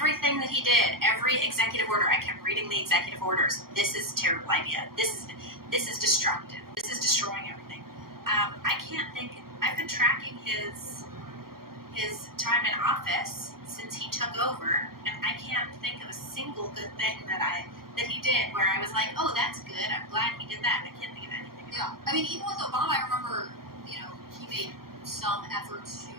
everything that he did, every executive order, I kept reading the executive orders. This is a terrible idea. This is destructive. This is destroying everything. I can't think. I've been tracking his time in office since he took over, and I can't think of a single good thing that he did where I was like, oh, that's good. I'm glad he did that. I can't think of anything. Yeah, I mean, even with Obama, I remember, he made some efforts to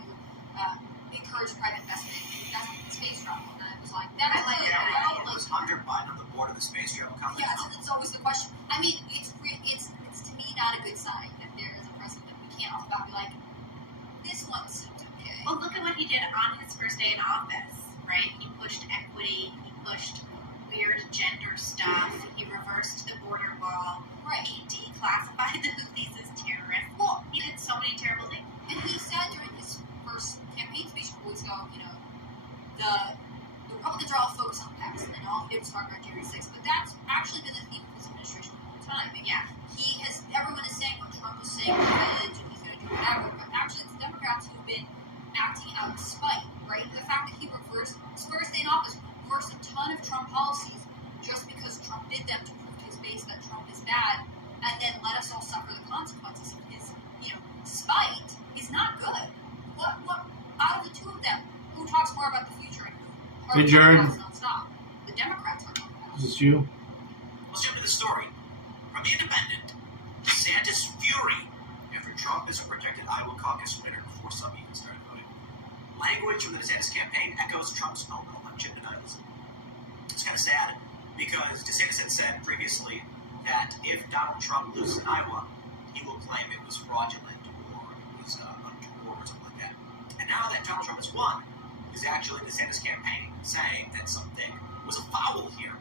encourage private investment in space travel, and I was like, that is like, it was under Biden on the board of the space travel company. Yeah, it's always the question. I mean, it's to me not a good sign that there is a president that we can't off the bat be like, this one seems okay. Well, look at what he did on his first day in office, right? He pushed equity. He pushed weird gender stuff. He reversed the border wall. Right. He declassified the Houthis as terrorists. Well, he did so many terrible things. And he said during his first campaign speech a couple weeks ago, the Republicans are all focused on Pakistan and all they was talking about January 6th, but that's actually been the theme of his administration the whole time. And yeah, everyone is saying what Trump was saying revenge and he's going to do whatever, but actually it's the Democrats who've been acting out of spite, right? The fact that he reversed his first day in office, reversed a ton of Trump policies just because Trump did them to prove to his base that Trump is bad, and then let us all suffer the consequences of his, spite is not good. What out of the two of them, who talks more about the future and who Hey, Jared. nonstop? The Democrats are talking about. Is this you? Let's jump to the story. From The Independent, DeSantis' fury after Trump is a projected Iowa caucus winner before some even started voting. Language from the DeSantis campaign echoes Trump's own election denialism. It's kind of sad because DeSantis had said previously that if Donald Trump loses in Iowa, he will claim it was fraudulent or it was untoward or something like that. And now that Donald Trump has won, is actually DeSantis' campaign saying that something was afoul here.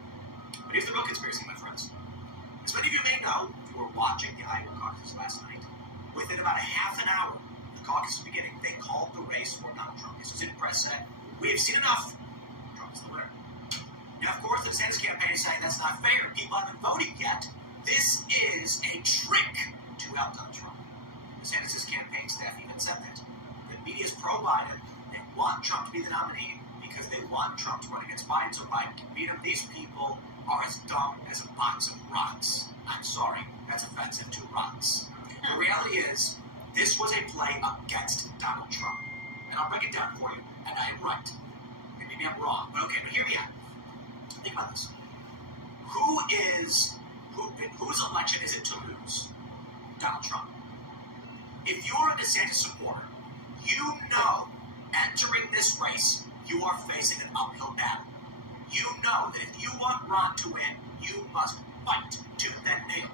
But here's the real conspiracy, my friends. As many of you may know, if you were watching the Iowa caucus last night, within about a half an hour of the caucus beginning, they called the race for Donald Trump. The Associated Press said, "We have seen enough. Trump is the winner." Now, of course, the DeSantis campaign is saying that's not fair. People haven't voted yet. This is a trick to help Donald Trump. DeSantis' campaign staff even said that. The media is pro-Biden. They want Trump to be the nominee because they want Trump to run against Biden so Biden can beat him. These people are as dumb as a box of rocks. I'm sorry, that's offensive to rocks. The reality is, this was a play against Donald Trump. And I'll break it down for you, and I am right. And maybe I'm wrong, but okay, but hear me out. Think about this. Whose election is it to lose? Donald Trump. If you're a DeSantis supporter, you know entering this race, you are facing an uphill battle. You know that if you want Ron to win, you must fight tooth and nail.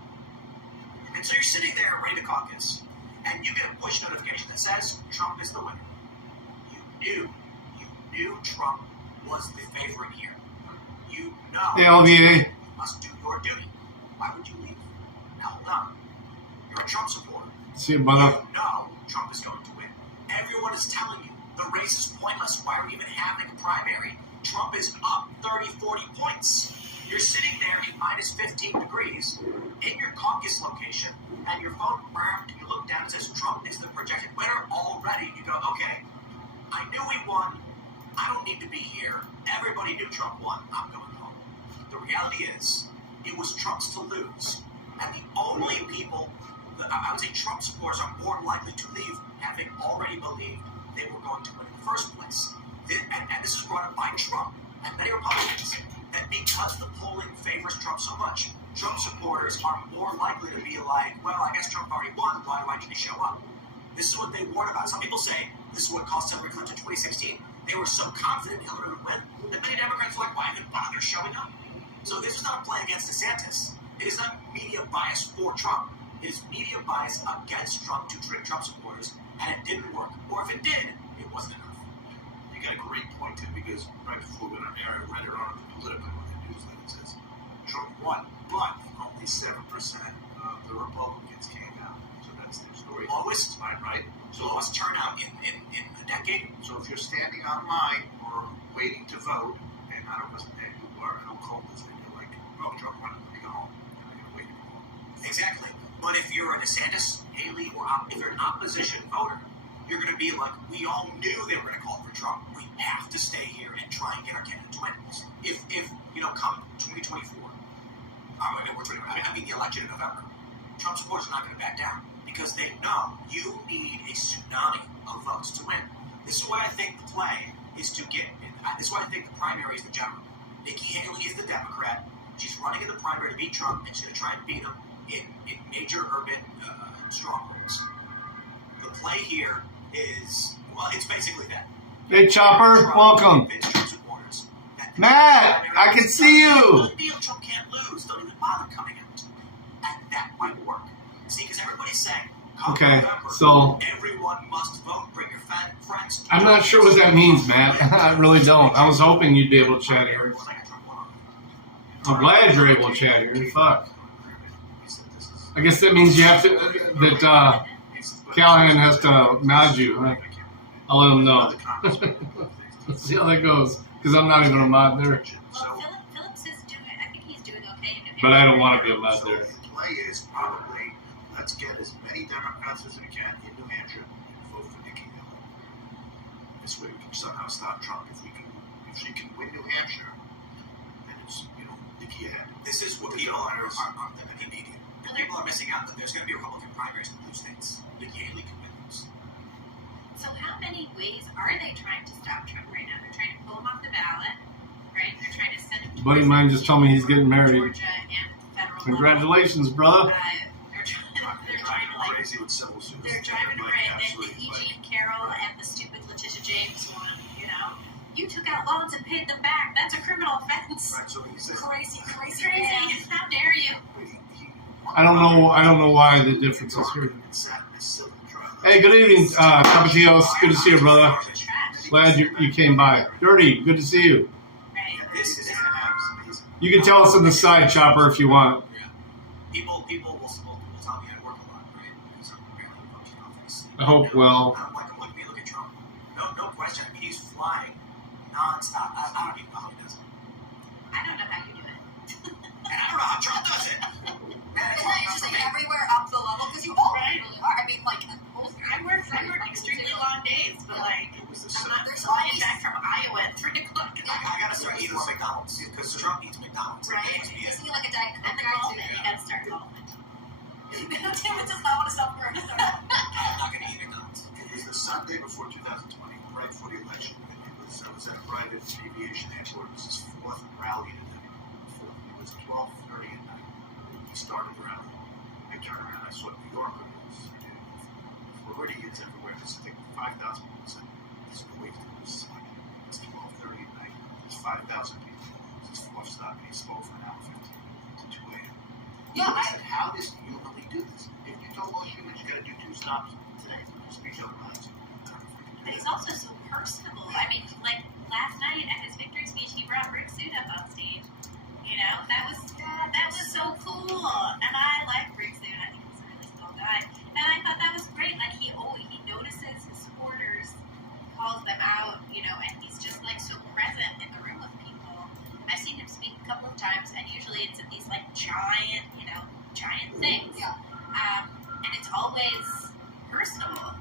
And so you're sitting there ready to caucus, and you get a push notification that says Trump is the winner. You knew Trump was the favorite here. You know LVA. you must do your duty. Why would you leave? Now hold on. You're a Trump supporter. See you, You brother. know Trump is going to win. Everyone is telling you the race is pointless. Why are we even having a primary? Trump is up 30, 40 points. You're sitting there in minus 15 degrees in your caucus location, and your phone, you look down and says Trump is the projected winner already. You go, okay, I knew he won. I don't need to be here. Everybody knew Trump won. I'm going home. The reality is, it was Trump's to lose. And the only people, I would say Trump supporters are more likely to leave having already believed they were going to win in the first place. And this is brought up by Trump and many Republicans, that because the polling favors Trump so much, Trump supporters are more likely to be like, well, I guess Trump already won, why do I need to show up? This is what they warn about. Some people say this is what cost Hillary Clinton 2016. They were so confident Hillary would win that many Democrats were like, why even bother showing up? So this is not a play against DeSantis. It is not media bias for Trump. It is media bias against Trump to trick Trump supporters, and it didn't work. Or if it did, it wasn't enough. You got a great point, too, because right before we went on air, I read it on the Political newsletter. It says Trump won, but only 7% of the Republicans came out. So that's their story. Lowest, right? So lowest turnout in a decade. So if you're standing online or waiting to vote, and I don't know who are, I don't call this, and you're like, oh, Trump won, let me go home. I'm going to wait to go home. Exactly. But if you're a DeSantis, Haley, or if you're an opposition voter, you're going to be like, we all knew they were going to call for Trump. We have to stay here and try and get our candidate to win. If come 2024, I mean the election in November, Trump supporters are not going to back down because they know you need a tsunami of votes to win. This is what I think the play is to get. This is what I think the primary is the general. Nikki Haley is the Democrat. She's running in the primary to beat Trump, and she's going to try and beat him in major urban strongholds. The play here is, well, it's basically that. Hey, Chopper, welcome. Matt, I can see you. Trump can't lose. Don't even bother coming out. And that might work. See, because everybody's saying, okay, November, so everyone must vote. Bring your friends. I'm not sure what that means, Matt. I really don't. I was hoping you'd be able to chat here. I'm glad you're able to chat here. Fuck. I guess that means you have to, that Callahan has to nod you. Right? I'll let him know. Let's see how that goes. Because I'm not even a mod there. Well, Phillips is doing. I think he's doing okay in New Hampshire. But I don't want to be a mod there. The play is probably let's get as many Democrats as we can in New Hampshire and vote for Nikki Haley. This way we can somehow stop Trump. If she can win New Hampshire, then it's Nikki ahead. This is what people are immediate. And people are missing out that there's going to be Republican primaries in blue states. Nikki Haley can win those. So how many ways are they trying to stop Trump right now? They're trying to pull him off the ballot, right? They're trying to send him to A buddy of mine just told me he's getting married. Georgia and federal Congratulations, brother. they're trying to like crazy with civil suits. they're driving to bring the Eugene Carroll and the stupid Letitia James one. You took out loans and paid them back. That's a criminal offense. Right, so he says, Crazy. How dare you? I don't know why the difference is here. Hey, good evening, Capatios. Good to see you, brother. Glad you came by. Dirty, good to see you. Right. This is You can tell us on the side, Chopper, if you want. people will tell me I work a lot, right? Because I'm apparently posting on this. I hope well. I don't like him. Look at Trump. No question. I mean, he's flying nonstop. I don't even know how he does it. I don't know how you do it. And I don't know how Trump does it. It's not interesting everywhere up the level because you all really are. I mean, like, I work extremely long days, but like I'm not There's flying always- back from Iowa at 3 o'clock. I gotta start eating more McDonald's because Trump eats McDonald's. Right. That must be it. isn't he like a Diet And Coke the guy too? moment you gotta start moment. Tim does not want to stop growing. I'm not gonna eat McDonald's. It was the Sunday before 2020, right before the election. I was at a private aviation airport. It was his fourth rally of the night. It was 12:30 at night. He started the rally. I turned around. I saw New York. Floridians everywhere. There's like 5,000 people. It's a wait. It's 12:30 at night. There's 5,000 people. It's his fourth stop. And he spoke for an hour 15 to 2 a.m. Yeah, I said, how does he really do this? If you told all humans you got to do 2 stops today, speak up lines. But he's also so personable. I mean, like last night at his victory speech, he brought Rick Suit up on stage. That was so cool. And I like Rick Suit. I think he's a really cool guy. And I thought that was great. Like he notices his supporters, calls them out, and he's just like so present in the room with people. I've seen him speak a couple of times, and usually it's at these like giant things. Yeah. And it's always personable.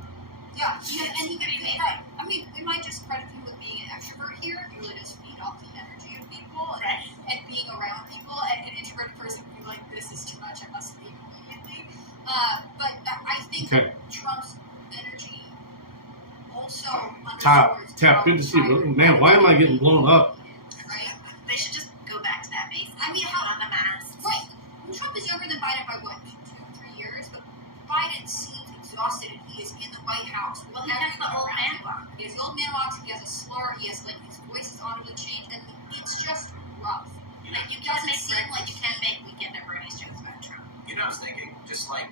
Yeah, and he could be right. I mean, we might just credit him with being an extrovert here. He really does feed off the energy of people and being around people. And an introverted person would be like, this is too much, I must leave immediately. But I think Trump's energy also underscores Tap, good to see you. Man, why am I getting blown up? Right? They should just go back to that base. I mean, Put on the mask. Right. Trump is younger than Biden by what, 2-3 years? But Biden seems exhausted and he is in the White House. Well, he has the old man walk. He has the old man walks, he has a slur, he has like his voice is audibly changed, and it's just rough. Like you can't make Weekend at Bernie's jokes about Trump. I was thinking, just like,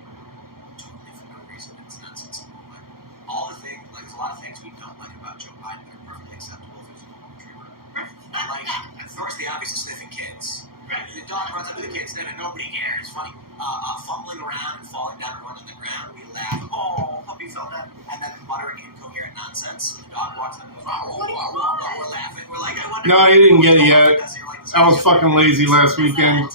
totally for no reason, it's nonsense. But all the things, like, there's a lot of things we don't like about Joe Biden that are perfectly acceptable if he was a golden retriever. Like, first, the obvious is sniffing kids. Right? The dog runs up to the kid sniffing, nobody cares. Funny, fumbling around and falling down and running on the ground. We laugh, oh, puppy fell down. And then muttering incoherent nonsense. And the dog walks up and goes, oh, we're laughing. We're like, I wonder. No, he didn't get it yet. I was fucking lazy last weekend.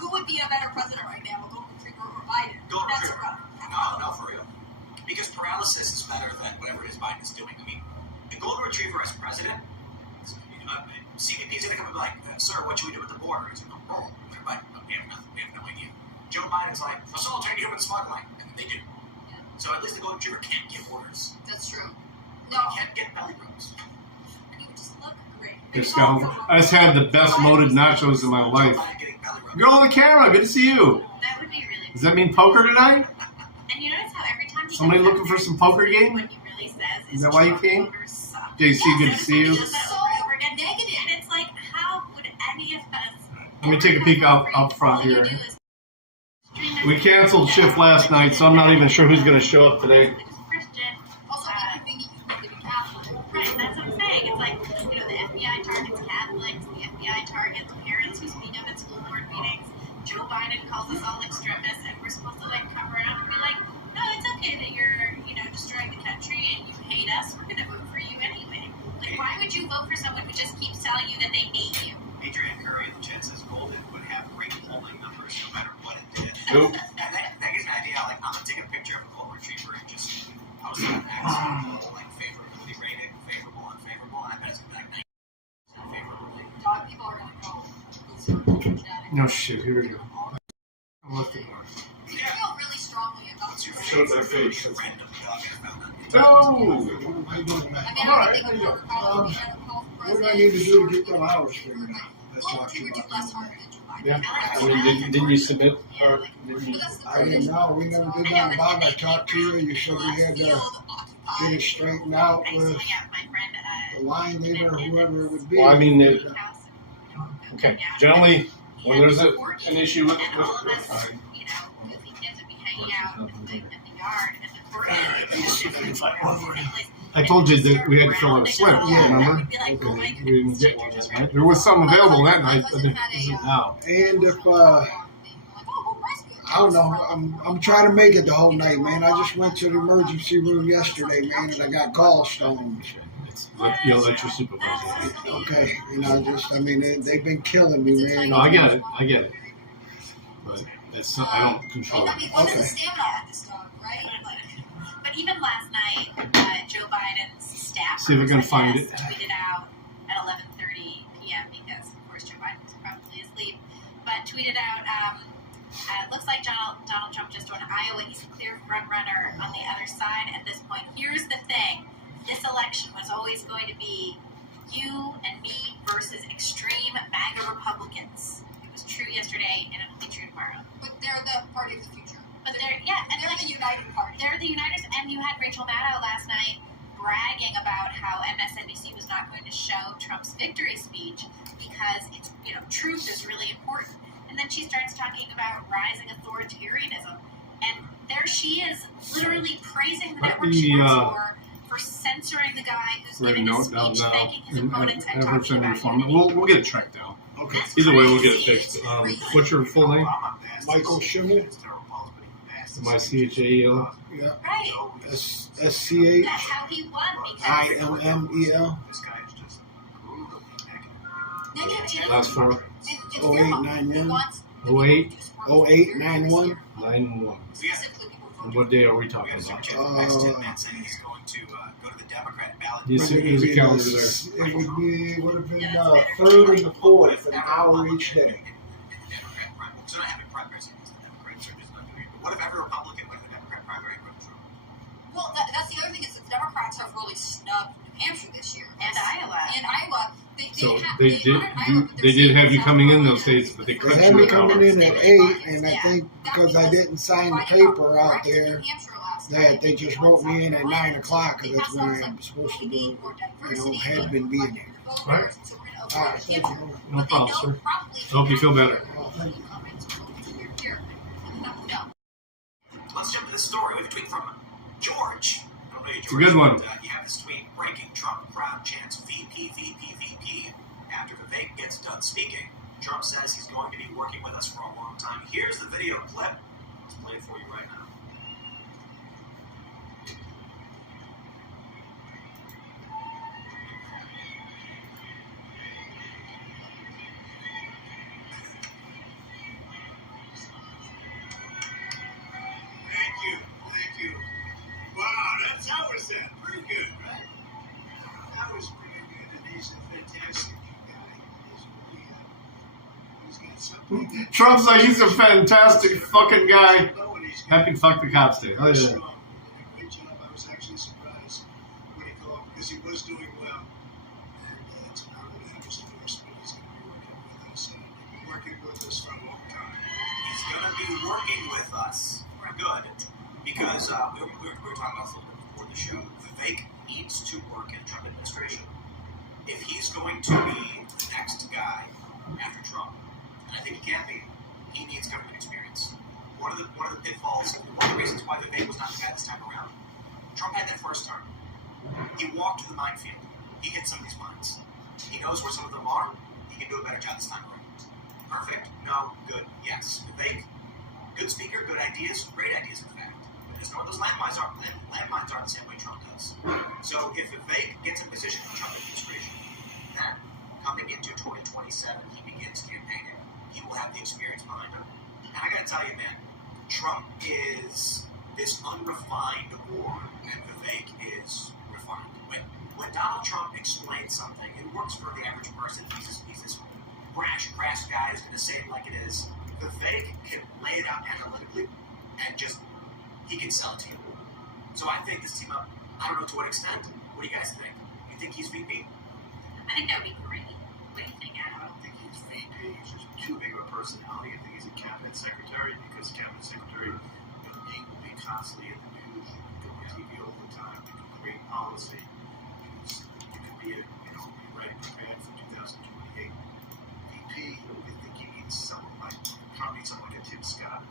Who would be a better president right now, a golden retriever or Biden? Golden That's retriever. rough. No, for real. Because paralysis is better than whatever it is Biden is doing. I mean, the golden retriever as president, CBP is going to come and be like, sir, what should we do with the border? He's like, oh, like, we have nothing. We have no idea. Joe Biden's like, facilitate human smuggling. And they do. Yeah. So at least the golden retriever can't give orders. That's true. He No. can't get belly rubs. And he would just look great. This guy, I just had the best loaded nachos in my life. Joe Biden getting belly rubs. Girl on the camera, good to see you. That would be really Does that mean poker tonight? And you notice how every time he Somebody does looking that, for some poker game? what he really says Is that why you Trump came? voters suck. JC, good to see you. He does that over and over again. Negative. And it's like, how would any of us... Let me take a peek out front All you here. do is We canceled shift last night, so I'm not even sure who's going to show up today. Christian. Also, I think you need to be Catholic. Right, that's what I'm saying. It's like, you know, the FBI targets Catholics, the FBI targets parents who speak up at school board meetings. Joe Biden calls us all extremists, and we're supposed to, like, come around and be like, no, it's okay that you're, you know, destroying the country and you hate us. We're going to vote for you anyway. Like, why would you vote for someone who just keeps telling you that they hate you? Adrian Curry in the chat says Golden would have great polling numbers no matter what it did. Nope. And that gives me an idea. Like, I'm going to take a picture of a golden retriever and just post it on X. Like, favorability rating, favorable, unfavorable, and I bet it's going to be like 90% favorability. Dog people are going to go. No shit, here we go. I'm lifting more. I feel really strongly about What's your Show that favorite face. random dog you found on YouTube? No! How you doing, Matt? I mean, All I right, think there you of go. probably What do I need to do to get them hours figured out? Let's Well, talk to you you would do about less that. harm than July. Yeah. I I mean, didn't you submit? Or didn't you? But that's the I didn't know. We never did nothing about it. I talked to you. You said we had to get it straightened out I used to with hang out with my friend the line leader or whoever it would be. Well, I mean, at his house. Okay, generally, when there's an issue with and all of us, you know, goofy kids would be hanging out in the yard, and the coordinator I told you that we had to fill out a slip, Yeah. remember? Be like, oh my Okay, we didn't get one that night. There was some available that night, but there isn't now. And if I don't know, I'm trying to make it the whole night, man. I just went to the emergency room yesterday, man, and I got gallstones. You'll let your supervisor. Okay, I mean, they've been killing me, man. No, I get it. But that's not, I don't control I it. mean, what is the stamina on this dog, right? Like, But even last night, Joe Biden's staff See if we can find it. tweeted out at 11:30 p.m. because, of course, Joe Biden was probably asleep. But tweeted out, it looks like Donald Trump just won Iowa. He's a clear front runner on the other side at this point. Here's the thing: this election was always going to be you and me versus extreme MAGA Republicans. It was true yesterday, and it'll be true tomorrow. but they're the party of the future. But and They're the united party. they're the uniters, and you had Rachel Maddow last night bragging about how MSNBC was not going to show Trump's victory speech because it's, you know, truth is really important. And then she starts talking about rising authoritarianism, and there she is, literally praising the network she works for censoring the guy who's giving a speech thanking his opponents and talking about unity. We'll get it tracked down. Okay. Either way, we'll get it fixed. What's your full name? Michael Schimmel. M-I-C-H-A-E-L. Yeah. Right. SCH. That's how he won because IMMEL. This guy is just brutally negative. Negative Last four. It's 0891. 08 0891. 91. Specifically, people who And what day are we We talking got a super about? chat from X10 Man saying he's going to go to the Democrat ballot. Yes, It would there's a be calendar the- there. It would have been the 3rd and the 4th, an hour each day. Democrat primary. So not having primaries because the Democrats are just not doing it. But what if every Republican went to the Democrat primary and voted Trump? Well, that's the other thing is the Democrats have really snubbed New Hampshire this year. and Iowa. And Iowa, So have, they did honored Iowa, but they they're did have you saying coming in South those states, but they They cut had you me an coming hour. in at 8, and I think because I didn't sign the paper out there, that they just wrote me in at 9 o'clock, because that's when I'm supposed to be, had been being here. Right. All right, thank you. No problem, sir. I hope you feel better. Well, thank you. Let's jump to the story. We have a tweet from George. I don't know you, George. It's a good one. But, you have this tweet: breaking Trump crowd chants VP, VP, VP. After Vivek gets done speaking, Trump says he's going to be working with us for a long time. Here's the video clip. Let's play it for you right now. Thank you. He's got something. Trump's like, he's a fantastic fucking guy. Know what he's got. Happy fuck the cops day. Oh, yeah. Strong. He did a great job. I was actually surprised when he called because he was doing well. And it's an honor to have his endorsement. He's going to be working with us. And he's been working with us for a long time. He's going to be working with us. Good. Because we were talking about this a little bit before the show. Vivek needs to work in the Trump administration. If he's going to be the next guy after Trump, and I think he can be, he needs government experience. One of the pitfalls, one of the reasons why Vivek was not the guy this time around, Trump had that first term. He walked to the minefield. He hit some of these mines. He knows where some of them are. He can do a better job this time around. Perfect? No. Good. Yes. Vivek, good speaker, good ideas, great ideas in fact. But those landmines aren't the same way Trump does. So if Vivek gets in position in the Trump administration, then coming into 2027, he begins campaigning. He will have the experience behind him. And I gotta tell you, man, Trump is this unrefined war, and Vivek is refined. When Donald Trump explains something, it works for the average person. He's this brash, crass guy who's gonna say it like it is. Vivek can lay it out analytically and just, he can sell it to you. So I think this team up, I don't know to what extent. What do you guys think? You think he's VP? I think that would be great. What do you think, I Adam? don't think he's VP. He's just too big of a personality. I think he's a cabinet secretary because cabinet secretary will be constantly in the news. You can go on TV all the time. You can create policy. You can be ready, prepared for 2028. VP, I think he needs someone like a Tim Scott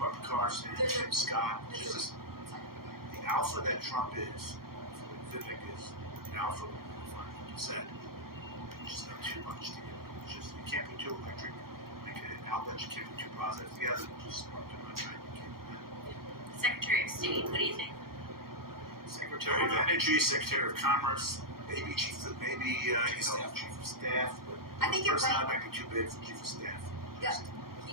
or Carson, Tim Scott. It's just the alpha that Trump is, Vivek is the alpha. Said, just got too much to get. Just you can't be too electric. Like an outlet, you can't be too positive. The other just not too much. Secretary of State, what do you think? Secretary of Energy, Secretary of Commerce, maybe chief of staff. But I think you're personally, right. I might be too big for chief of staff. Yeah,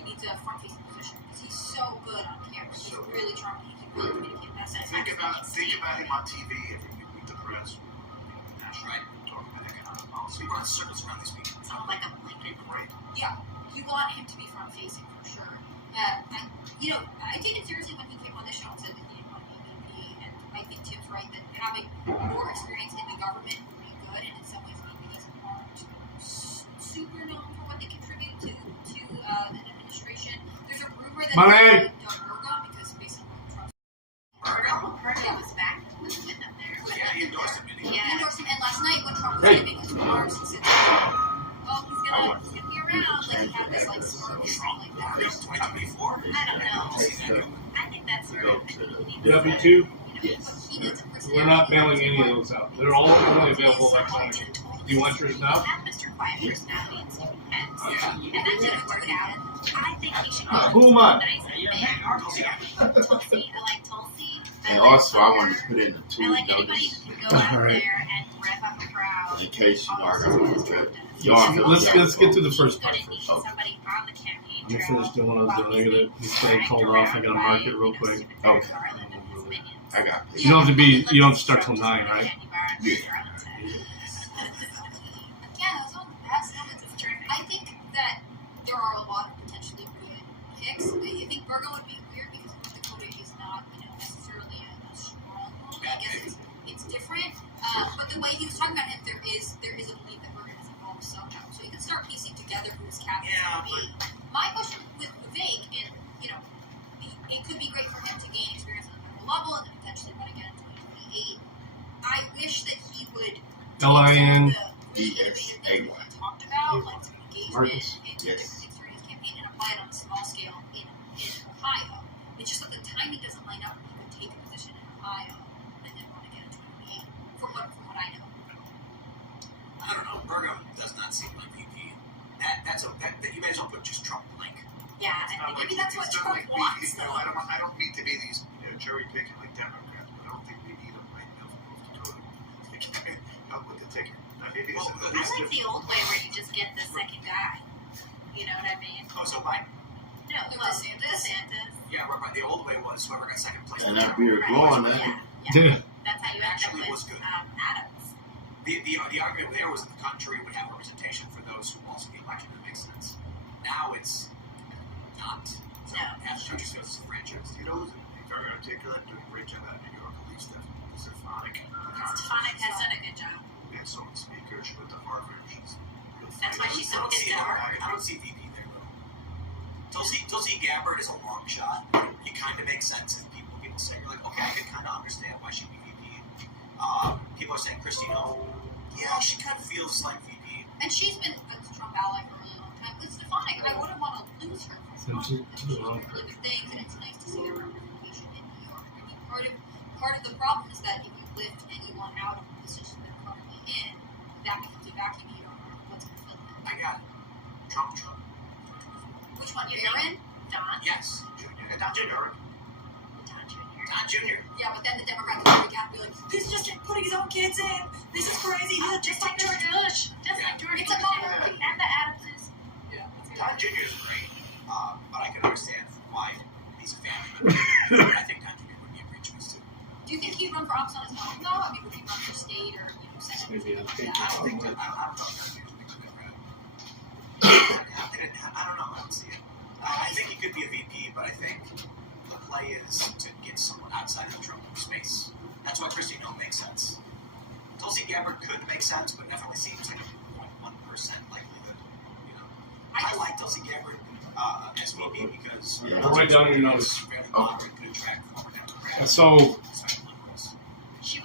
he needs a front-facing position because he's so good on camera. He's really charming. He can really communicate. That's Think about him on TV every week with the press. Right. Talking about economic policy. He runs circles around these people. Sounds like a blanket. Great. Yeah, you want him to be front-facing for sure. I take it seriously when he came on this show and said that he didn't want to be VP, and I think Tim's right that having more experience in the government would be good, and in some ways VPs aren't super known for what they contribute to an administration. There's a rumor that Money. Doug Burgum, because based on what Trump Bergen was back with them there. Yeah, he endorsed him. he endorsed him, and last night when Trump was giving his remarks, he said, "Oh, he's gonna be around." Like he had this like smirk or something like that. 2024? I don't know. I think that's sort of. W2? He needs a personality. We're not mailing any of those out. They're all only available electronically. Do you want yours now? Have Mr. Quiet personality and Stephen Pence. And that didn't work out. I think he should go Who am I? nice man. Tulsi. I like Tulsi. And also, I wanted to put in a I tweet like anybody notice who can go out Alright. there and rev up the crowd. in case you know I got Almost to as put Trump it. does. Y'all Let's get to the He's first gonna part need first. somebody on the campaign I'm gonna trail finish doing what I was while doing. I gotta he's stay being cold dragged off. I gotta mark it around real by, quick. Stephen Barron Okay. Garland and his minions. I got this. You don't have to be. You don't have to start till 9, right? Yeah. Yeah, those are the best. No, I think that there are a lot of potentially good picks. I think Virgo would be weird because North Dakota is not, necessarily a strong one. I guess it's different. But the way he was talking about him, there is a belief that Virgo is involved somehow. So you can start piecing together who his captain's Yeah, going to be. My question with Vivek, and it could be great for him to gain experience at a federal level and then potentially run again in 2028. I wish that he would LIN. things we talked about, like some engagement Marcus. during his campaign, and apply it on a small scale in Ohio. It's just that the timing doesn't line up. He could take a position in Ohio and then run again in 2028. From what I know. I don't know. Bergam does not seem like VP. That you may as well put just Trump blank. Yeah, I think Maybe that's what It's not Trump like wants, I don't mean to be these jury picking like Democrats, but I don't think we need them right now from North Dakota. They can't help with the ticket. Maybe it's Well, I at least like the old way where you just get the second guy. You know what I mean? Oh, so Biden? No, well, DeSantis. Yeah, right. The old way was whoever got second place. And that beard blowing, that. Yeah. That's how you end up Actually was with good. Adams. The argument there was that the country would have representation for those who lost the don't see. I don't see VP there though. Tulsi Gabbard is a long shot. It kind of makes sense if people say, you're like, okay, I can kind of understand why she'd be VP. People are saying Christine O. Yeah, she kind of feels like VP. And she's been a Trump ally for a really long time. It's fine. I wouldn't want to lose her. She's doing really good things, and it's nice to see her representation in New York. I mean, part of the problem is that if you lift anyone out of the position they're currently in, that becomes a vacuum. You don't know what's going to fill it. I got it. Trump. Which one? Aaron? Don? Yes. Don Jr. Don Jr. Yeah, but then the Democrats will freak out and be like, he's just putting his own kids in. This is crazy. Just like George Bush. Just like George It's a Bush. monarchy. And the Adamses. Yeah. Don Jr. is great, but I can understand why he's a family member. I think Don Jr. would be a great choice too. Do you think he'd run for office on his own, though? I mean, would he run for state or Senate? Maybe or I something think like I don't think that? I don't know if Don Jr. would be a good rep. I don't know. I don't see it. I think he could be a VP, but I think the play is to get someone outside of the Trump space. That's why Christine O makes sense. Tulsi Gabbard could make sense, but definitely seems like a 0.1% likelihood. You know, I like Tulsi Gabbard as VP because I'll write down your notes. fairly moderate, could attract former Democrats. So, especially liberals.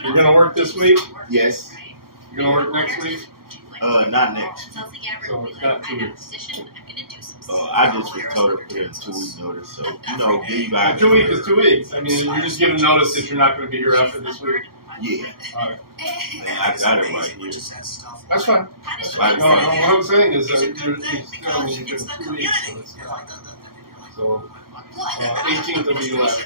you're gonna work this week? Yes. You're gonna work next week? Not next. Tulsi Gabbard So will be it's like, not 2 I have a weeks. position, I'm going to do some I just was told to put in 2 weeks notice, so give you guys. 2 weeks is 2 weeks. I mean, you're just giving notice that you're not going to be here after this week. Yeah. All right. I got it right here. That's fine. That's fine. No, what I'm saying is that It's a you're, good thing I mean, because you're it's the 2 weeks. community. So, Well, and then 18th will be your last day.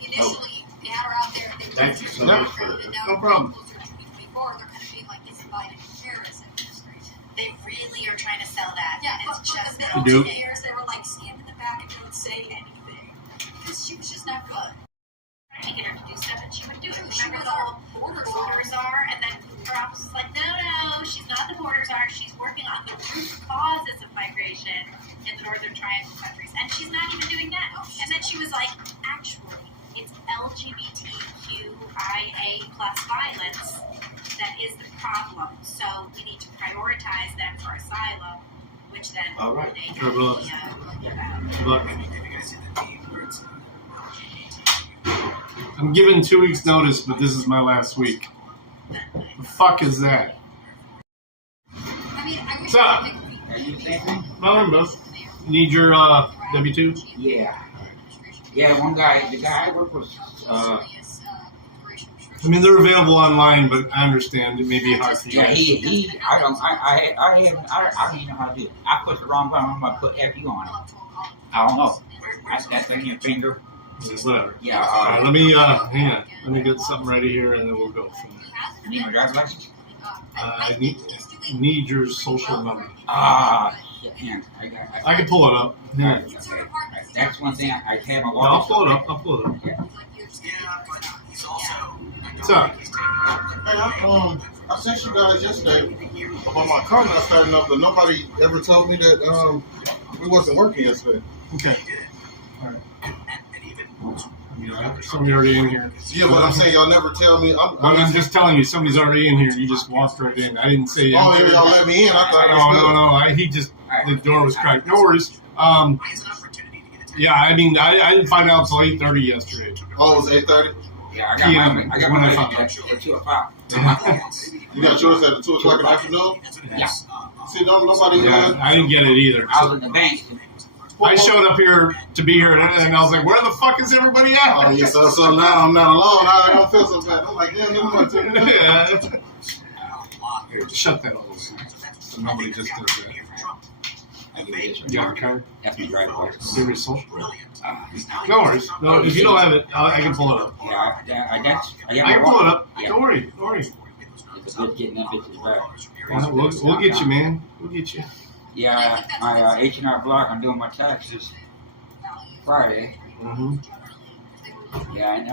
initially, they had her out there. They Thank you so Yeah. much for And now No problem. closer to 2024, they're kind of being like this Biden Harris administration. They really are trying to sell that. Yeah, and but it's for just the not. middle do. years, they were like stand in the back and don't say anything because she was just not good. Trying to get her to do stuff, and she would do it. She Remember was the whole our borders are, and then her office was like, no, she's not the borders are. She's working on the root causes of migration in the Northern Triangle countries, and she's not even doing that. And then she was like, actually, it's LGBTQIA plus violence that is the problem. So we need to prioritize them for asylum, which then All right. they Good luck. Good luck. Have you guys seen the meme where it's LGBT? I'm giving 2 weeks notice, but this is my last week. The fuck is that? I mean, I wish What's up? Are you thinking? Well, both. Need your W-2? Yeah. Yeah, one guy, the guy I work with, I mean, they're available online, but I understand it may be hard for you. yeah, I don't even know how to do it. I put the wrong button, I'm gonna put FU on it. I don't know. That thing in your finger. Whatever. Yeah, All right, let me, hang on. Let me get something ready here, and then we'll go from there. need my driver's license? I need your social number. Ah, shit, man. I can pull it up. Yeah. Okay. That's one thing I had my No, I'll wallet. pull it up. I'll pull it up. Yeah, but he's also. What's up? Hey, I sent you guys yesterday about my car not starting up, but nobody ever told me that it wasn't working yesterday. Okay. And even Somebody already in here. Yeah, but I'm saying y'all never tell me. I'm just telling you, somebody's already in here. You just walked right in. I didn't say Oh, anything. maybe y'all let me in. I thought it No, was good. no. He just, the door was cracked. No worries. it's an opportunity to get attention. Yeah, I mean, I didn't find out until 8:30 yesterday. Oh, it was 8:30. Yeah, I got When my I found license at 2 o'clock. You got yours at 2 o'clock in the afternoon. Yeah. See, nobody. Yeah, I didn't get it either. I was in the bank. I showed up here to be here, and I was like, where the fuck is everybody Oh, at? yeah, so now I'm not alone. I don't feel so bad. I'm like, yeah, nobody took me. Yeah. Here, shut that off. So nobody just does that. I give you this You got one. a card? That's my driver's license. Give me social. Uh, No worries. No, if you don't have it, I can pull it up. yeah, I got I my can pull it wallet. up. Yeah. Don't worry. Don't worry. It's good getting them bitches back. We'll get you, man. We'll get you. Yeah, my H&R Block, I'm doing my taxes Friday. Mm-hmm. Yeah, I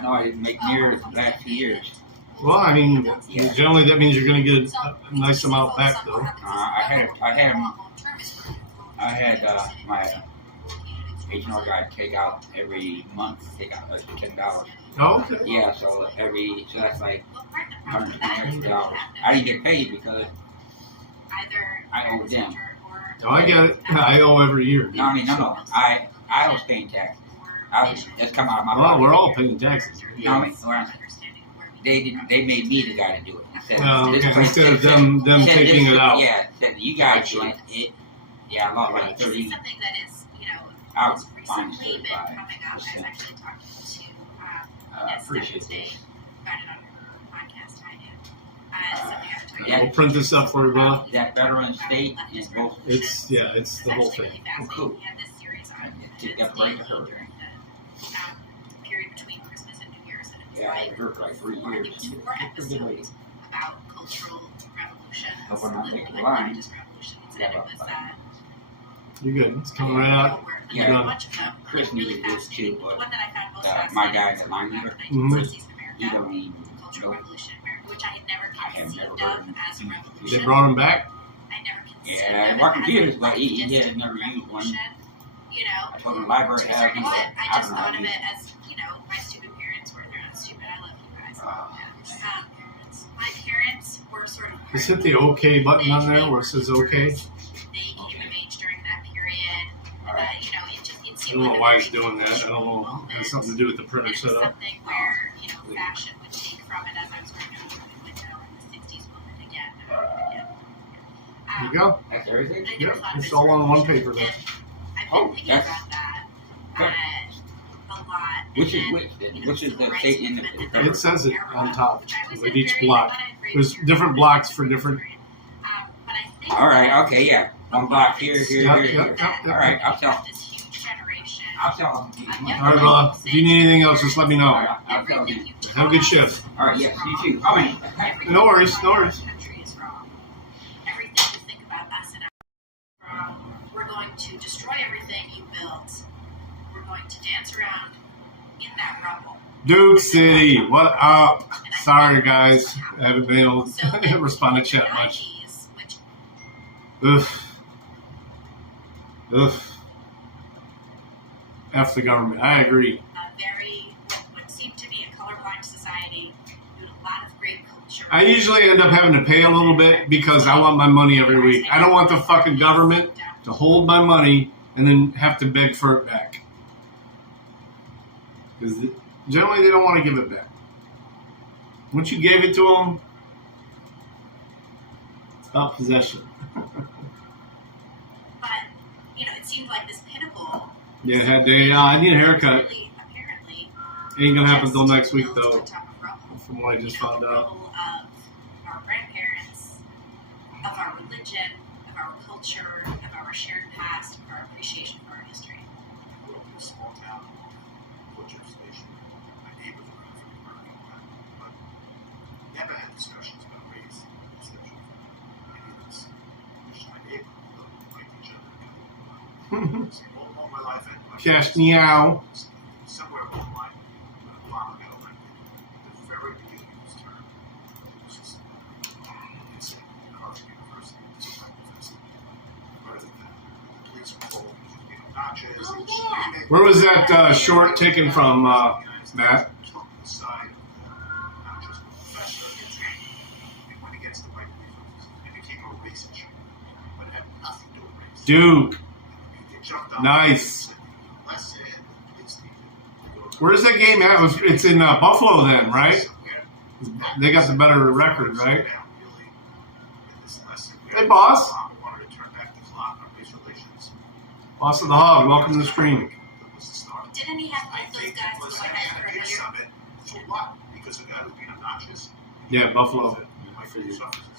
know I didn't make near the last few years. Well, I mean, generally that means you're going to get a nice amount back, though. I had my H&R guy take out every month, take out like $10. Oh, okay. Yeah, so that's like $120. I didn't get paid because I owe them. Oh, I get it. I owe every year. No, I mean, no. I was paying taxes. That's come out of my Well, pocket. we're all paying taxes. You know what I mean? They made me the guy to do it. Oh, This okay. place- Instead of them said taking this- it out. Yeah, said you guys do it. Yeah, I lost like This is 30. something that is, I has was recently been fine, coming up. I was actually talking to I appreciate today this. about it on her podcast. I did. Something I was talking Yeah. We'll print this up for you, Bob. That veteran state and both. It's the whole thing. Oh, cool. We had this series on Take that right to her. during the period between Christmas and New Year's, and it was Yeah, like it hurt like 3 four, years. it was 4 episodes about cultural revolutions, Hope I'm not taking the like line. religious revolutions, and it was You're good. It's coming right out. Yeah. You're a done. bunch of them. Chris really needed this too, fascinating. but The one that I found most my fascinating guy, was the line about leader, 1960s America, he don't even Cultural know. Revolution, which I had never I have conceived never of heard him. as a They revolution. They brought him back. I never conceived Yeah, of it Mark as computers, a but he distant had never used one. revolution. I told him the library To a has certain them, but extent, I I just don't know thought how of to it use as, my stupid parents were. They're not stupid. I love you guys. Oh, My parents were sort of. Is it the OK button on there where it says OK? They came of age during that period. All right. It I seemed don't know like why a it's very doing that. I don't know. It has something to do with the and printer it was setup. something where, fashion would take from it as I was growing up in the 60s movement again. There you go. That's everything? I never Yep, thought of it's it all as on one revolution. paper there. And I've been Oh, thinking that's- about that okay. a lot. Which And is then, which then? you know, Which is civil the rights state in movement the that It says it there on was, top which I always with had each very- block. I thought I had very There's clear different blocks for different. But I think All right, okay, yeah. One block here, here, Yep, here, yep, here. yep, All right, I'll tell. this huge generation. I'll tell them. All right, brother. If you need anything else, just let me All know. right, I'll tell them. Have a good shift. All right, yes, you too. I mean, No worries, no worries. Country is wrong. Everything you think about us and our wrong. We're going to destroy everything you built. We're going to dance around in that rubble. Duke City, what up? Sorry, guys. I haven't been able to respond to chat much. Which Oof. Oof. F the government. I agree. what seemed to be a colorblind society, doing a lot of great culture. I usually end up having to pay a little bit because I want my money every week. I don't want the fucking government to hold my money and then have to beg for it back. Because generally they don't want to give it back. Once you gave it to them, it's about possession. But, it seemed like this pinnacle. Yeah, I need a haircut. Apparently, Ain't gonna happen until just next week, built though, on top of rubble. from what I just found The out. role of our grandparents, of our religion, of our culture, of our shared past, of our appreciation for our history. I grew up in a small town, Butcher Station. My neighbors were from American, but never had discussions about race, etc. Any of this. Just my neighbor, we liked each other. All my life, Cash meow. somewhere along the line, a while ago, like the very beginning of this term, it was just it's Carleton University, just like defensive. Rather than that, the police were told, notches. Oh, yeah. Where was that short taken from, Matt? Took the side of not just the professor, and went against the white police. It became a race issue, but it had nothing to do with race. Duke. They jumped on Nice. less than the kids needed to go to Where's that game at? It's in Buffalo then, right? They got the better record, right? Hey, boss. Boss of the Hog, welcome to the stream. Didn't he have like those guys who were like earlier? So what? Because the guy was being obnoxious. Yeah, Buffalo.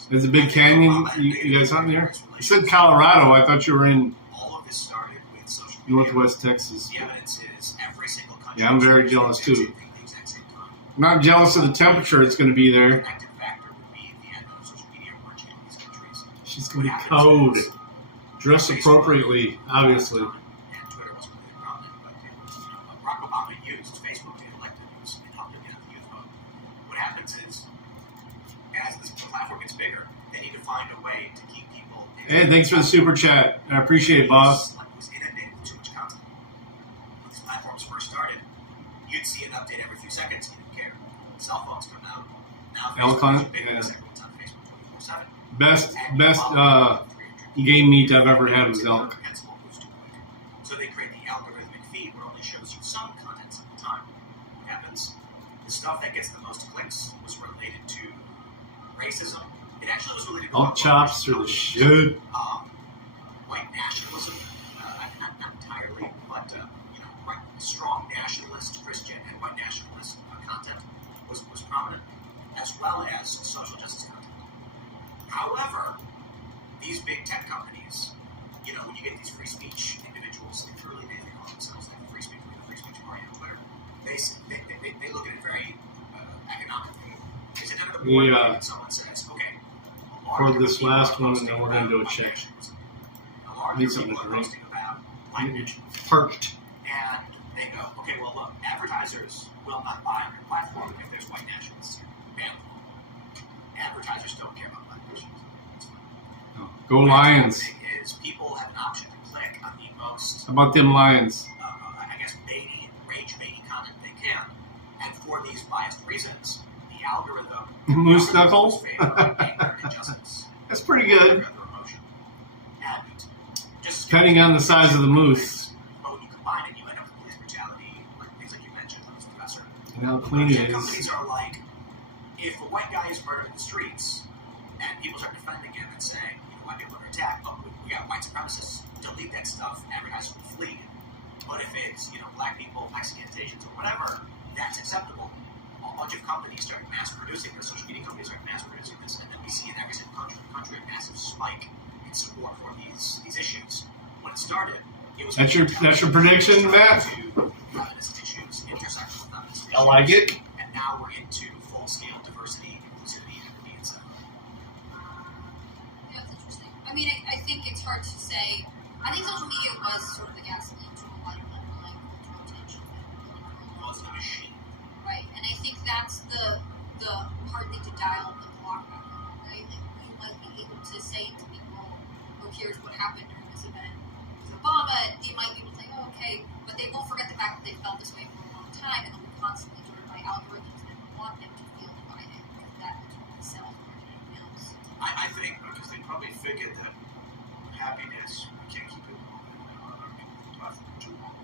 There's a big canyon. You guys on there? You said Colorado. I thought you were in All of this started with social media. Northwest Texas. The evidence is every single country. Yeah, I'm very jealous, too. At the exact same time. I'm not jealous of the temperature it's going to be The there. connective factor would be the end of social media origin in these countries. She's going to be cold. Dress appropriately, obviously. And Twitter wasn't really prominent, but it was, Barack Obama used Facebook to get elected. It was it helped him get the youth vote. What happens is, as this platform gets bigger, they need to find a way to keep people. Hey, thanks for the super chat. I appreciate it, boss. Like, was inundated with too much content. When these platforms first started, you'd see an update every few seconds. You didn't care. Cell phones come out. Now Elcon, Facebook's big yeah. because everyone's on Facebook 24/7. Best game meat I've ever had was elk. So they create the algorithmic feed where only shows you some content at the time. What happens? The stuff that gets the most clicks was related to racism. It actually was related to Elk chops are the shit. White nationalism, not entirely, but strong nationalist, Christian, and white nationalist content was prominent, as well as social justice content. However, these big tech companies, when you get these free speech individuals, in the early days they call themselves like free speech party on Twitter, they look at it very economically. They sit down at the board and someone says, okay, For this last one, and then we're going to do a check. Need something to drink. Parked. And they go, okay, well, look, advertisers will not buy on your platform if there's white nationalists here. Bam. Advertisers don't care about black nationalists. Go Lions. Is people have an option to click on the most. How about them Lions? I guess rage-baiting content they can, and for these biased reasons, the algorithm. Moose knuckle. Anger, injustice. That's pretty good. And just depending on the size of the moose. But when you combine it, you end up with police brutality, like things like you mentioned on this professor. And how clean it is. Companies are like, if a white guy is murdered in the streets, and people start defending him and saying, white people are attacked, but we got white supremacists, delete that stuff, advertisers will flee. But if it's, black people, Mexicans, Asians, or whatever, that's acceptable. A bunch of companies start mass producing this, social media companies start mass producing this, and then we see in every single country a massive spike in support for these issues. When it started, it was that's your prediction, Matt? Feminist issues, intersectional feminist issues. I like it. And now we're into full-scale diversity, inclusivity, equity, and stuff. Yeah, that's interesting. I mean, I think it's hard to say. I think social media was sort of the gasoline to a lot of underlying cultural tension. It was a machine. Right, and I think that's the hard thing to dial the clock back on, right? Like, you might be able to say to people, oh, here's what happened during this event with Obama, and they might be able to say, oh, okay, but they won't forget the fact that they felt this way for a long time, and they'll be constantly driven by algorithms that want them to feel divided, because that is what they sell more than anything else. I think because they probably figured that happiness, we can't keep it on our platform too long,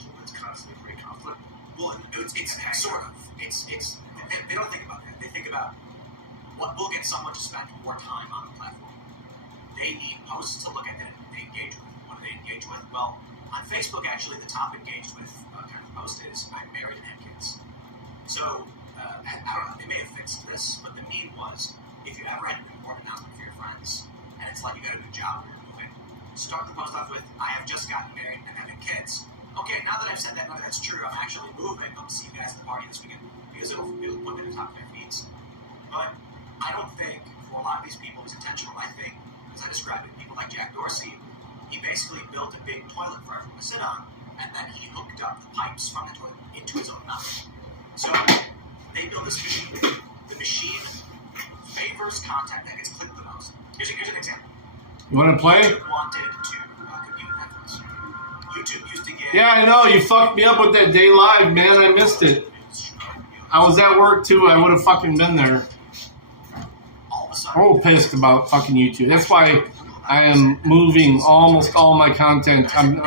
so it's constantly create conflict. Well, it's sort of. They don't think about that. They think about what will get someone to spend more time on the platform. They need posts to look at that they engage with. What do they engage with? Well, on Facebook, actually, the top engaged with kind of post is I'm married and have kids. So, I don't know, they may have fixed this, but the meme was if you ever had an important announcement for your friends, and it's like you got a new job or you're moving, start the post off with I have just gotten married and having kids. Okay, now that I've said that, none of that's true. I'm actually moving. I'll see you guys at the party this weekend because it'll put it in the top of their feeds. But I don't think for a lot of these people it was intentional. I think, as I described it, people like Jack Dorsey, he basically built a big toilet for everyone to sit on, and then he hooked up the pipes from the toilet into his own mouth. So they build this machine. The machine favors content that gets clicked the most. Here's an example. You want to play? YouTube wanted to compete with Netflix. YouTube used to get... Yeah, I know. You fucked me up with that day live, man. I missed it. I was at work, too. I would have fucking been there. I'm pissed about fucking YouTube. That's why I am moving almost all my content. I'm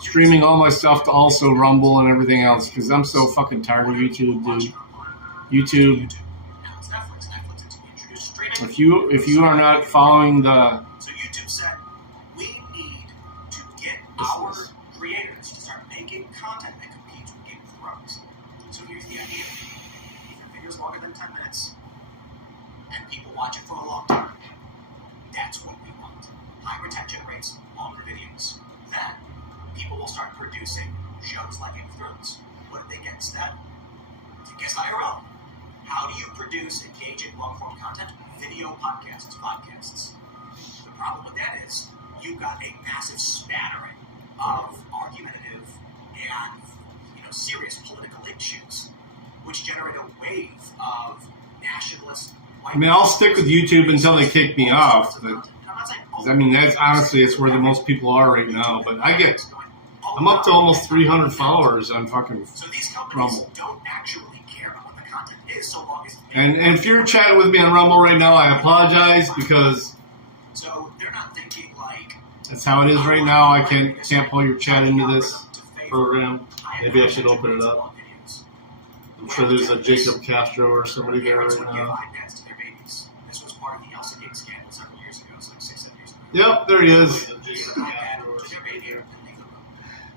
streaming all my stuff to also Rumble and everything else because I'm so fucking tired of YouTube, dude. YouTube. If you are not following the... So YouTube said, we need to get our creators to start making content that competes with Game of Thrones. So here's the idea. If your video's longer than 10 minutes, and people watch it for a long time, that's what we want. High retention rates, longer videos. Then, people will start producing shows like Game of Thrones. What did they get instead? To guess IRL. How do you produce engaging long-form content? Video podcasts. The problem with that is you've got a massive spattering of argumentative and serious political issues, which generate a wave of nationalist. I mean, I'll stick with YouTube until they kick me off, but I mean that's honestly it's where the most people are right now. But I'm up to almost 300 followers on fucking Rumble. Don't actually care about what the content is so long as and if you're chatting with me on Rumble right now, I apologize because So they're not thinking like. That's how it is right now. I can't pull your chat into this program. Maybe I should open it up. I'm sure there's a Jacob Castro or somebody there right now. This was part of the Elsagate scandal several years ago, so like 6-7 years ago. Yep, there he is.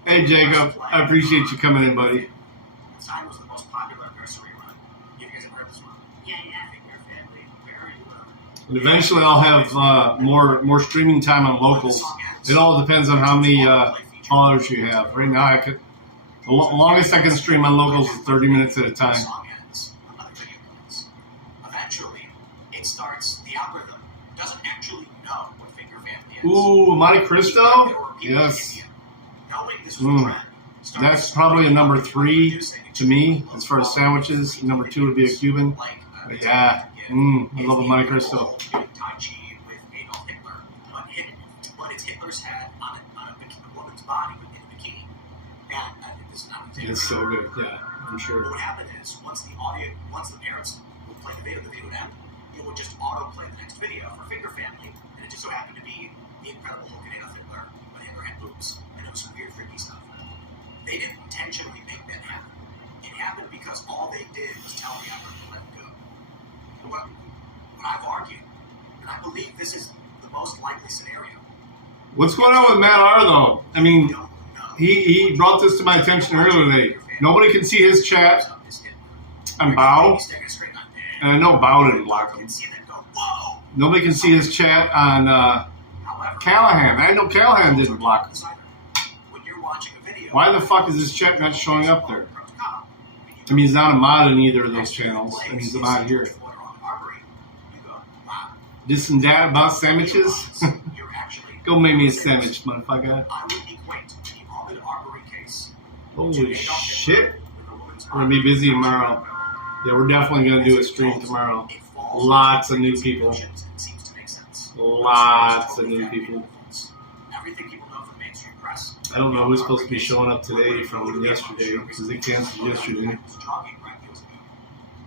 Hey, Jacob. I appreciate you coming in, buddy. The sign was the most popular nursery rhyme. You guys have heard this one? Yeah. And eventually, I'll have more streaming time on locals. It all depends on how many followers you have. Right now, the longest I can stream on locals is 30 minutes at a time. Eventually, it starts. The algorithm doesn't actually know what finger family is. Ooh, Monte Cristo? Yes. That's probably a number 3 to me as far as sandwiches. Number 2 would be a Cuban. But yeah, I love a Monte Cristo. Tai Chi with Adolf Hitler, but it's Hitler's head on a woman's body in a bikini. And this is not an It's so good, yeah, I'm sure. What would happen is once the parents would play the video would end. It would just auto-play the next video for Finger Family, and it just so happened to be the Incredible Hulk and Adolf Hitler, but Hitler had boobs, and it was some weird, freaky stuff. They didn't intentionally make that happen. It happened because all they did was tell the algorithm to let it go. And what I've argued, and I believe this is the most likely scenario. What's going on with Matt R, though? I mean, he brought this to my attention earlier today. Nobody can see his chat on Bow, and I know Bow didn't block him. Nobody can see his chat on Callahan. I know Callahan didn't block him. Why the fuck is his chat not showing up there? I mean, he's not a mod in either of those channels, and he's a mod here. This and that about sandwiches? Go make me a sandwich, motherfucker. Holy shit. We're going to be busy tomorrow. Yeah, we're definitely going to do a stream tomorrow. Lots of new people. Lots of new people. I don't know who's supposed to be showing up today from yesterday, because they canceled yesterday.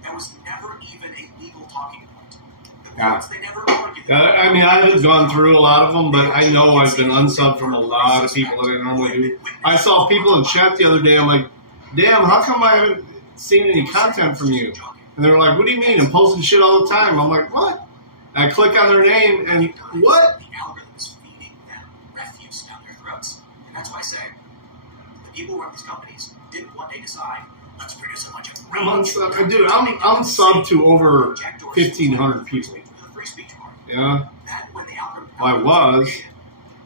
There was never even a legal talking point. Yeah. I mean, I haven't gone through a lot of them, but I know I've been unsubbed from a lot of people that I normally do. I saw people in chat the other day, I'm like, damn, how come I haven't seen any content from you? And they were like, what do you mean? I'm posting shit all the time. I'm like, what? And I click on their name, and what? The algorithm is feeding them refuse down their throats. And that's why I say, the people who run these companies didn't one day decide, let's produce a bunch of Dude, I'm subbed to over 1,500 people. Yeah. Well, I was.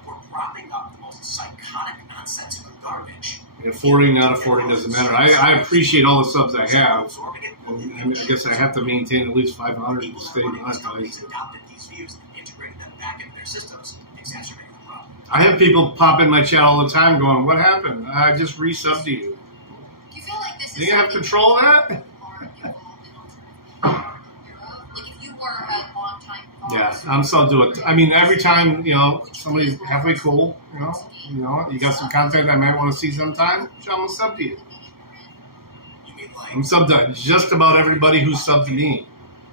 We're propping up the most psychotic, nonsensical garbage. Yeah, 40, not affording doesn't matter. I appreciate all the subs I have. And I guess I have to maintain at least 500 to stay monetized. I have people pop in my chat all the time going, what happened? I just resubbed to you. Do you feel like this Do is you have control of that? Yeah, I'm so do it. I mean, every time, somebody's halfway cool, you got some content I might want to see sometime, I'm going to sub to you. I'm subbed to just about everybody who's subbed to me.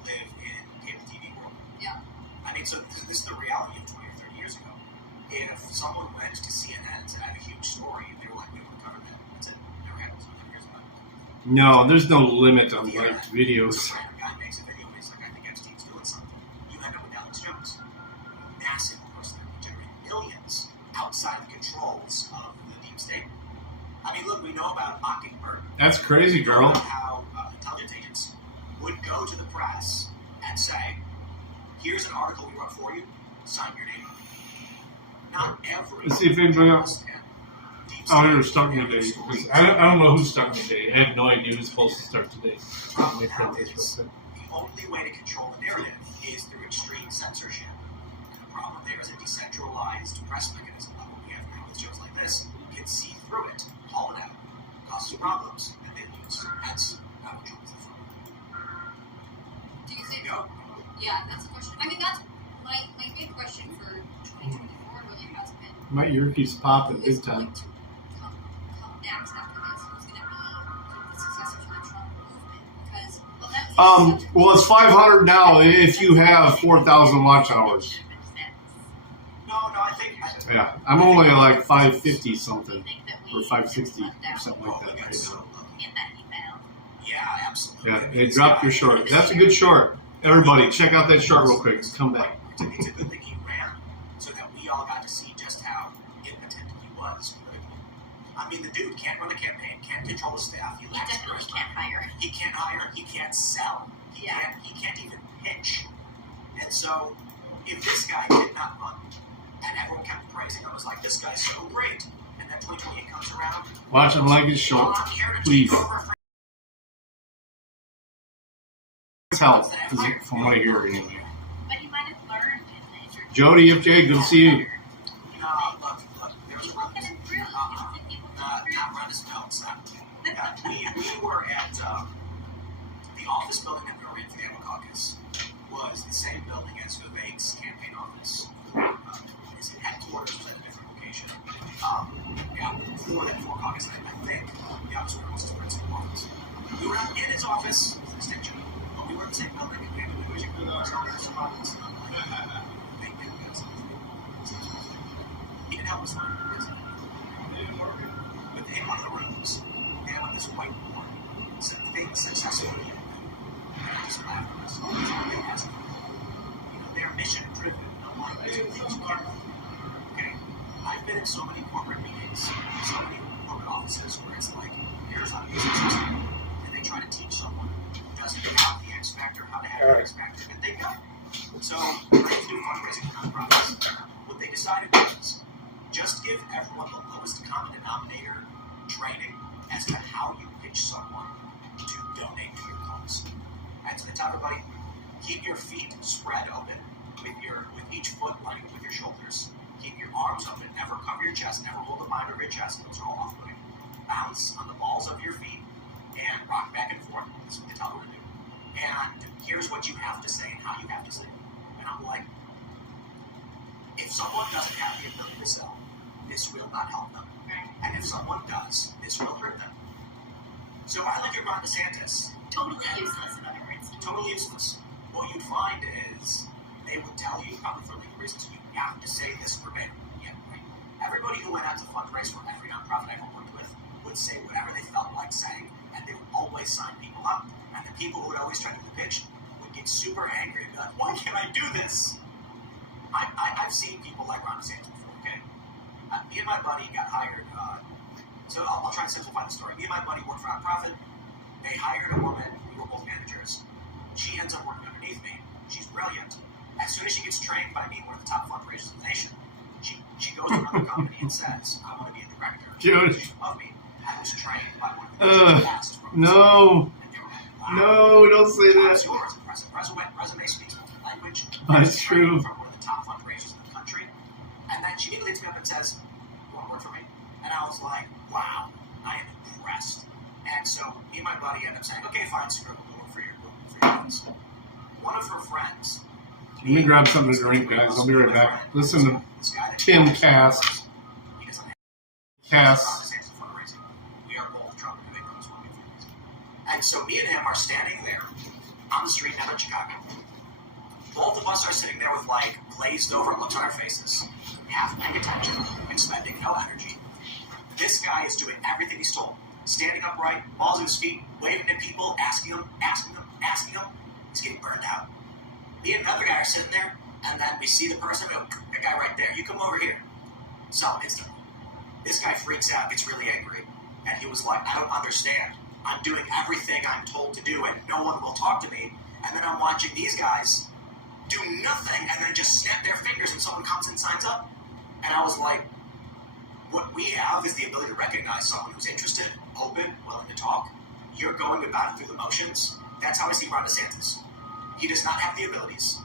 Live in cable TV world. Yeah. I mean, so this is the reality of 20 or 30 years ago. If someone went to CNN and said, I have a huge story, and they were like, we want to cover that. That's it. Never happens. Nothing cares about it. No, there's no limit on liked videos. A guy makes a video and he's like, I think Epstein's doing something. You end up with Alex Jones. Massive person generating millions outside the controls of the deep state. I mean, look, we know about Mockingbird. That's crazy, girl. How intelligence agents would go to the press and say, here's an article we wrote for you, sign your name. Not every... Let's see if anybody else... Oh, here, start me today. I don't know who's starting today. I have no idea who's supposed to start today. The only way to control the narrative is through extreme censorship. And the problem there is a decentralized press mechanism. Like what we have now with shows like this, you can see through it, call it out, causes problems, and then lose. That's how control is the front. Do you think... Yeah, that's a question. I mean, that's my big question for 2024 really has been... My ear keeps popping big time. Next after this, who's going to be the successor to the Trump movement? Because Well, it's 500 now if you have 4,000 watch hours. Yeah, I'm only like 550 something, think that we or 560 left or out something Oh, like we that got right so now. lucky. in that email. Yeah, absolutely. Yeah, they dropped your short. That's a good short. Everybody, check out that short real quick. Come back. It's a good thing he ran, so that we all got to see just how impotent he was. I mean, the dude can't run a campaign, can't control his staff. He He lacks definitely charisma. can't hire. He can't hire. He can't sell. Yeah. He can't even pitch. And so, if this guy did not run, and everyone kept praising him, I was like, this guy's so great. And then 2028 comes around. Watch him like his short. I'm here to Please. take over for Help, from what I hear anyway. But he might have learned in the interview. Jody, FJ, good to see you. No, look, there's a People can improve. People not can run his mouth, son. We were at the office building that we were in for the Iowa caucus was the same building as Vivek's campaign office. His headquarters was at a different location. For caucus, I think the office was his principal office. We were in his office, it was an extension, but we were in the same building and we had to negotiate with our spots. He didn't help us learn. But in one of the rooms, they have on this whiteboard some things successful people do. And I just laughed at myself. That's what they ask for. You know, they're mission driven. No one does things you can't do. Okay? I've been in so many corporate meetings, so many corporate offices where it's like, here's how to be successful. And they try to teach someone who doesn't have the X factor how to have the X factor, and they don't. So, when I used to do fundraising for nonprofits, what they decided was just give everyone the lowest common denominator training as to how you pitch someone to donate to your cause. And so they tell everybody, keep your feet spread open with each foot lining up with your shoulders. Keep your arms open, never cover your chest, never hold the bind over your chest, those are all off-putting. Bounce on the balls of your feet and rock back and forth. That's what they tell them to do. And here's what you have to say and how you have to say it. And I'm like, if someone doesn't have the ability to sell, this will not help them. And if someone does, this will hurt them. So I look at Ron DeSantis. Totally useless, in other words. Totally useless. What you'd find is they would tell you, probably for legal reasons, you have to say this verbatim. Yeah, right. Everybody who went out to fundraise for every nonprofit I ever worked with would say whatever they felt like saying, and they would always sign people up. And the people who would always try to do the pitch would get super angry and be like, why can't I do this? I've seen people like Ron DeSantis before, okay? Me and my buddy got hired, so I'll try to simplify the story. Me and my buddy worked for a nonprofit. They hired a woman, we were both managers. She ends up working underneath me. She's brilliant. As soon as she gets trained by me, one of the top fundraisers in the nation, she goes to another company and says, I want to be a director. Dude. She loved me. I was trained by one of the best from No. and they were like, No, don't say job's that. yours. Impressive resume speaks multi language. That's true. From one of the top fundraisers in the country. And then she immediately hits me up and says, you want to work for me? And I was like, wow, I am impressed. And so me and my buddy ended up saying, okay, fine, screw it, we'll go for your friends. One of her friends. Let me grab something to drink, guys. I'll be right back. Listen to Tim Cass. Cass. We are both Trump and Vivek as well. And so me and him are standing there on the street down in Chicago. Both of us are sitting there with like glazed over looks on our faces, half paying attention, expending no energy. This guy is doing everything he's told. Standing upright, balls in his feet, waving at people, asking them. He's getting burned out. Me and another guy are sitting there, and then we see the person, go, that guy right there, you come over here. So instantly. This guy freaks out, gets really angry, and he was like, I don't understand. I'm doing everything I'm told to do, and no one will talk to me. And then I'm watching these guys do nothing, and then just snap their fingers, and someone comes and signs up. And I was like, what we have is the ability to recognize someone who's interested, open, willing to talk. You're going about it through the motions. That's how I see Ron DeSantis. He does not have the abilities.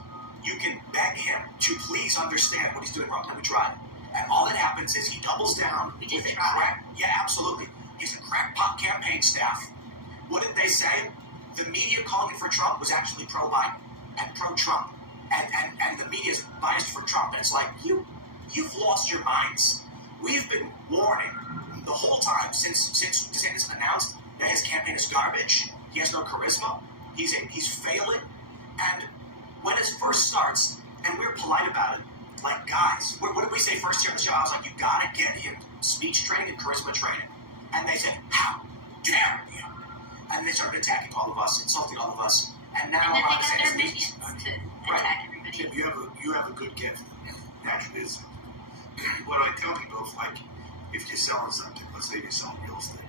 You can beg him to please understand what he's doing wrong. Let me try. And all that happens is he doubles down with a crack. Yeah, absolutely. He's a crackpot campaign staff. What did they say? The media calling for Trump was actually pro-Biden and pro-Trump. And the media is biased for Trump. And it's like, you've lost your minds. We've been warning the whole time since DeSantis announced that his campaign is garbage. He has no charisma. He's failing. And when it first starts, and we're polite about it, Like, guys, what did we say first here on the show? I was like, you gotta get him speech training and charisma training. And they said, how dare you? And they started attacking all of us, insulting all of us. And now And then Ron they got their DeSantis minions to attack everybody. Tim, you have a good gift. Naturally, is what I tell people is like, if you're selling something, let's say you're selling real estate,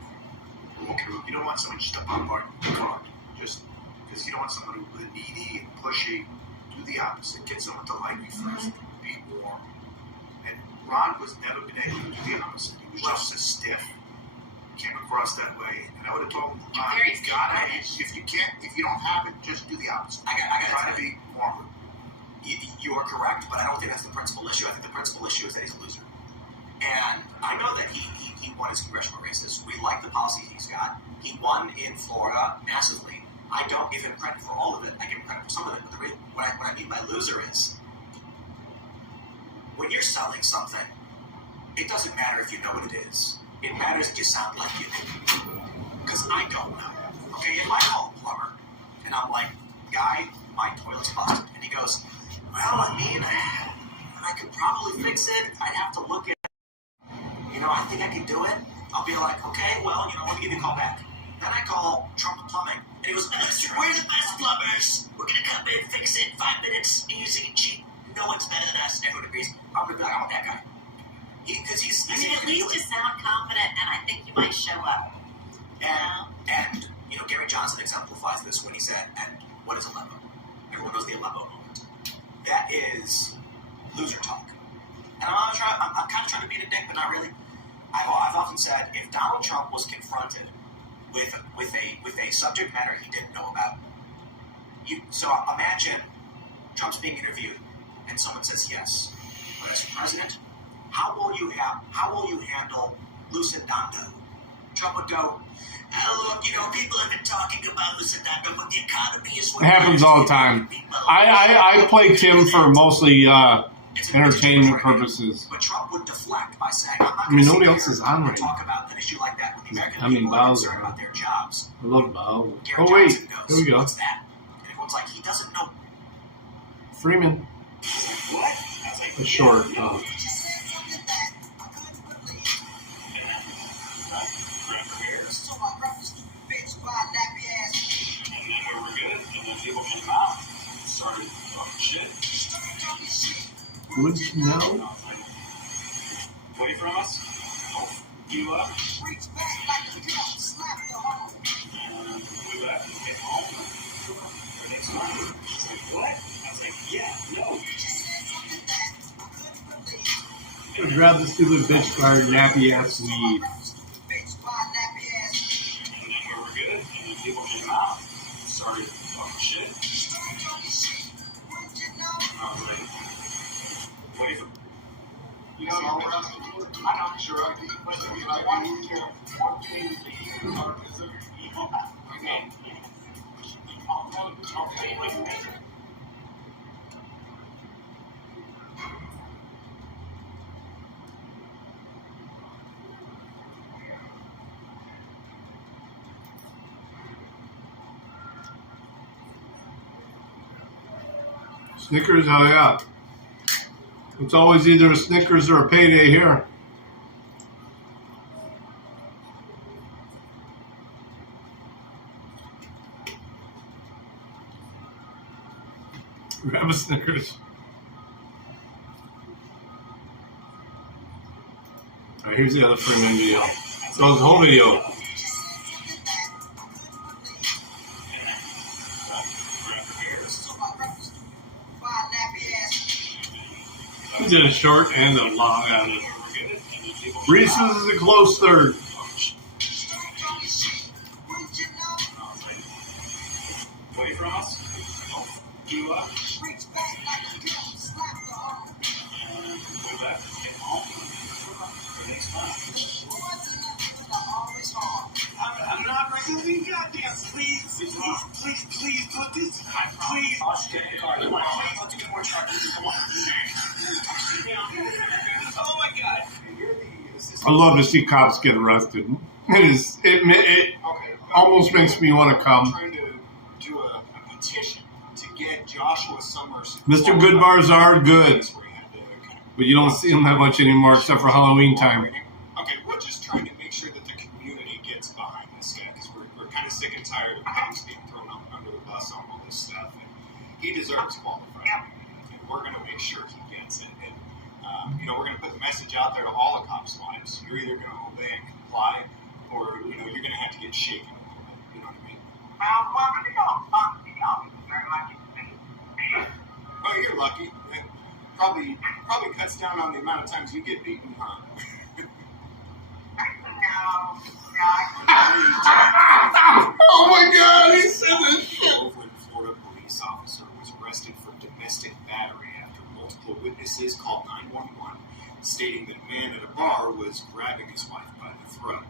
okay, you don't want someone just to pop on your card, just because you don't want someone who's needy and pushy. Do the opposite. Get someone to like you first. Be warm. And Ron was never been able to do the opposite. He was just a stiff. Came across that way, and I would have told him, Ron, Very you gotta, stiff. if you don't have it, just do the opposite. I gotta Try tell to you, be warmer. you are correct, but I don't think that's the principal issue. I think the principal issue is that he's a loser. And I know that he won his congressional races. We like the policy he's got. He won in Florida massively. I don't give him credit for all of it. I give him credit for some of it. But what I mean by loser is when you're selling something, it doesn't matter if you know what it is. It matters if you sound like you do. Because I don't know. Okay, if I call a plumber and I'm like, guy, my toilet's busted. And he goes, well, I mean, I could probably fix it. I'd have to look at it. I think I can do it. I'll be like, okay, well, let me give you a call back. Then I call Trump Plumbing, and he goes, we're the best plumbers. We're going to come in, fix it, 5 minutes, easy and cheap. No one's better than us. Everyone agrees. I'm going to be like, I want that guy. Because he's I mean, at least you sound confident, and I think you might show up. And Gary Johnson exemplifies this when he said, and what is Aleppo? Everyone knows the Aleppo moment. That is loser talk. And I'm kind of trying to beat a dick, but not really. I've often said, if Donald Trump was confronted with a subject matter he didn't know about, so imagine Trump's being interviewed, and someone says yes, but as president, how will you handle Lucidando? Trump would go, look, people have been talking about Lucidando, but the economy is what It happens all the time. I play Tim for mostly entertainment purposes. But Trump would deflect by saying, I'm not I mean, gonna nobody sit else here is on and right talk about an issue like that when the American I mean, people are Bowser. concerned about their jobs. I love Bowser. Gary Oh, wait. Johnson goes, Here we go. what's that? And everyone's like, he doesn't know. Freeman. What? I was like, A short. Would you know? Wait from us? You up? We left. Get home. For next time. She's like, what? I was like, yeah, no. Grab the stupid bitch car, nappy ass weed. And then we were good, and then people came out and started talking shit. And I was like, wait for. All around the world. I'm not sure I can listen. I want you to want me to be our visitor. Snickers, oh yeah. It's always either a Snickers or a payday here. Grab a Snickers. Alright, here's the other Freeman video. So the whole video. He did a short and a long out of it. Reese's is a close third. Wait from us? You up? And we left. Get home. For next time. I'm not really goddamn. Please put this. Please. I'll get the car. Let's get more charges. Come on. Oh my god. I love to see cops get arrested. It almost makes me want to come. I'm trying to do a petition to get Joshua Summers. Mr. Goodbars are good. Where he had the But you don't see them that much anymore except for Halloween time. Okay, we're just trying to make sure that the community gets behind this guy because we're kind of sick and tired of things being thrown up under the bus on all this stuff. And he deserves qualified. And we're going to make sure he gets it. And, we're going to put the message out there to all the cops' wives. You're either going to obey and comply or, you're going to have to get shaken a little bit. You know what I mean? Oh, you're lucky. It probably cuts down on the amount of times you get beaten, huh? Oh my God, he said this shit. Oakland, Florida police officer was arrested for domestic battery after multiple witnesses called 911, stating that a man at a bar was grabbing his wife by the throat.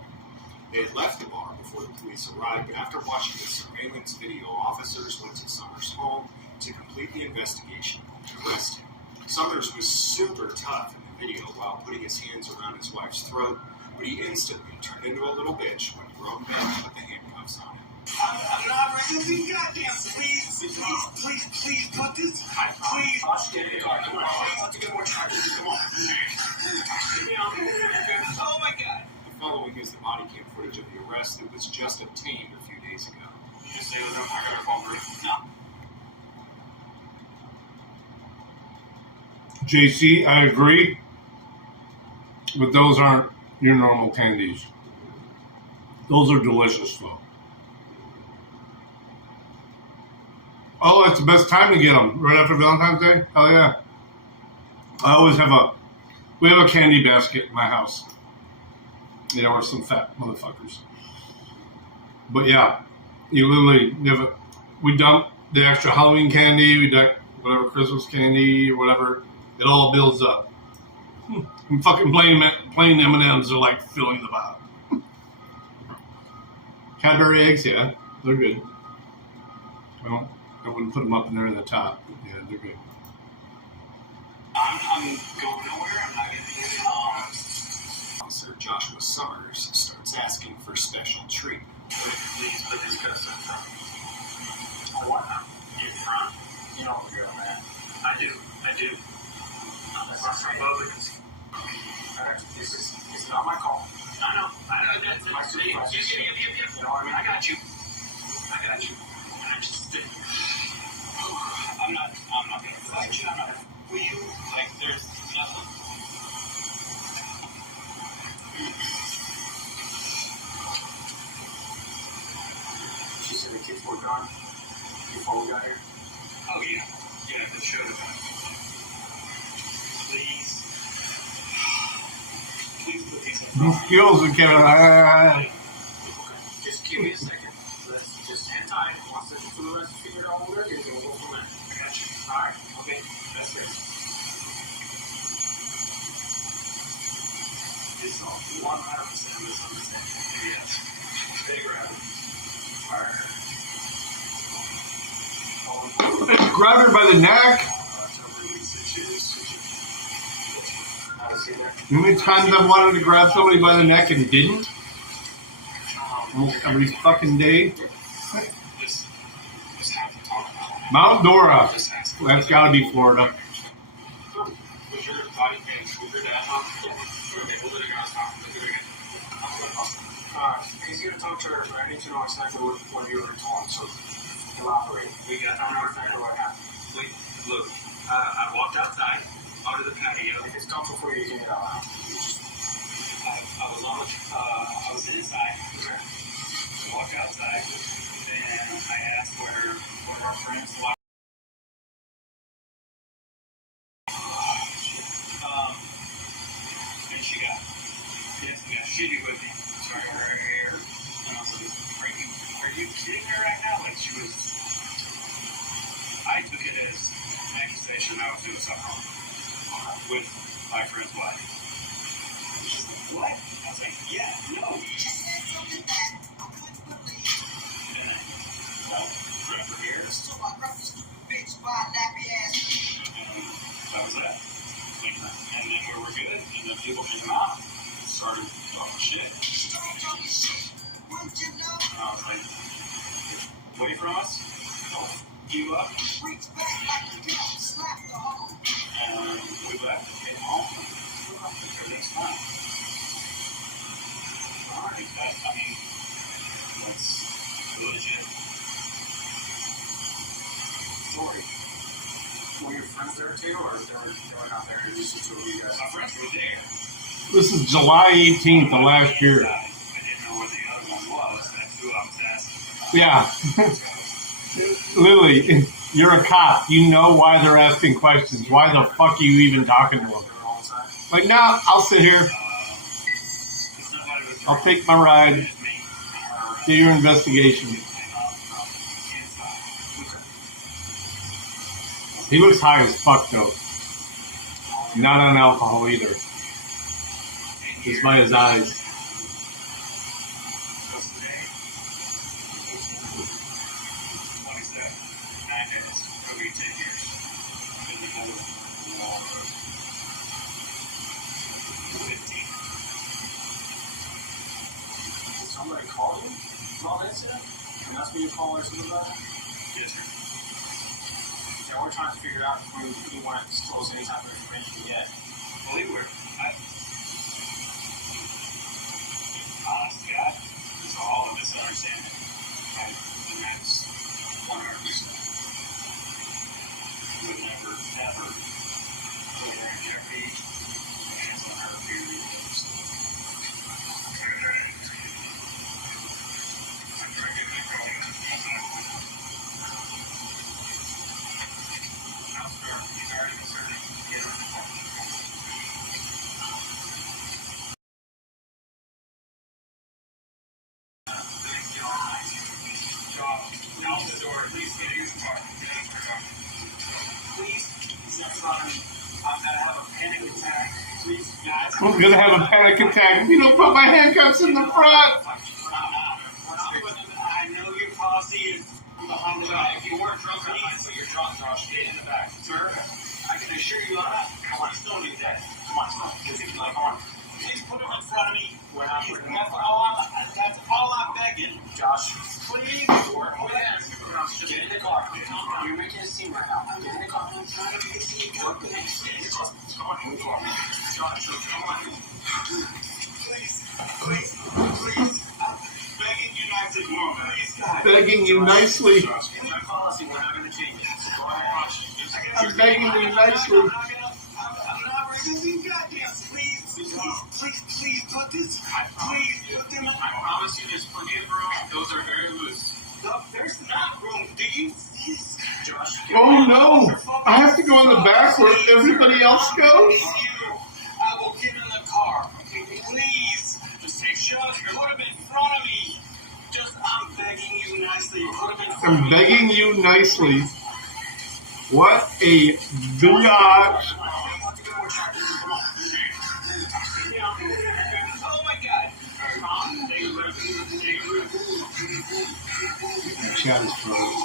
They had left the bar before the police arrived, but after watching the surveillance video, officers went to Summers' home to complete the investigation and arrest him. Summers was super tough in the video while putting his hands around his wife's throat, but he instantly turned into a little bitch when grown men put the handcuffs on him. I'm not resisting. Goddamn, please put this. Please. Come on. Let's get more traction. Come on. Oh my God. The following is the body cam footage of the arrest that was just obtained a few days ago. You say with him? I got a phone for no. JC, I agree, but those aren't your normal candies. Those are delicious, though. Oh, it's the best time to get them, right after Valentine's Day? Hell yeah. We have a candy basket in my house. We're some fat motherfuckers. But yeah, you literally we dump the extra Halloween candy, we dump whatever Christmas candy or whatever. It all builds up. And fucking plain M&Ms are like filling the bottom. Cadbury eggs, yeah, they're good. I wouldn't put them up in there at the top. But yeah, they're good. I'm going nowhere. I'm not going to get it. Officer Joshua Summers starts asking for special treatment. Please put this cuss in front. What? In front? You know the girl, man. I do. That's not Republicans. This is not my call. I know. That's my supervisor. Yep. You know what I mean? I got you. I'm just I'm not gonna fight you. I'm not gonna. Will you? Like, there's nothing. She said the kids were gone before we got here. Oh yeah, they should have been. Please put these in. These skills are Okay, just give me a second. Let's just hang tight. Once the rest figure out what we're doing, we'll go from there. I got you. Alright, okay, that's great. This is all 100% misunderstanding. Yes. Big rabbit. Alright. Grab her by the neck. How many times I've wanted to grab somebody by the neck and didn't? Almost every fucking day. Mount Dora. That's gotta be Florida. He's going to talk to her, but I need to know exactly what you were told, so elaborate. We got to know exactly what happened. Wait, look, I walked outside onto the patio. If it's comfortable for you, you can get out. I was inside. Okay. I walked outside, and I asked where our friends were. And she got shitty with me. Sorry, her hair. And I was like, are you kidding her right now? Like, I took it as an accusation I was doing something wrong with my friend's wife. She's like, what? I was like, yeah, no. And I grabbed her hair. That was that. And then we were good, and then people came out and started talking shit. And I was like, wait from us? I'll you up. And we left and came home. Alright, I mean, that's a legit story. Were your friends there too, or they were not there? It was just two of you guys? My friends were there. This is July 18th of last year. I didn't know where the other one was. That's who I was asking. Yeah. Lily, you're a cop. You know why they're asking questions. Why the fuck are you even talking to them? Like, nah, I'll sit here. I'll take my ride. Do your investigation. He looks high as fuck, though. Not on alcohol either. Just by his eyes. Somebody called you about the incident? And that's when you call our supervisor? Yes, sir. Yeah, we're trying to figure out if we want to disclose any type of information yet. Believe we're. Honest to God, it's all a misunderstanding. And that's 100%. We would never, ever put her in jeopardy. Hands on her, period. I'm gonna have a panic attack if you don't put my handcuffs in the front. I know your policy is behind the back. If you weren't drunk or not, but you're drunk, Josh, get in the back. Sir, I can assure you I'm not. Come on, still do that. Come on, because if you like, come on. Please put him in front of me. That's all I'm begging. Josh, please work with him. Get in the car. You're making a scene right now. Get in the car. I'm trying to get a scene. Work with him. Please. Come on, in the car. Josh, come on. Please. I'm begging you nicely. Please, God. Begging you nicely. Josh, in my policy, we're not going to change it. So go ahead. I'm begging you nicely. I'm not resisting goddamn. Please put this. Please put them on. I promise you there's plenty of room. Those are very loose. There's not room. Do you see? Josh. Oh no! I have to go in the back where everybody else goes? I will get in the car. Please. Just take shots. Put them in front of me. I'm begging you nicely. Put them in front of me. I'm begging you nicely. What a biatch. Oh my God. Chat is frozen.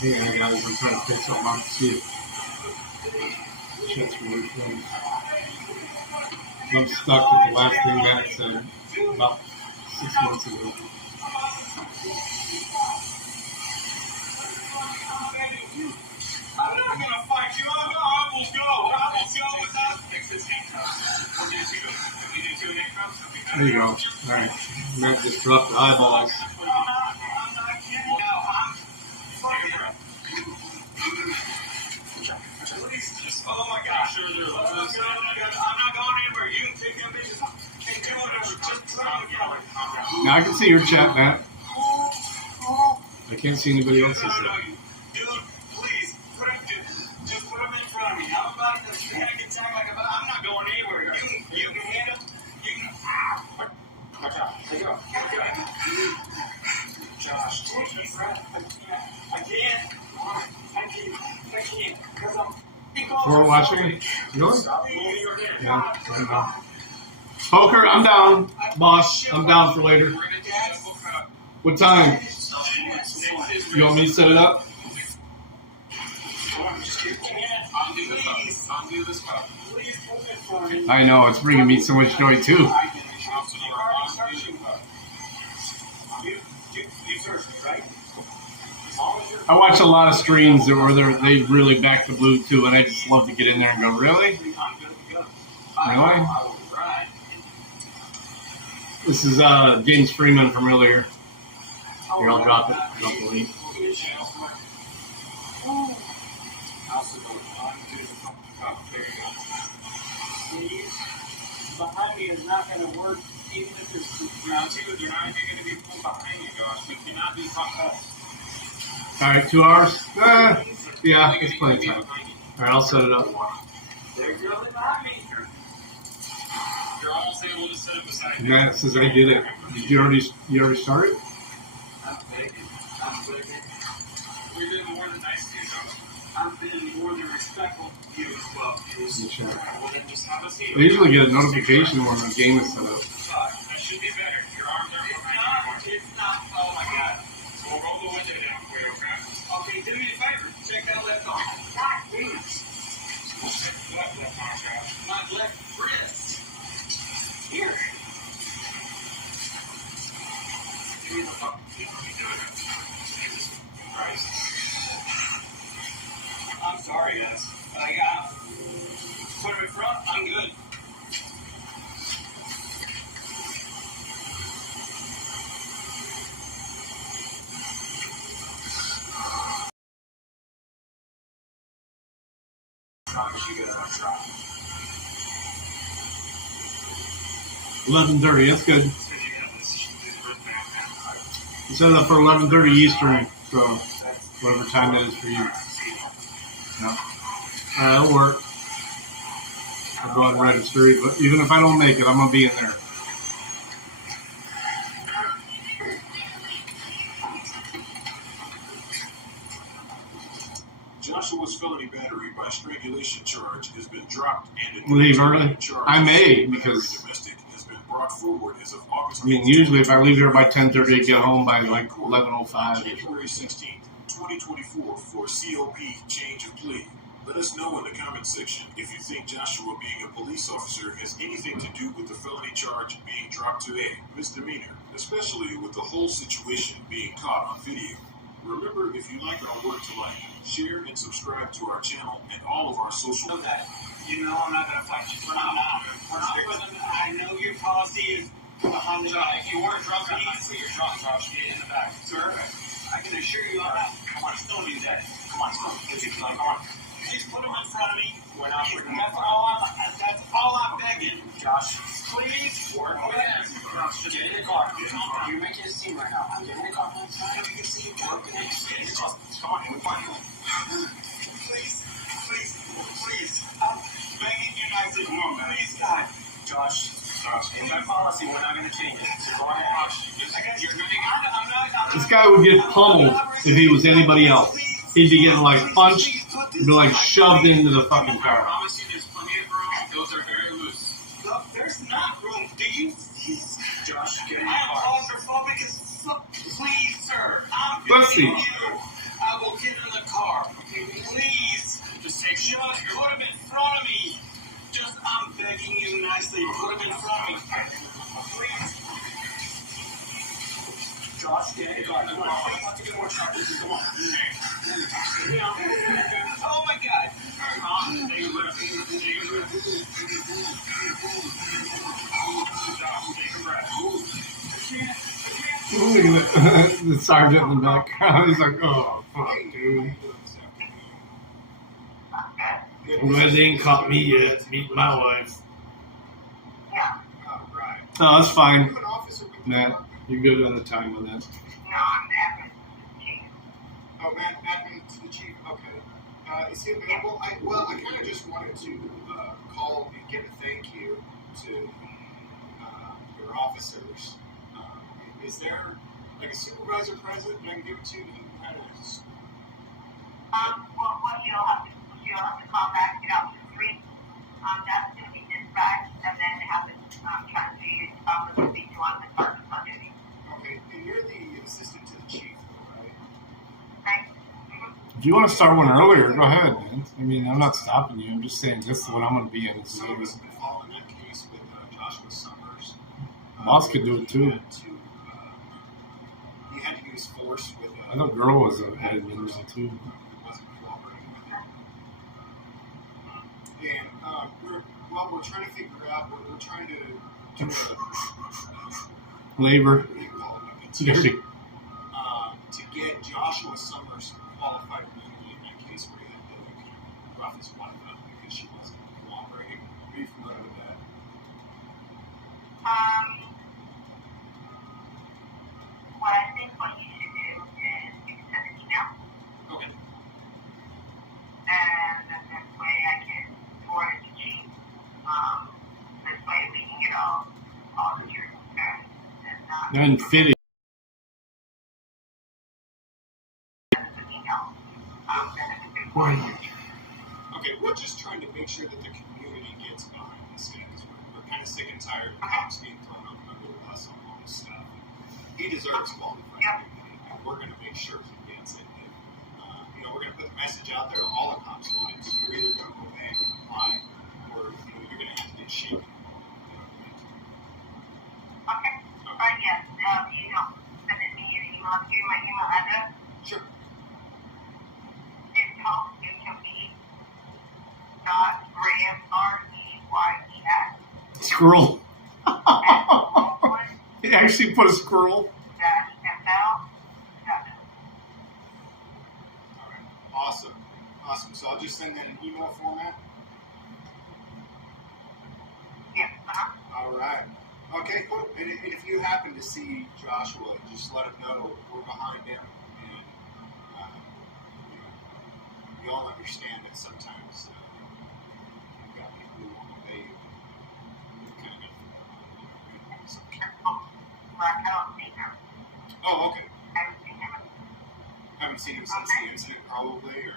Hang on, guys. I'm trying to pick something up. See if chat's really frozen. I'm stuck with the last thing Matt said about 6 months ago. I'm not going to fight you. I will go. Without fix this handcuffs. There you go. Alright. Matt just dropped the eyeballs. I'm not kidding. Oh my gosh. I'm not going anywhere. You can take them bitches and do whatever. Just put them in front of me. Now I can see your chat, Matt. I can't see anybody else's. Dude, please. Just put them in front of me. I'm about to panic attack like I'm not going anywhere. You can handle. You can. Watch out. Take it off. Josh, take it front. I can't. Because I'm. We're watching. Really? Stop moving your hand. Yeah. I know. Poker, I'm down. Boss, I'm down for later. What time? You want me to set it up? I know, it's bringing me so much joy too. I watch a lot of streams where they really back the blue too, and I just love to get in there and go, really? Really? This is James Freeman from earlier. Here, I'll drop it. Drop the link. Behind me is not going to work, even if there's round two. You're not even going to be pulled behind me, Josh. We cannot be caught up. All right, 2 hours. Yeah, it's plenty of time. All right, I'll set it up. They're really behind me. You're almost able to sit up beside me. Matt says I did it. Did you already started? I'm begging. We've been more than nice to you, Josh. I've been more than respectful to you as well. Sure. Well, then just have a seat. I usually get a notification when the game is set up. That should be better. Your arms are behind you. It's not. Oh my God. So we'll roll the window down for you, okay? Okay, do me a favor. Check that left arm. God damn. Left arm, Josh. My left wrist. Here. Give me the fuck. Jesus Christ. I'm sorry, guys. I got put him in front. I'm good. You get on shot. 11:30. That's good. You set it up for 11:30 Eastern, so whatever time that is for you. No. That'll work. I'll go ahead and register it, but even if I don't make it, I'm gonna be in there. Joshua's felony battery by strangulation charge has been dropped and Leave early? I may, because domestic has been brought forward as of August. I mean, usually if I leave here by 10:30, I get home by like 11:05. January 16th, 2024 for COP change of plea. Let us know in the comments section if you think Joshua being a police officer has anything to do with the felony charge being dropped to a misdemeanor, especially with the whole situation being caught on video. Remember, if you like our work, to like, share, and subscribe to our channel and all of our social media. You know I'm not going to fight you. We're not putting. I know your policy is 100. If you weren't drunk, I need to see your drunk, Josh. Get in the back. Sir, I can assure you I'm not. Come on, still do that. Come on, still. Come on. Please put him in front of me. We're not putting. That's all I'm begging. Josh, please work with him. Get in the car. You're making a scene right now. I'm getting in the car. I'm trying to make a scene. Come on, we're fighting. Please. I'm begging you nicely. Come on, man. Please, God. Josh, in my policy, we're not going to change it. So go ahead. This guy would get pummeled if he was anybody else. He'd be getting like punched, he'd be like shoved into the fucking car. I promise you there's plenty of room. Those are very loose. Look, there's not room. Do you? Josh, get in the car. I'm claustrophobic as fuck. Please, sir. I'm begging you. I will get in the car. Okay, please. Just put him in front of me. I'm begging you nicely. Put him in front of me. Please. Josh, get in the car. Come on. Let's get more charges. Come on. Oh my God. Come on. Take a breath. Take a breath. Look at the sergeant in the background. He's like, oh, fuck, dude. I'm glad they ain't caught me yet, beating my wife. Oh, that's fine. Matt, you're good on the time on that. Oh, Matt, admin to the chief. Okay. Is he available? I kind of just wanted to call and give a thank you to your officers. Is there like a supervisor present that I can give it to you? Kind of. What you'll have to call back, get out to the street. That's going to be dispatched, and then they have to transfer you to the speak to one of the sergeants on duty. Okay, and you're the assistant to the chief, right? Right. If you want to start one earlier, go ahead, man. I mean, I'm not stopping you. I'm just saying this is what I'm going to be in. So was involved in that case with Joshua Summers. Boss could do it too. He had to use force with. I know girl was a admin now too. Wasn't cooperating with him. And Well, we're trying to figure out. We're trying to do Labor. what do you call it? It's dirty. To get Joshua Summers qualified immunity in that case where he had to rough his wife up because she wasn't cooperating. Are you familiar with that? What I think what you should do is you can send an email, Okay. and then this way I can forward it to Chief. This way we can get all the truth and not Unfitted. the email. Then it's a good point. Okay, we're just trying to make sure that the community gets behind this guy because we're kind of sick and tired of cops being thrown up under the bus on all this stuff. He deserves qualified immunity, and we're going to make sure he gets it. And, we're going to put the message out there to all the cops' lines. You're either going to obey and comply, or you're going to have to get shaken. Okay. Yes. You know, send it me an email. Give you my email address. Sure. It's help dot Reyes REYES Squirrel. He actually put a squirrel. Awesome. So I'll just send that in email format. Yes. All right. Okay, cool. And if you happen to see Joshua, just let him know we're behind him, and we all understand that sometimes you've got people who won't obey you. Kind of Oh, okay. Haven't seen him since the incident, probably, or.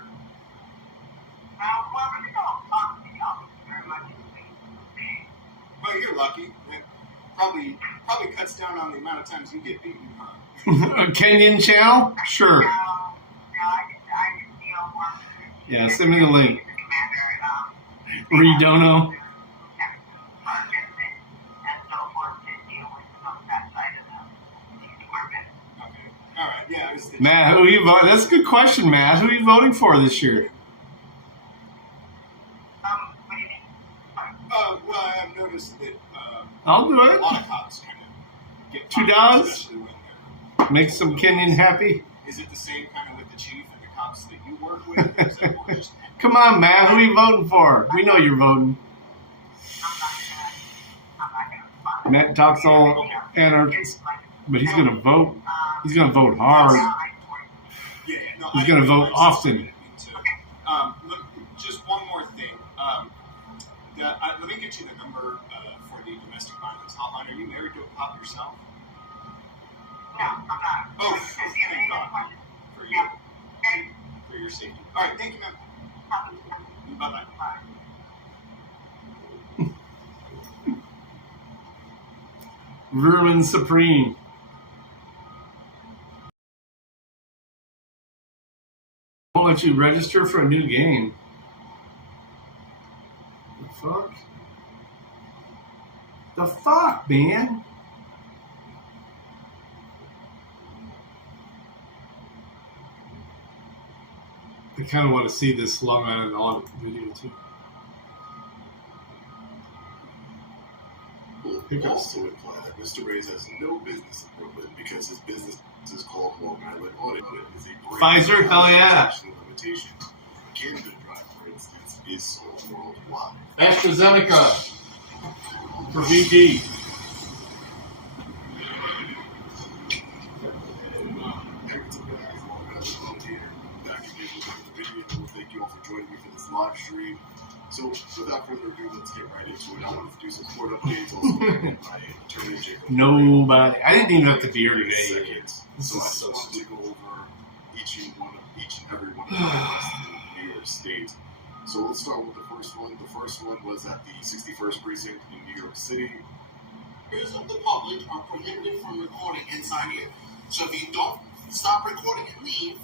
Well, you're lucky. It probably cuts down on the amount of times you get beaten, huh? A Kenyan channel? Sure. Yeah, send me the link. Or you don't know? Okay. All right. Yeah. Matt, who are you voting? That's a good question, Matt. Who are you voting for this year? Well, I've noticed that I'll do a it. lot of cops kind of get $2? especially when they're. Make some Kenyan happy. Is it the same kind of with the chief and the cops that you work with? Or is that more just Come on, Matt. Who are you voting for? We know you're voting. Matt talks all anarchist, but he's going to vote. He's going to vote hard. Yeah, no, He's going to vote often. Just one more thing. Let me get you the number for the domestic violence hotline. Are you married to a cop yourself? No, I'm not. Oh, thank God. For your safety. All right, thank you, ma'am. Bye-bye. Vermin Supreme. Won't let you register for a new game. The fuck? The fuck, man? I kind of want to see this Long Island audit video too. Will also imply that Mr. Reyes has no business in Brooklyn because his business is called Long Island Audit. Audit is a Pfizer? Hell yeah. Limitation. Canada Drive, for instance, is sold worldwide. AstraZeneca for VD. Thank you all for joining me for this live stream. So, without further ado, let's get right into it. I want to do some court updates. Also, my attorney Jacob. Nobody. I didn't even have to be here today. Seconds. This So I is just so want to stupid. go over each and every one of the arrests in New York State. So let's start with the first one. The first one was at the 61st precinct in New York City. Members of the public are prohibited from recording inside here. So if you don't stop recording and leave,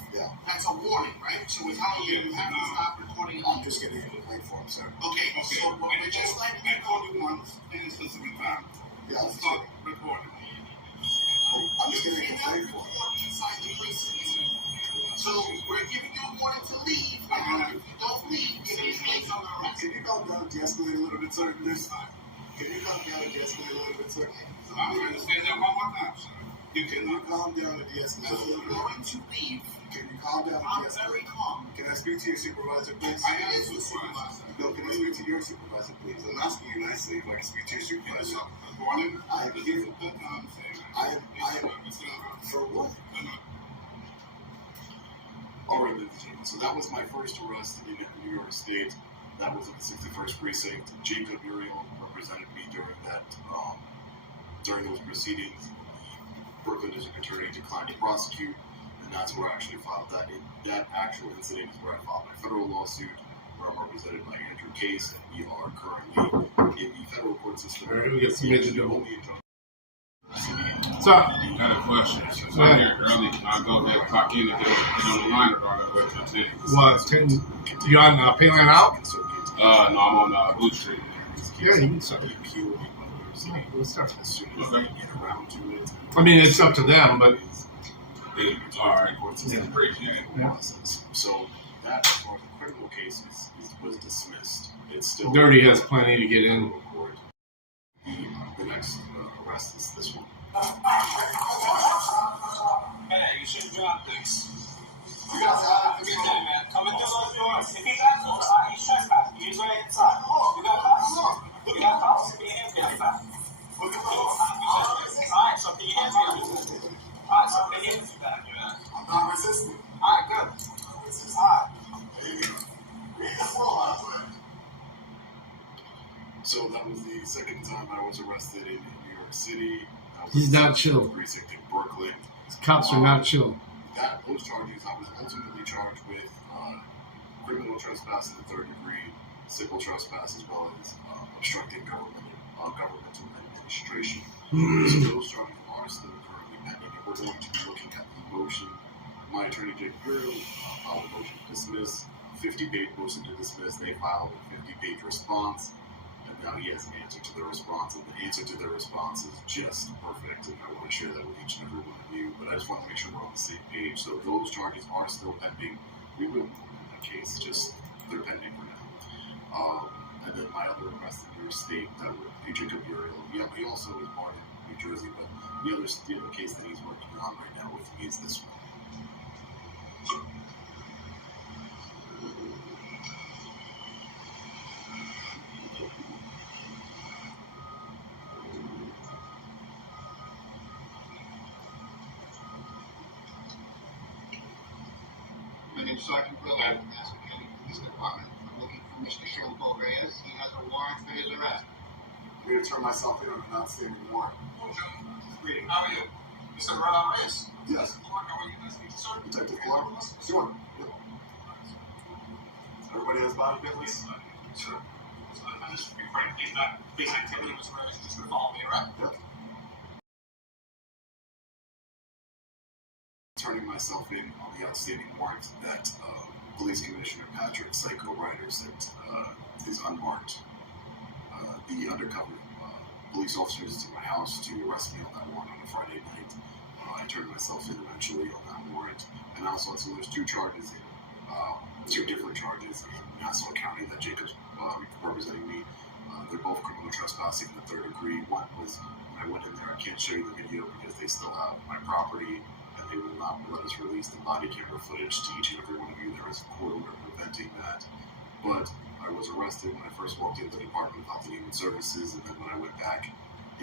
that's a warning, right? So we tell you, you have to stop recording and leave. I'm just getting a complaint form, sir. Okay, so we're just letting you know you once, things to 3 times. Yeah, Stop recording. I'm just getting a complaint form. Inside the precinct. So we're giving you a warning to leave, and if you don't leave, you're going to be placed on arrest. Can you go down the escalator a little bit, sir? Can you calm down and de-escalate a little bit, sir? I'm going to say that one more time, sir. Can you calm down and de-escalate? If you're going to leave, Can you calm down and I'm de-escalate? very calm. Can I speak to your supervisor, please? I am the supervisor. No, can I speak to your supervisor, please? I'm asking you nicely if I can speak to your supervisor. Good morning. I am here. I am for what? All right, ladies and gentlemen. So that was my first arrest in New York State. That was at the 61st precinct. Jacob Uriel represented me during those proceedings. The Brooklyn District Attorney declined to prosecute, and that's where I actually filed that. That actual incident is where I filed my federal lawsuit, where I'm represented by Andrew Case, and we are currently in the federal court system. All right, we get submitted to Only injunction. So, I got a question. Since I'm here early, can I go ahead and clock in and get on the line, or do I gotta wait till 10? what, 10? You on Paleon out? No, I'm on Blue Street. Yeah, you can start. Okay. Let's start. Okay. I mean, it's up to them, but All right. Appreciate it. yeah. So that, as far as the criminal case was dismissed. It's still Dirty has plenty to get in. Court. The next arrest is this one. Hey, you should drop this. You guys have to Hey, man, coming through those doors. If he's outside, he's trespassing. He's right inside. You got cops? You got cops? Can you hand me that? Alright, so can you hand me that? Alright, so can you hand me that? I'm not resisting. Alright, good. Alright. There you go. Read the floor, my friend. So that was the second time I was arrested in New York City. He's not chill. Precinct in Brooklyn. Cops are not chill. Those charges, I was ultimately charged with criminal trespass in the third degree, civil trespass, as well as obstructing governmental administration. So those charges are still currently pending, and we're going to be looking at the motion. My attorney, Jake Burrow, filed a motion to dismiss, 50-page motion to dismiss. They filed a 50-page response. Now he has an answer to the response, and the answer to their response is just perfect, and I want to share that with each and every one of you, but I just want to make sure we're on the same page. So those charges are still pending. We will move in that case, just they're pending for now. And then my other arrest in New York State, that would be Jacob Uriel. Yeah, he also was born in New Jersey, but the other case that he's working on right now with me is this one. My name is Sergeant Will at the Nassau County Police Department. I'm looking for Mr. Shilpo Reyes. He has a warrant for his arrest. I'm going to turn myself in on an outstanding warrant. Greeting. How are you? Mr. Rodriguez? Yes. How are you guys speak to, sir? Detective Clark? Sure. Yep. Everybody has body cameras? Sure. I'm just referring to police activity, Mr. Rodriguez. Just gonna follow me, right? Yep. Turning myself in on the outstanding warrant that Police Commissioner Patrick Psycho Ryder sent is unmarked. The undercover police officers to my house to arrest me on that warrant on a Friday night. I turned myself in eventually on that warrant, and also so there's two charges in, two different charges in Nassau County that Jacob's representing me. They're both criminal trespassing in the third degree. One was when I went in there. I can't show you the video because they still have my property. They will not let us release the body camera footage to each and every one of you. There is a court order preventing that. But I was arrested when I first walked into the Department of Health and Human Services, and then when I went back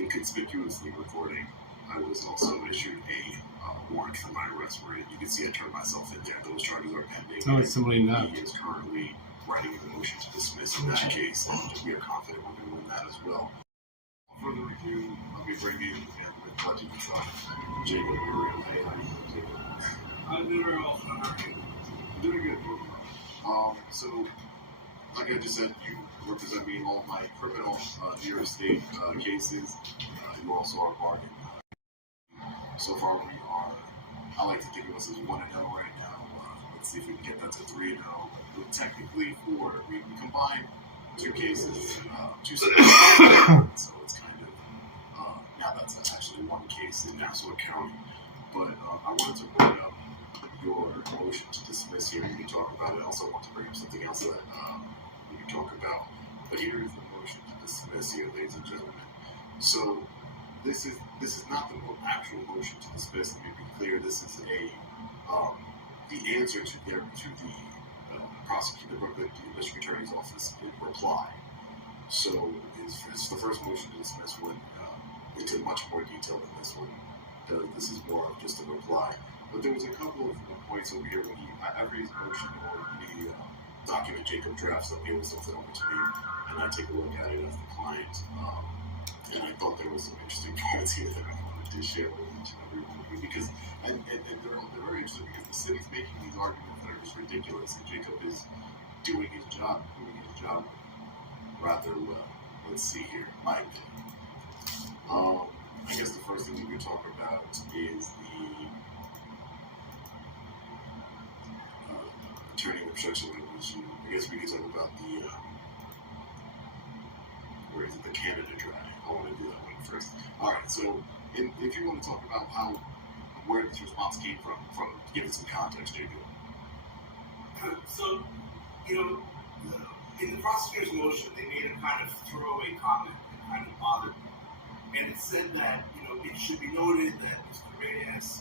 inconspicuously recording, I was also issued a warrant for my arrest where you can see I turned myself in there. Those charges are pending. Oh, it's somebody not. He is currently writing the motion to dismiss in that case, and we are confident we're going to win that as well. Further review, let me bring you in with Budget Jacob Uriel. Hey, how you doing, Jacob? I'm doing very well. How are you? Doing good. So, like I just said, you represent me in all my criminal New York State cases. You also are part in. So far, we are. I like to think of us as 1-0 right now. Let's see if we can get that to 3-0. But technically, we combine two cases, two sentences. So it's kind of now that's actually one case in Nassau County. But I wanted to bring up your motion to dismiss here. We can talk about it. I also want to bring up something else that we can talk about. But here is the motion to dismiss. here, ladies and gentlemen. So this is not the actual motion to dismiss. Let me be clear. This is the answer to the prosecutor, the district attorney's office in reply. So it's the first motion to dismiss one into much more detail than this one. This is more of just a reply. But there was a couple of points over here when every motion or the document Jacob drafts up, he was something over to me, and I take a look at it as the client. And I thought there was some interesting points here that I wanted to share with each and every one of you because, and they're very interesting because the city's making these arguments that are just ridiculous, and Jacob is doing his job rather well. Let's see here, my opinion. I guess the first thing we could talk about is the attorney obstruction of issue. I guess we could talk about the where is it, the Canada Dry. I want to do that one first. All right, so if you want to talk about where this response came from give it some context, Jacob. So, in the prosecutor's motion, they made a kind of throwaway comment that kind of bothered me. And it said that, it should be noted that Mr. Reyes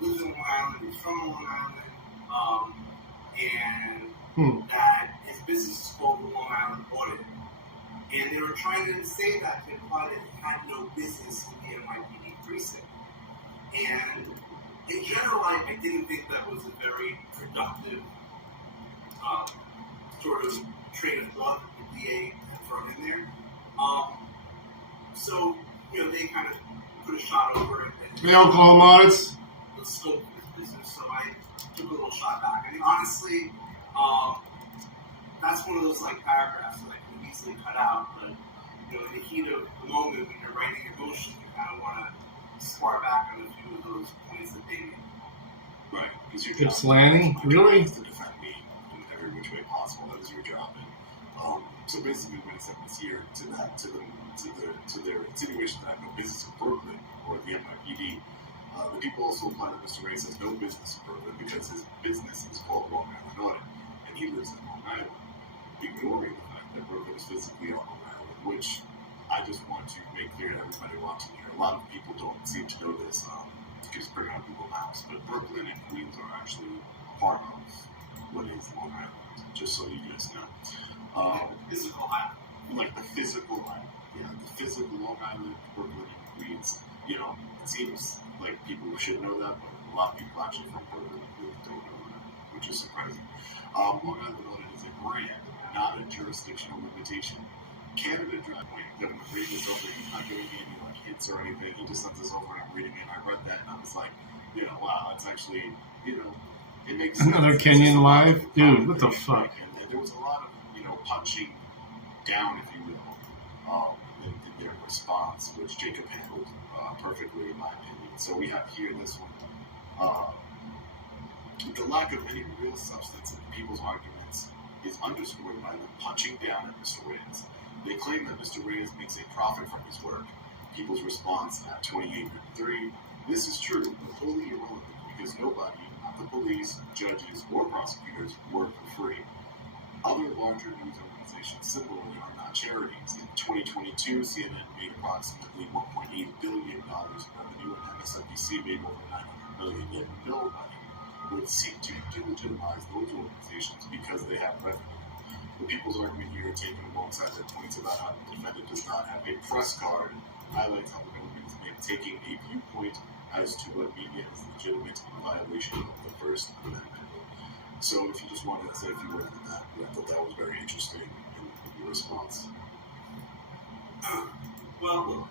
lives in Long Island, he's from Long Island, and that his business is called the Long Island Audit. And they were trying to say that to imply that he had no business in the NYPD precinct. And in general, I didn't think that was a very productive sort of train of thought that the DA had thrown in there. So, they kind of put a shot over it. The Oklahoma audits? The scope of his business, so I took a little shot back. I mean, honestly, that's one of those paragraphs that I can easily cut out, but in the heat of the moment when you're writing your motion, you kind of want to spar back on a few of those points that they made. Right, because your job Slanty, really? Is to defend me in every which way possible. That is your job. And, so basically, when it's this here to their insinuation that I have no business in Brooklyn or the NYPD, the people also imply that Mr. Reyes has no business in Brooklyn because his business is called Long Island Audit, and he lives in Long Island, ignoring the fact that Brooklyn is physically on Long Island, which I just want to make clear to everybody watching here. A lot of people don't seem to know this. Just bring out Google Maps, but Brooklyn and Queens are actually part of what is Long Island, just so you guys know. Physical island. Like the physical island. Yeah, the physical Long Island, Brooklyn, and Queens. It seems like people should know that, but a lot of people actually from Brooklyn don't know that, which is surprising. Long Island Audit is a brand, not a jurisdictional limitation. Canada Dry, I'm going to read this over. He's not giving me any hints or anything. He just sent this over and I'm reading it. I read that and I was like, wow, it's actually, it makes sense. Another Kenyan live? Dude, what the fuck? And there was a lot of, punching down, if you will, in their response, which Jacob handled perfectly, in my opinion. So we have here this one. The lack of any real substance in people's arguments is underscored by them punching down at Mr. Reyes. They claim that Mr. Reyes makes a profit from his work. People's response at 28:3, this is true, but wholly irrelevant because nobody, not the police, judges, or prosecutors, work for free. Other larger news organizations similarly are not charities. In 2022, CNN made approximately $1.8 billion in revenue, and MSNBC made over $900 million. Yet nobody would seek to delegitimize those organizations because they have revenue. The people's argument here, taken alongside their points about how the defendant does not have a press card, highlights how the government is taking a viewpoint as to what media is legitimate in violation of the First Amendment. So if you just wanted to say a few words on that, I thought that was very interesting in your response. Well,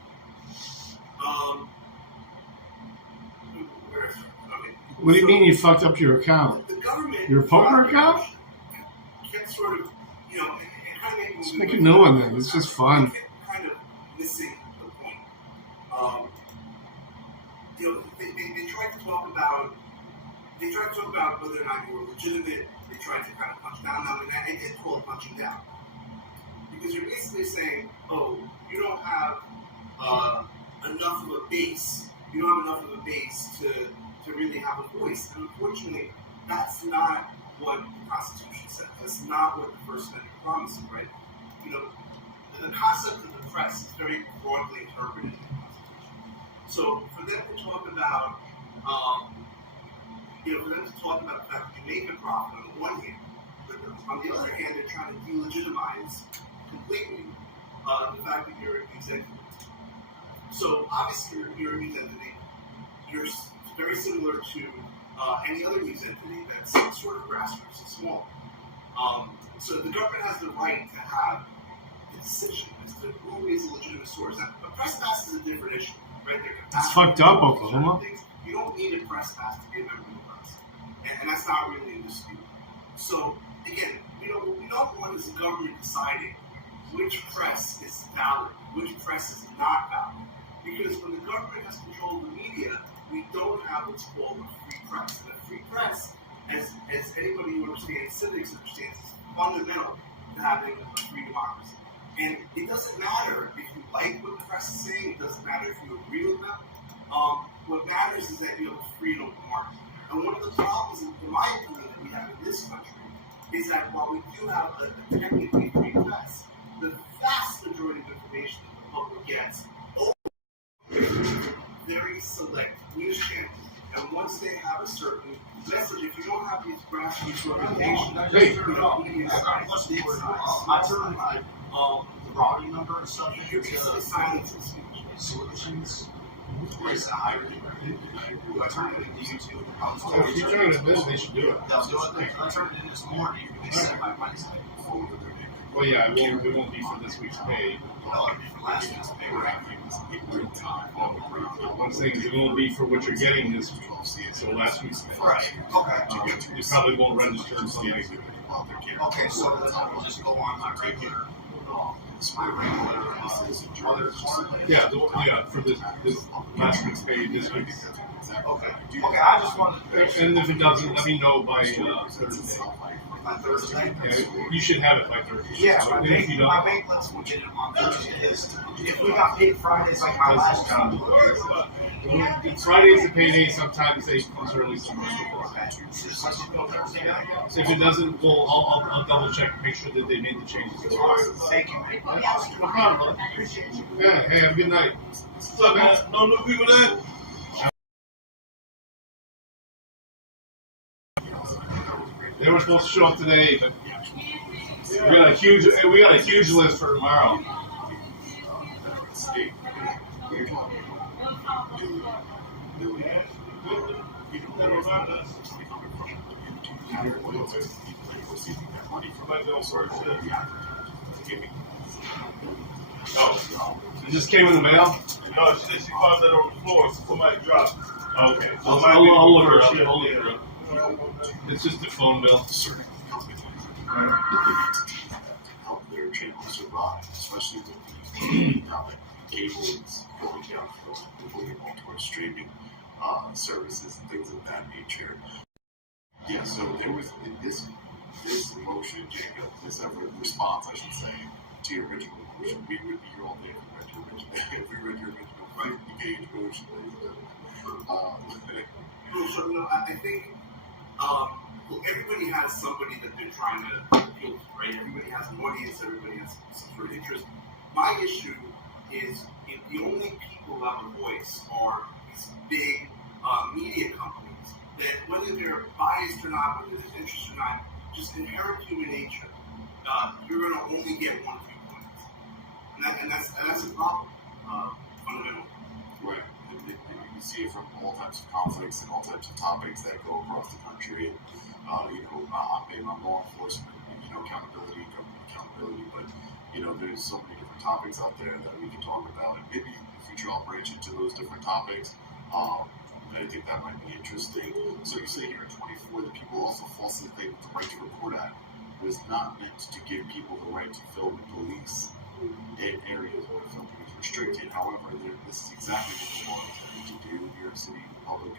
what do you mean you fucked up your account? The government, your poker account? Kept sort of, it kind of Let's make a new one then. It's just fun. Kind of missing the point. They tried to talk about. They tried to talk about whether or not you were legitimate. They tried to kind of punch down on it. And I did call it punching down. Because you're basically saying, you don't have enough of a base. You don't have enough of a base to really have a voice. And unfortunately, that's not what the Constitution says. That's not what the First Amendment promises, right? the concept of the press is very broadly interpreted in the Constitution. So for them to talk about, for them to talk about the fact that you make a profit on the one hand, but on the other hand, they're trying to delegitimize completely the fact that you're an executive. So obviously, you're a news entity. You're very similar to any other news entity that's sort of grassroots and small. So the government has the right to have the decision as to who is a legitimate source. Now, a press pass is a different issue, right? It's fucked up, Oklahoma. You don't need a press pass to be a member of the press, and that's not really in dispute. So again, what we don't want is the government deciding which press is valid, which press is not valid. Because when the government has control of the media, we don't have what's called a free press. And a free press, as anybody who understands civics understands, is fundamental to having a free democracy. And it doesn't matter if you like what the press is saying, it doesn't matter if you agree with them. What matters is that you have a free and open market. And one of the problems, in my opinion, that we have in this country is that while we do have a technically free press, the vast majority of information that the public gets very select news channels, and once they have a certain message, if you don't have these grassroots organizations, the routing number and stuff, you're basically silencing speech. Solutions is a higher degree. I turned it into YouTube. If you turn it in this, they should do it. They'll do it. I turned it in this morning. They said by Wednesday. Well, yeah, it won't be for this week's pay. Well, it'll be for last week's pay. What I'm saying is it won't be for what you're getting this week. So last week's pay. Right. Okay. You probably won't register until next week. Okay, so then I will just go on my regular. Yeah, for this last week's pay this week. Okay, I just wanted. And if it doesn't, let me know by Thursday. By Thursday? Yeah, you should have it by Thursday. Yeah, so my if you don't, bank lets me get it on Thursday. If we got paid Fridays like my last job. Friday's the payday. Sometimes they close early, sometimes before. If it doesn't, well, I'll double check, make sure that they made the changes. Thank you. No problem, brother. Yeah, hey, have a good night. What's up, man? No new people there? They were supposed to show up today, but we got a huge list for tomorrow. Oh, it just came in the mail? No, she said she found that on the floor, so somebody dropped it. Okay, I'll look her up. I'll look her up. It's just a phone bill. Help their channel survive, especially with now that cable is going down, moving more towards streaming services and things of that nature. Yeah, so there was in this motion, Jacob, this response, I should say, to your original motion. We would be here all day if we read your original 50-page motion. So, I think everybody has somebody that they're trying to appeal to, right? Everybody has an audience, everybody has some sort of interest. My issue is if the only people who have a voice are these big media companies, that whether they're biased or not, whether there's interest or not, just inherent human nature, you're going to only get 1 viewpoint. And that's a problem, fundamentally. Right. And you see it from all types of conflicts and all types of topics that go across the country. And, on law enforcement, accountability, government accountability, but, there's so many different topics out there that we can talk about. And maybe in the future I'll branch into those different topics. I think that might be interesting. So you say here in 24 that people also falsely think the Right to Report Act was not meant to give people the right to film and police in areas where filming is restricted. However, this is exactly what the law is intended to do. New York City public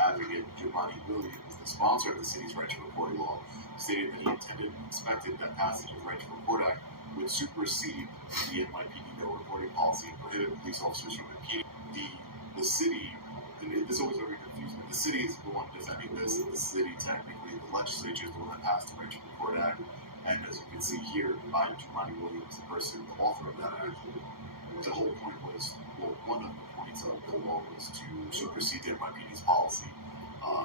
advocate Giovanni Williams, the sponsor of the city's Right to Report law, stated that he intended and expected that passage of the Right to Report Act would supersede the NYPD no reporting policy and prohibit police officers from impeding the city. This always very confusing. The city is the one defending this. The city, technically, the legislature is the one that passed the Right to Report Act, And as you can see here, by Ronnie Williams, the person, the author of that act, the whole point was, well, one of the points of the law was to supersede the NYPD's policy.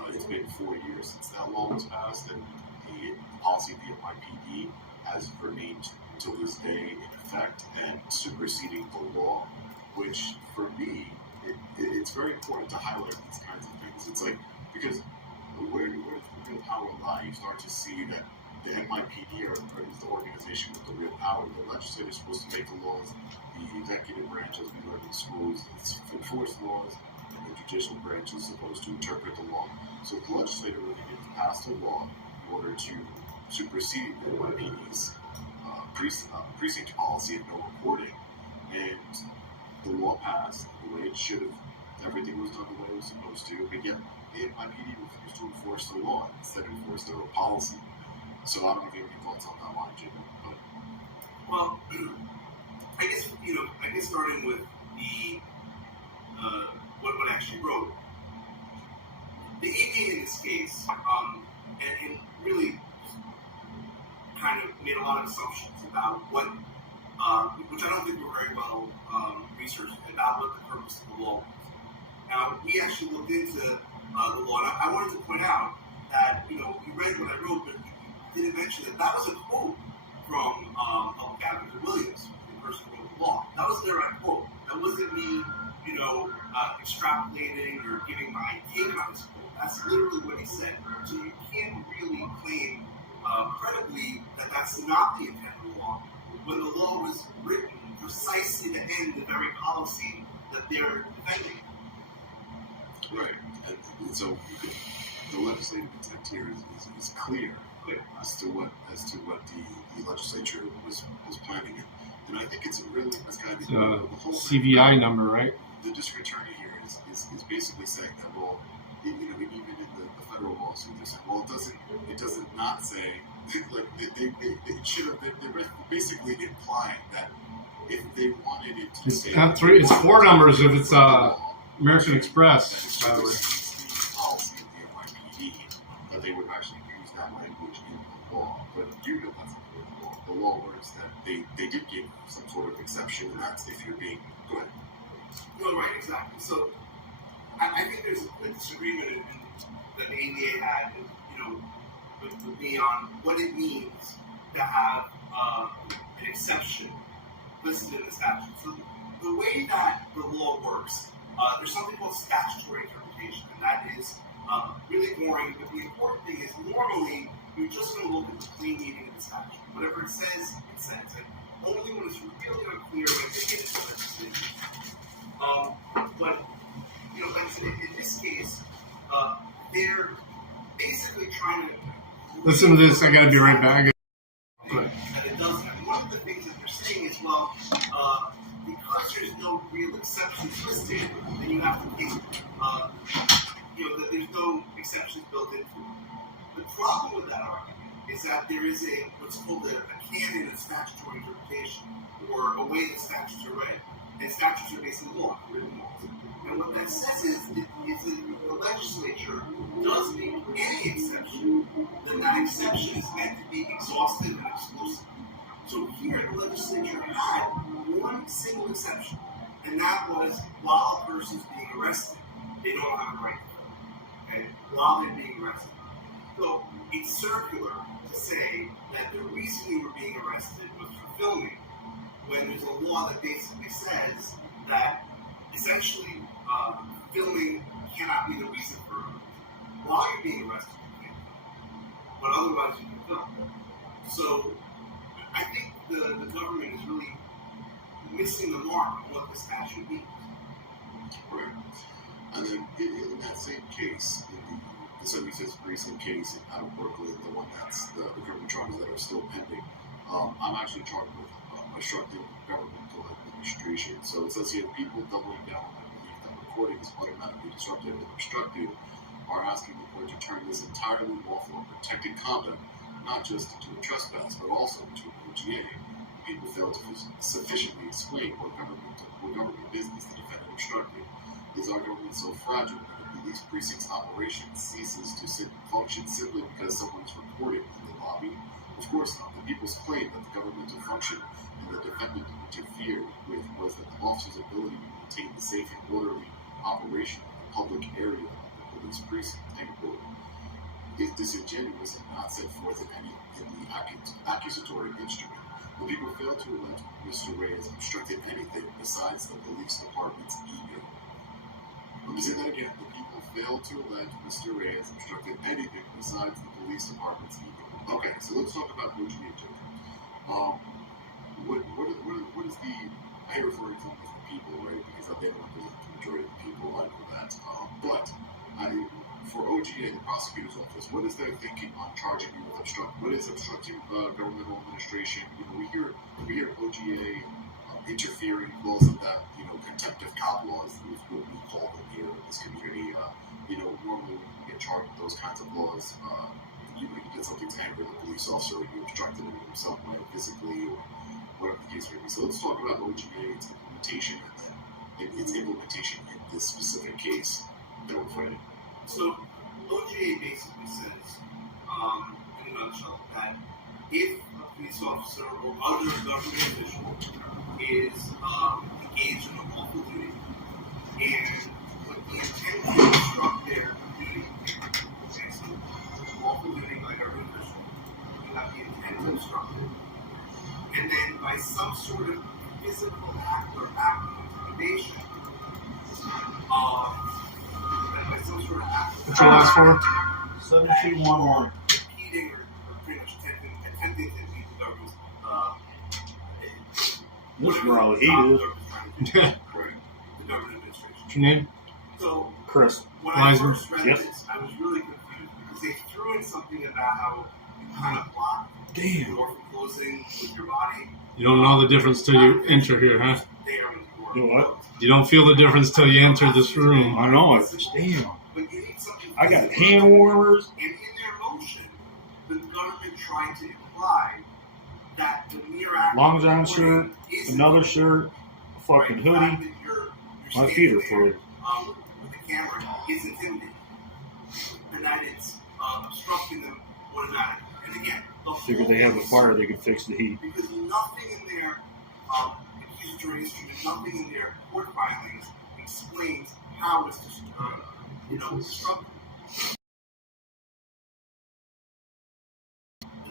It's been 4 years since that law was passed, and the policy of the NYPD has remained to this day in effect and superseding the law, which for me, it's very important to highlight these kinds of things. It's like, because where does the real power lie? You start to see that the NYPD is the organization with the real power. The legislature is supposed to make the laws. The executive branch, as we learn in schools, is to enforce laws, and the judicial branch is supposed to interpret the law. So the legislature really needed to pass the law in order to supersede the NYPD's precinct policy of no reporting. And the law passed the way it should have. Everything was done the way it was supposed to. But yet, the NYPD refused to enforce the law and instead enforce their own policy. So I don't know if you have any thoughts on that one, Jacob. Well, I guess starting with the what I actually wrote, the EPA in this case, and really kind of made a lot of assumptions about what, which I don't think were very well researched, about what the purpose of the law was. Now, we actually looked into the law, and I wanted to point out that, you read what I wrote, but you didn't mention that was a quote from Public Advocate Williams, the person who wrote the law. That was a direct quote. That wasn't me, extrapolating or giving my take on this quote. That's literally what he said. So you can't really claim credibly that that's not the intent of the law, when the law was written precisely to end the very policy that they're defending. Right. And so the legislative intent here is clear as to what the legislature was planning. And I think it's really the whole CVI number, right? The district attorney here is basically saying that, well, even in the federal lawsuit, they're saying, well, it doesn't not say, like, they should have, they're basically implying that if they wanted it to say... Not three, it's four numbers if it's American Express, by the way. Policy of the NYPD, that they would actually use that language in the law. But you know that's not the law. The law works that they did give some sort of exception, and that's if you're being... Go ahead. No, right, exactly. So I think there's a disagreement that the ADA had, with me on what it means to have an exception listed in the statute. So the way that the law works, there's something called statutory interpretation, and that is really boring, but the important thing is normally you're just going to look at the plain meaning of the statute. Whatever it says, it says. And only when it's really unclear when they get into legislation. But, like I said, in this case, they're basically trying to... Listen to this, I gotta be right back. And it doesn't. And one of the things that they're saying is, well, because there's no real exceptions listed, then you have to think, that there's no exceptions built into it. The problem with that argument is that there is what's called a canon of statutory interpretation, or a way that statutes are read. And statutes are basically law, written laws. And what that says is if the legislature does make any exception, then that exception is meant to be exhaustive and exclusive. So here the legislature had one single exception, and that was while a person's being arrested, they don't have a right to vote. Okay? While they're being arrested. So it's circular to say that the reason you were being arrested was for filming, when there's a law that basically says that essentially filming cannot be the reason for while you're being arrested, you can't film, but otherwise you can film. So I think the government is really missing the mark on what the statute means. Right. And then in that same case, in the 76th precinct case out of Brooklyn, the one that's the criminal charges that are still pending, I'm actually charged with obstructing governmental administration. So it says here, people doubling down on the belief that recording is automatically disruptive and obstructive are asking the court to turn this entirely lawful and protected conduct not just into a trespass, but also into an OGA. People fail to sufficiently explain what government business the defendant obstructed. Is our government so fragile that the police precinct's operation ceases to function simply because someone is reported in the lobby Of course, the people's claim that the governmental function and the defendant interfered with was that the officer's ability to maintain the safe and orderly operation of the public area of the police precinct, end quote, is disingenuous and not set forth in the accusatory instrument. The people failed to allege Mr. Reyes obstructed anything besides the police department's ego. Let me say that again. The people failed to allege Mr. Reyes obstructed anything besides the police department's ego. Okay, so let's talk about OGA Joker. What is the, I hate referring to them as the people, right? Because they don't represent the majority of the people, I know that. But for OGA, the prosecutor's office, what is their thinking on charging you with what is obstructing governmental administration? You know, we hear OGA interfering laws of that, you know, contempt of cop laws, is what we call them here in this community. You know, normally when you get charged with those kinds of laws, you did something to anger the police officer, or you obstructed him in some way, physically, or whatever the case may be. So let's talk about OGA, its implementation, and then its implementation in this specific case that we're fighting. So OGA basically says, in a nutshell, that if a police officer or other government official is engaged in a lawful duty and with the intent to obstruct their duty, okay, so lawful duty by government official, you have the intent to obstruct it, and then by some sort of physical act or act of intimidation, What's your last four? 7211. Impeding or pretty much attempting to impede the government's This is where all the heat is. the government administration. What's your name? So Chris. when I Weiser. first read this, I was really confused because they threw in something about how you kind of block the door from closing with your body. You don't know the difference till you enter here, huh? There when the door Do what? closed. You don't feel the difference till you enter this room. I know it. Damn. But you need something I got physical. hand warmers. And in their motion, the government tried to imply that the mere act Long of john recording shirt, isn't another shirt, a fucking right, the fact hoodie. that you're My standing feet are there, frozen. with the camera is intimidating. And that it's obstructing them automatically. And again, the Figured they have a whole fire, they could fix the heat. because nothing in their accusatory instrument, nothing in their court filings explains how it's disruptive.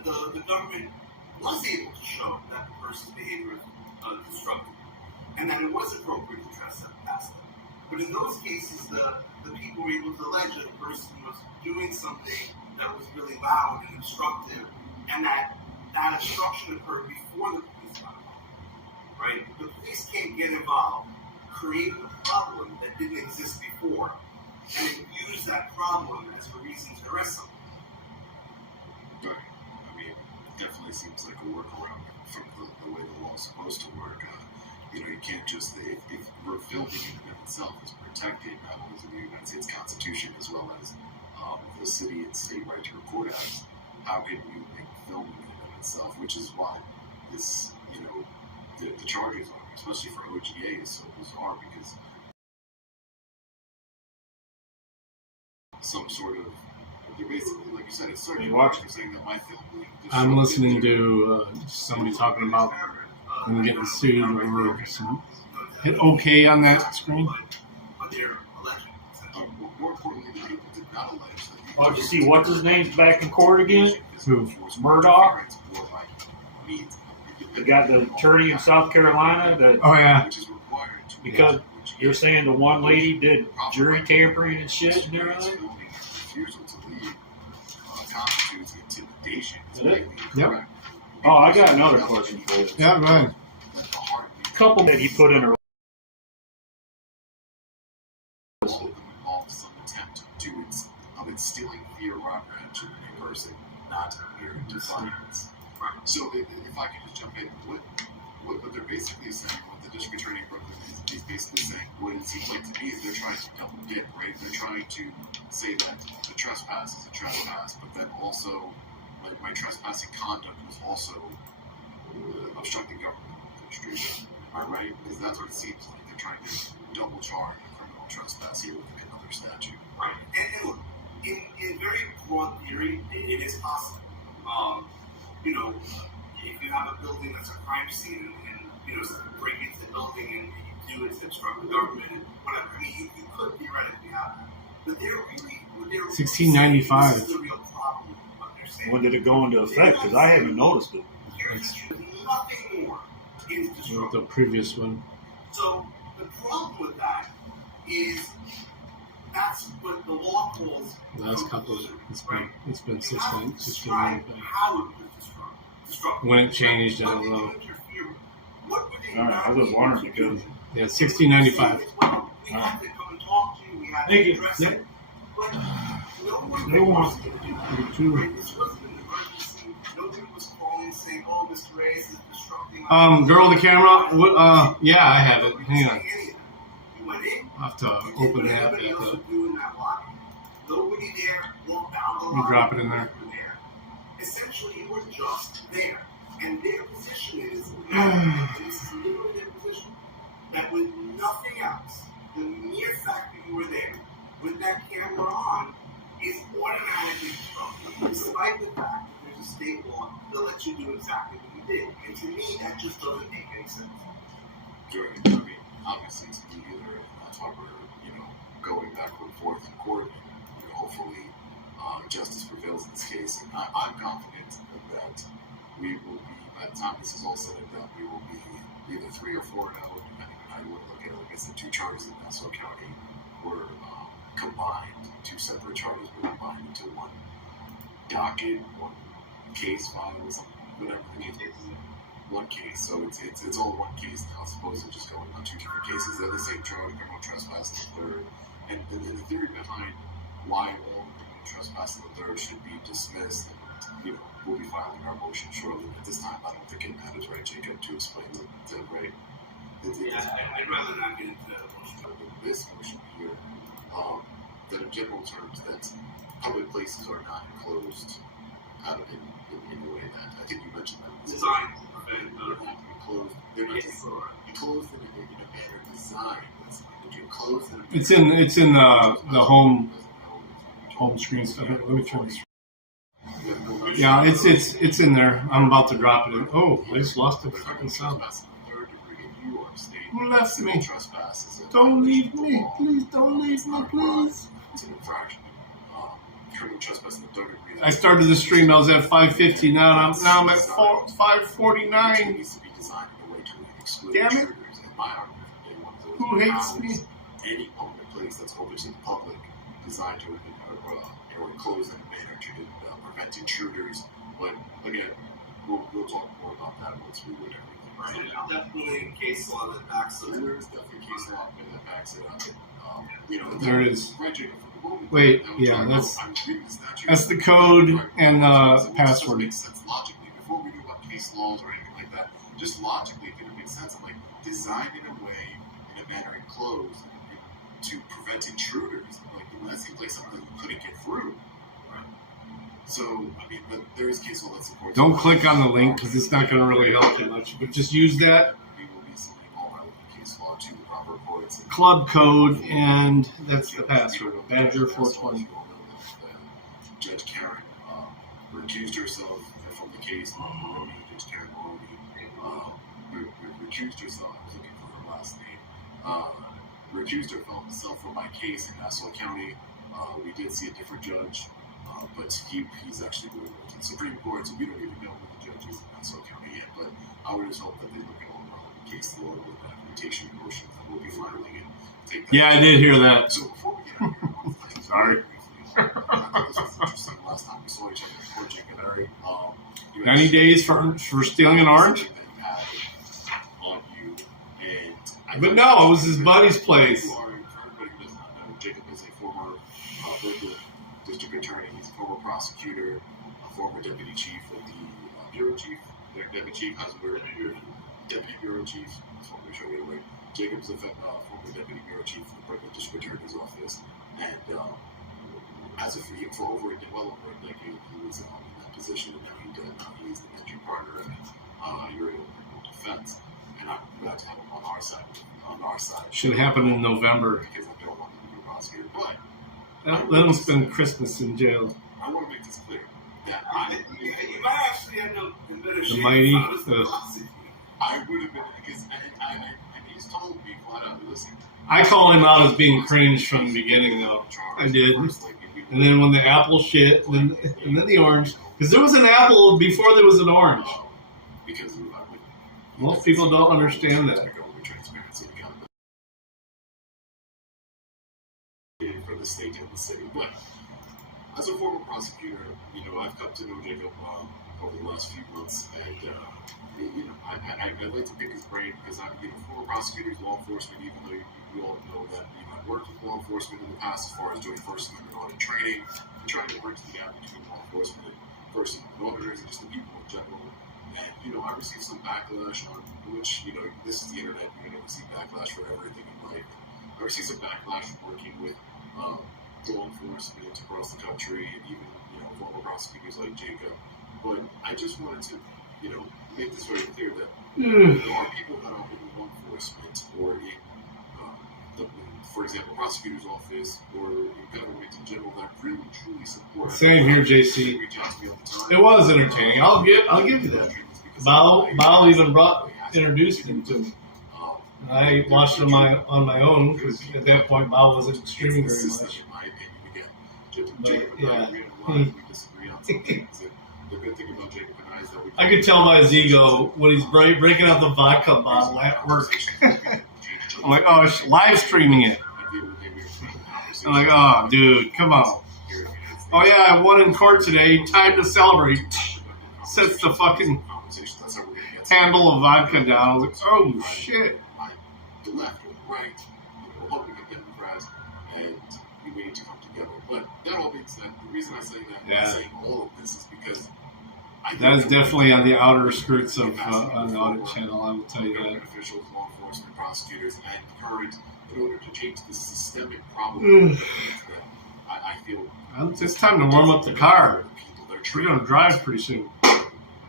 The government was able to show that the person's behavior was disruptive and that it was appropriate to trespass them. But in those cases, the people were able to allege that the person was doing something that was really loud and obstructive, and that obstruction occurred before the police got involved. Right? The police can't get involved, create a problem that didn't exist before, and then use that problem as a reason to arrest someone. Right. I mean, it definitely seems like a workaround from the way the law is supposed to work. You know, you can't just, if filming in and of itself is protected, not only in the United States Constitution as well as the city and state right to record acts, how can you make filming in and of itself, which is why this, you know, the charges are, especially for OGA, is so bizarre because some sort of, they're basically, like you said, it's certain watching. they're saying that my film. I'm listening to somebody talking about them getting sued over some. Hit OK on that screen. More importantly, the people did not allege that. Oh, did you see what's his name's back in court again? Who? Murdoch? The guy, the attorney in South Carolina, that Oh yeah. because you're saying the one lady did jury tampering and shit and everything? Refusal to leave constitutes intimidation. Is it? Yep. Oh, I got another question for you. Yeah, go ahead. A couple that he put in a All of them involve some attempt of instilling fear or apprehension in a person, not mere defiance. So if I can just jump in, what they're basically saying, what the district attorney in Brooklyn is basically saying, what it seems like to me is they're trying to double dip, right? They're trying to say that the trespass is a trespass, but then also my trespassing conduct was also obstructing government administration. Am I right? Because that's what it seems like. They're trying to double charge a criminal trespass here with another statute. Right. And look, in very broad theory, it is possible. you know, if you have a building that's a crime scene and you know, break into the building and you do it to obstruct the government and whatever. I mean, you could theoretically have that. But they're really, 1695. this is the real problem with what they're saying. When did it go into effect? Because I haven't noticed it. Here's nothing more is disruptive. The previous one. So the problem with that is that's what the law calls Last couple. It's been 1695. how it was disruptive. When it changed, I don't know. All right, I was wondering because Yeah, 1695. We had to come and talk to you. We had Thank to you. address Yep. it. But no one They want- was going to do that. Two. Right? This wasn't an emergency. Nobody was calling saying, "Oh, Mr. Reyes is disrupting." Girl, the camera. What? Yeah, I have it. Hang on. You went in. I'll have to You did open what the app. everybody else would do in that lobby. Nobody there walked out the Let me lobby. drop it in there. You were there. Essentially, you were just there. And their position is, and this is literally their position, that with nothing else, the mere fact that you were there with that camera on is automatically disruptive, despite the fact that there's a state law that lets you do exactly what you did. And to me, that just doesn't make any sense. Right. I mean, obviously, it's going to be either, and that's why we're, you know, going back and forth in court. You know, hopefully, justice prevails in this case, and I'm confident that we will be, by the time this is all said and done, we will be either 3 or 4 now, depending on how you want to look at it. I guess the 2 charges in Nassau County were combined, 2 separate charges were combined into one docket, one case file, or something, whatever the case is. One case, so it's all one case now, as opposed to just going on 2 different cases. They're the same charge, criminal trespass, and the third. And the theory behind why all criminal trespass and the third should be dismissed, and, you know, we'll be filing our motion shortly. At this time, I don't think it matters, right, Jacob, to explain to Ray. I'd rather not get into that motion. This motion here, that in general terms, that public places are not enclosed out of in the way that I think you mentioned that. Designed to prevent They're not enclosed. They're not enclosed in a manner designed. Enclosed in a It's in the home screen stuff. Let me turn this. Yeah, it's in there. I'm about to drop it in. Oh, I just lost the fucking sound. Who left me? Don't leave me, please. Don't leave me, please. It's an infraction. Criminal trespass in the third degree. I started the stream. I was at 550. Now I'm at 549. Needs to be designed in a way to exclude Damn it. intruders. And my argument from day one is Who hates me? any public place that's open to the public, designed to enclose in a manner to prevent intruders. But again, we'll talk more about that once we would everything. Right. Definitely case law that backs up. There is definitely case law that backs it up. There it is. Right, Jacob, from the moment Wait, that yeah, I'm that's reading the statute. that's the code and So it password. makes sense logically. Before we knew about case laws or anything like that, just logically it didn't make sense. I'm like, designed in a way, in a manner enclosed, and to prevent intruders. Like, that seems like something you couldn't get through. Right? So, I mean, but there is case law that supports. Don't click on the link because it's not going to really help you much. But just use that We will be submitting all relevant case law to the proper courts. club code, and that's the password. Badger 420. Judge Karen recused herself from the case. Judge Karen Maroney recused herself. I was looking for her last name. Recused herself from my case in Nassau County. We did see a different judge, but he's actually going to the Supreme Court, so we don't even know who the judge is in Nassau County yet. But I would just hope that they look at all the relevant case law with that mutation motion that we'll be filing and take that. Yeah, I did hear that. So before we get out of here, I want to thank you Sorry. very briefly. I thought this was interesting last time we saw each other in court, Jacob. 90 days for stealing an orange? On you, and But no, it was his buddy's place. For everybody who does not know, Jacob is a former local district attorney. He's a former prosecutor, a former deputy chief of the bureau chief. Their deputy chief has deputy bureau chief. Just want to make sure we get away. Jacob's a former deputy bureau chief of the Brooklyn District Attorney's Office, and for well over a decade, he was in that position, and now he's the managing partner at Uriel Criminal Defense. And I'm glad to have him on our side. Should happen in November. Because I don't want him to be prosecuted. But Let him spend Christmas in jail. I want to make this clear that You might actually end up in better shape. The mighty. I would have been, because he's told me flat out, listen. I called him out as being cringe from the beginning, though. I did. And then when the apple shit, and then the orange. Because there was an apple before there was an orange. Because most people don't understand that. For the state and the city. But as a former prosecutor, I've come to know Jacob over the last few months, and I'd like to pick his brain because I'm former prosecutors, law enforcement. Even though you all know that I've worked with law enforcement in the past as far as doing First Amendment audit training and trying to bridge the gap between law enforcement and First Amendment auditors and just the people in general. And I received some backlash on which this is the internet. You're going to receive backlash for everything in life. I received some backlash from working with law enforcement across the country, and even former prosecutors like Jacob. But I just wanted to make this very clear that there are people that are in law enforcement or in for example, prosecutor's office or in government in general that really truly support. Same here, JC. It was entertaining. I'll give you that. Bao even introduced him to me. I watched it on my own because at that point Bao wasn't streaming very much. But yeah. I could tell by his ego when he's breaking out the vodka bottle at work. I'm like, oh, live streaming it. I'm like, oh, dude, come on. Oh yeah, I won in court today. Time to celebrate. Sets the fucking handle of vodka down. I was like, oh shit. The left or the right, Republican, Democrats, and we need to come together. But that all being said, the reason I say that, I'm saying all of this is because that is definitely on the outer skirts of on the audit channel, I will tell you that. Officials, law enforcement, prosecutors, and current, in order to change the systemic problem that I feel. It's time to warm up the car. We're going to drive pretty soon.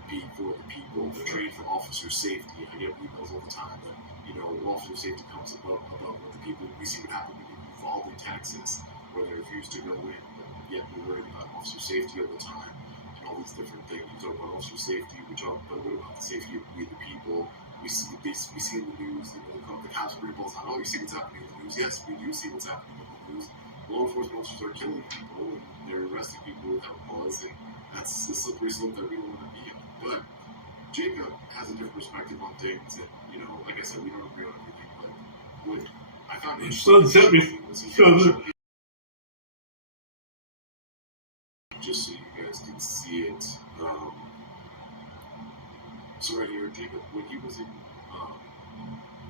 Be for the people, they're trained for officer safety. I get emails all the time that officer safety comes above what the people. We see what happened when we involved in Texas, where they refused to go in, but yet we worried about officer safety all the time. All these different things. We talk about officer safety. We talk about what about the safety of we the people. We see in the news. The cops bring balls out. Oh, you see what's happening in the news? Yes, we do see what's happening in the news. Law enforcement officers are killing people and they're arresting people without cause, and that's the slippery slope that we don't want to be on. But Jacob has a different perspective on things, and like I said, we don't agree on everything. But what I found interesting just so you guys can see it. So right here, Jacob, when he was in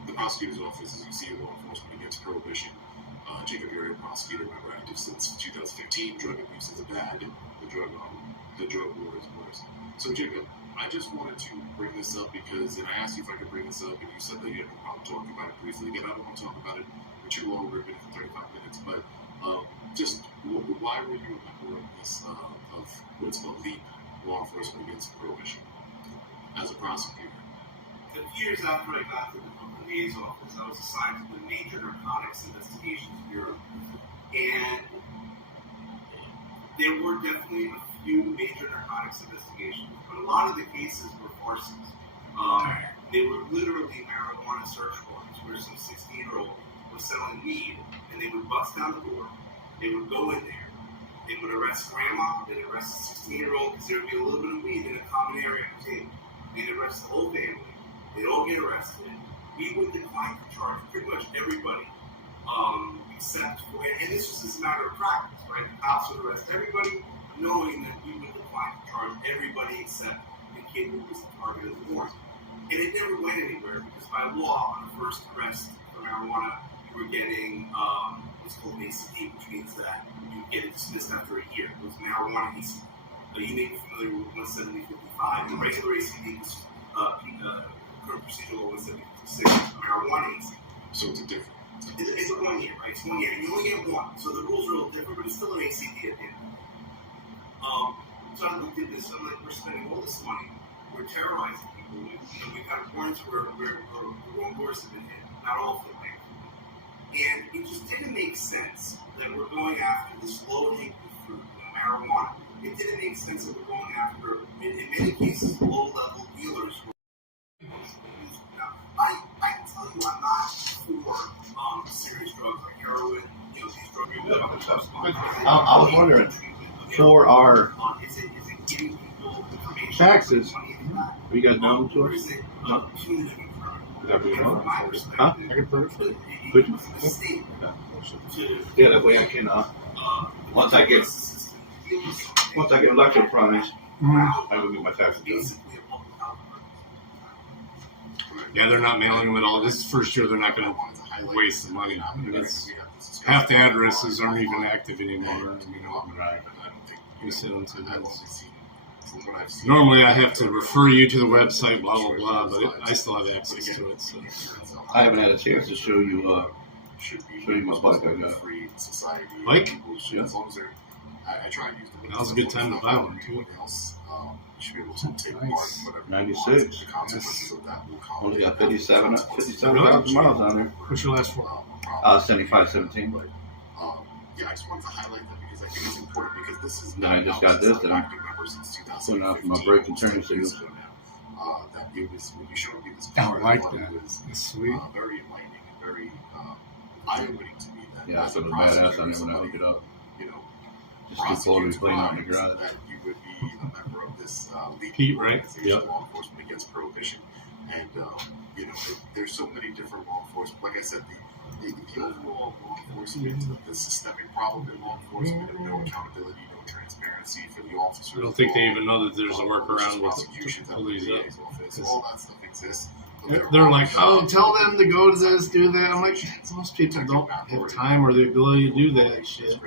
the prosecutor's office, as you see, law enforcement against prohibition, Jacob, you're a prosecutor, remember, active since 2015. Drug abuse is bad. The drug war is worse. So Jacob, I just wanted to bring this up because, and I asked you if I could bring this up, and you said that you had no problem talking about it briefly. Again, I don't want to talk about it with you longer, but for 35 minutes. But just why were you a member of this of what's called LEAP, Law Enforcement Against Prohibition, as a prosecutor? The years after I got to the DA's office, I was assigned to the Major Narcotics Investigations Bureau, and there were definitely a few major narcotics investigations, but a lot of the cases were farces. They were literally marijuana search warrants, where some 16-year-old was selling weed, and they would bust down the door. They would go in there. They would arrest grandma. They'd arrest a 16-year-old because there would be a little bit of weed in a common area on the table. They'd arrest the whole family. They'd all get arrested. We would decline to charge pretty much everybody, except for, and this was just a matter of practice, right? The cops would arrest everybody, knowing that we would decline to charge everybody except the kid who was the target of the warrant. And it never went anywhere because by law, on the first arrest for marijuana, you were getting what's called an ACD, which means that you get it dismissed after a year. It was marijuana ACD. You may be familiar with 17055. The regular ACD was procedural 17056, marijuana ACD. So it's a different. It's a 1 year, right? It's 1 year. And you only get one. So the rules are a little different, but it's still an ACD at the end. So I looked at this, I'm like, we're spending all this money. We're terrorizing people. We've got points where the wrong doors have been hit. Not all of them, right? And it just didn't make sense that we're going after this low-hanging fruit, marijuana. it didn't make sense that we're going after, in many cases, low-level dealers. Now, I can tell you I'm not for serious drugs like heroin, these drugs. I was wondering, for our taxes, are you guys known to us? No? Huh? I can prove it. Would you? Yeah, that way I can, once I get electrolyzed, I will get my taxes done. Yeah, they're not mailing them at all. This is the first year they're not going to waste the money. I mean, half the addresses aren't even active anymore. You send them to those. Normally, I have to refer you to the website, blah blah blah, but I still have access to it. So. I haven't had a chance to show you my bike I got. Bike? Yeah. Now's a good time to buy one too. Nice. 96. Only got 57,000 Really? miles on there. What's your last one? 7517. Yeah, I just wanted to highlight that because I think it's important because this is Then I just got this, and I'm putting out for my brake and turning signals. That it was when you showed me this I like it that. was That's sweet. very enlightening and very eye-opening to me. That Yeah, I as a feel badass on prosecutor, it when I somebody, hook it up. you know, Just too cold to be playing out in the garage. that you would be a member of this legal Pete, right? organization, Yep. Law Enforcement Against Prohibition, and you know, there's so many different law enforcement. Like I said, the overall law enforcement, the systemic problem in law enforcement of no accountability, no transparency for the officers. I don't think they even know that there's a workaround with prosecutions the at the police. DA's office. All that stuff exists. They're like, oh, tell them to go to this, do that. I'm like, most people don't have time or the ability to do that shit.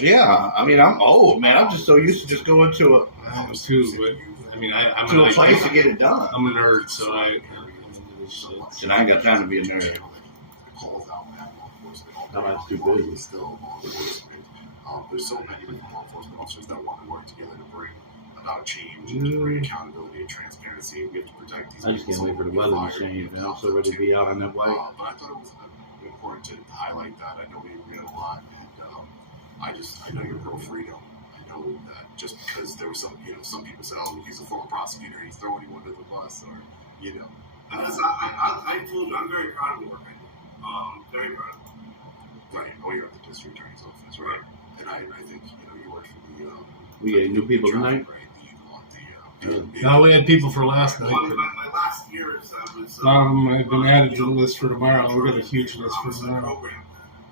Yeah, I mean, I'm old, man. I'm just so used to just going to a I am too, but I mean, I'm to a place to get it done. I'm a nerd, so I'm into this shit. And I ain't got time to be a nerd. I'm too busy. There's so many different law enforcement officers that want to work together to bring about change and to bring accountability and transparency. We have to protect these I just can't wait for the weather to change, man. I'm so ready to be out on that bike. But I thought it was important to highlight that. I know we agree a lot, and I know you're pro freedom. I know that just because there was some people say, oh, he's a former prosecutor, he's throwing you under the bus, or I told you, I'm very proud of the work I do. Very proud of it. Right. Oh, you're at the district attorney's office, right? And I think you work for the. We getting new people tonight. No, we had people for last night. My last year is A lot of them have been added to the list for tomorrow. We've got a huge list for tomorrow.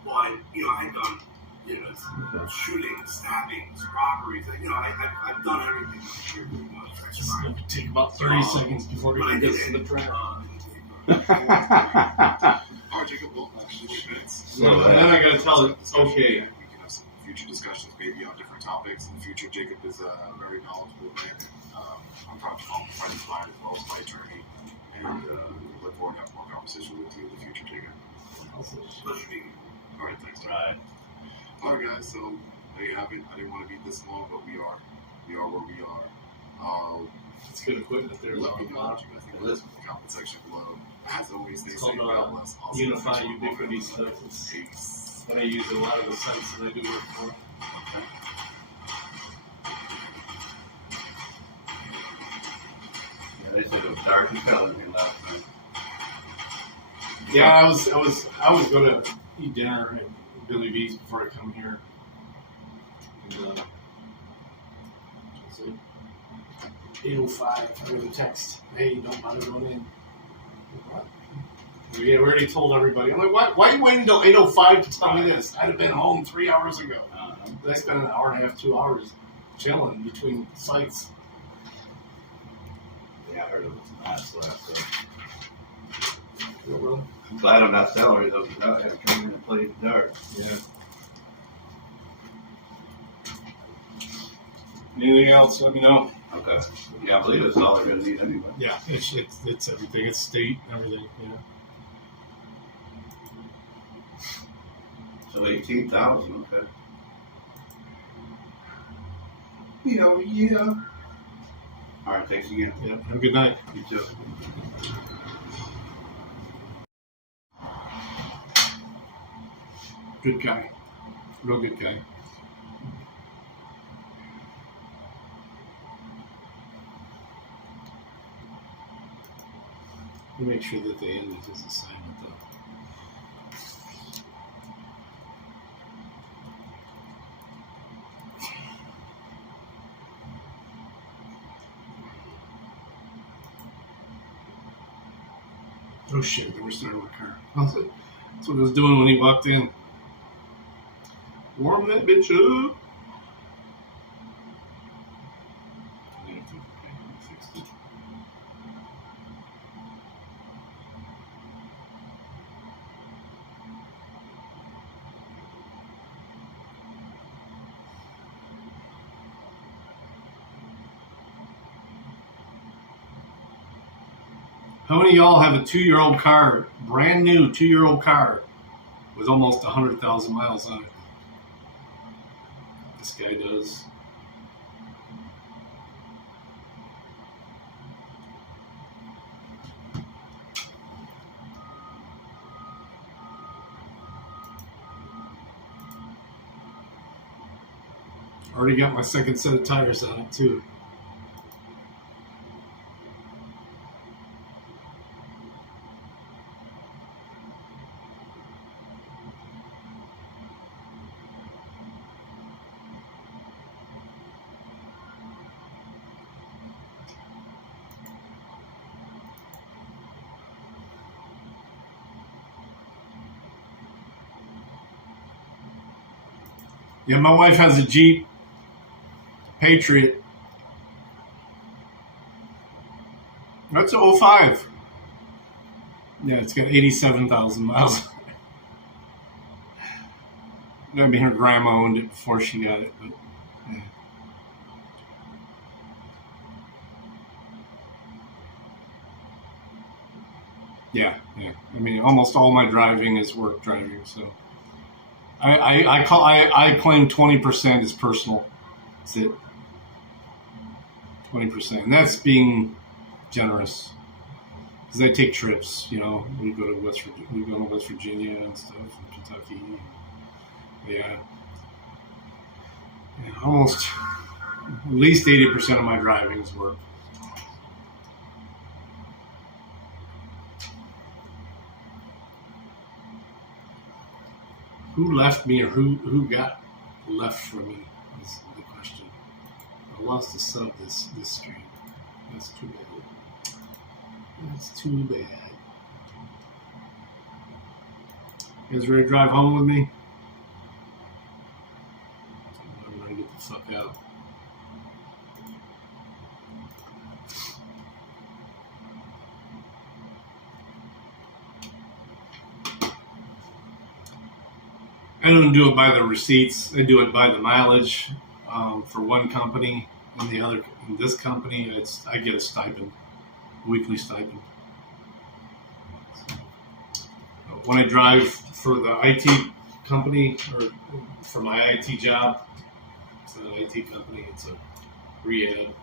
But I've done shootings, stabbings, robberies. I've done everything. It's going to take about 30 seconds before we can get to the track. So then I got to tell it, okay. We can have some future discussions, maybe on different topics. In the future, Jacob is a very knowledgeable man. I'm proud to call him friend of mine as well as my attorney. And look forward to having more conversation with you in the future, Jacob. All right, thanks. Right. All right, guys. So there you have it. I didn't want to be this long, but we are where we are. It's good equipment there. Let me know what you guys think of this in the comment section below. As always, they It's say called God bless. Unify Ubiquity stuff. It's what I use a lot of the sites that I do work for. Yeah, they said it was dark and color here last night. Yeah, I was going to eat dinner at Billy V's before I come here. And, 8:05, I got a text. Hey, don't bother going in. What? We already told everybody. I'm like, why are you waiting until 8:05 to tell me this? I'd have been home 3 hours ago. I spent an hour and a half, 2 hours chilling between sites. Yeah, I heard it was nice last night. Well, I'm glad I'm not salary though, because I had to come in and play in the dark. yeah. Anything else? Let me know. Okay. Yeah, I believe that's all they're going to need anyway. Yeah, it's everything. It's state and everything. Yeah. So 18,000. Okay. Yeah. All right. Thanks again. Yeah. Have a good night. You too. Good guy. Real good guy. Let me make sure that they ended his assignment, though. Oh shit, they were starting my car. That's what I was doing when he walked in. Warm that bitch up. How many of y'all have a 2-year-old car, brand new 2-year-old car, with almost 100,000 miles on it? This guy does. Already got my second set of tires on it, too. Yeah, my wife has a Jeep Patriot. That's an 05. Yeah, it's got 87,000 miles. I mean, her grandma owned it before she got it, but yeah. Yeah. I mean, almost all my driving is work driving, so I claim 20% is personal. That's it. 20%, and that's being generous. Because I take trips, we go to West Virginia and stuff, and Kentucky. Yeah, almost at least 80% of my driving is work. Who left me, or who got left from me is the question. I lost a sub this stream. That's too bad. That's too bad. You guys ready to drive home with me? I'm ready to get the fuck out. I don't do it by the receipts. I do it by the mileage. For one company, and in this company, I get a stipend, weekly stipend. So, when I drive for the IT company, or for my IT job, it's not an IT company, it's a rehab.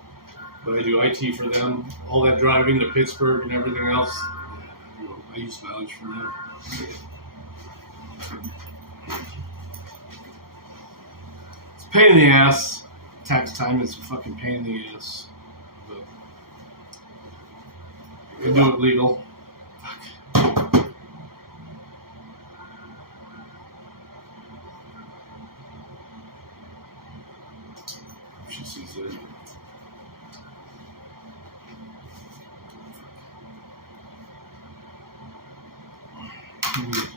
But I do IT for them. All that driving to Pittsburgh and everything else, I use mileage for them. It's a pain in the ass. Tax time is a fucking pain in the ass. But I do it legal. Fuck. She sees it.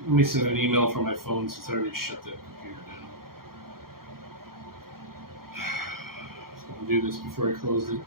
Let me send an email from my phone since I already shut that computer down. I'll do this before I close it.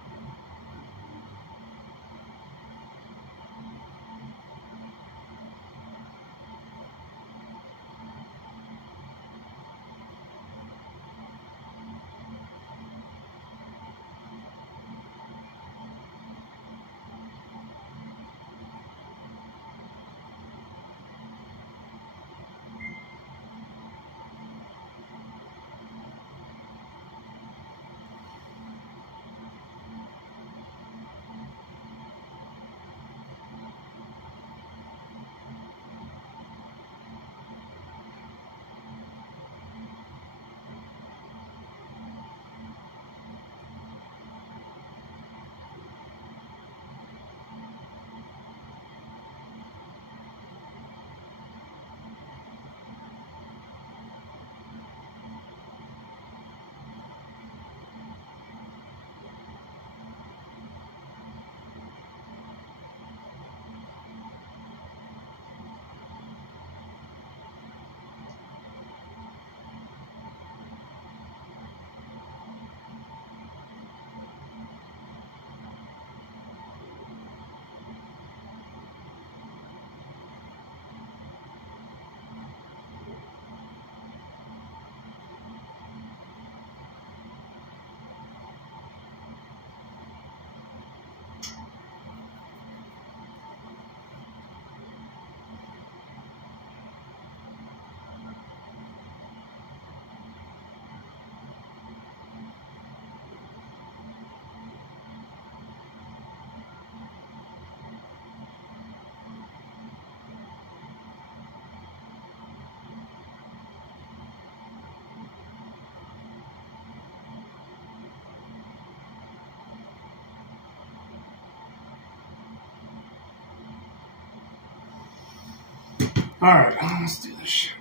Alright, let's do this shit.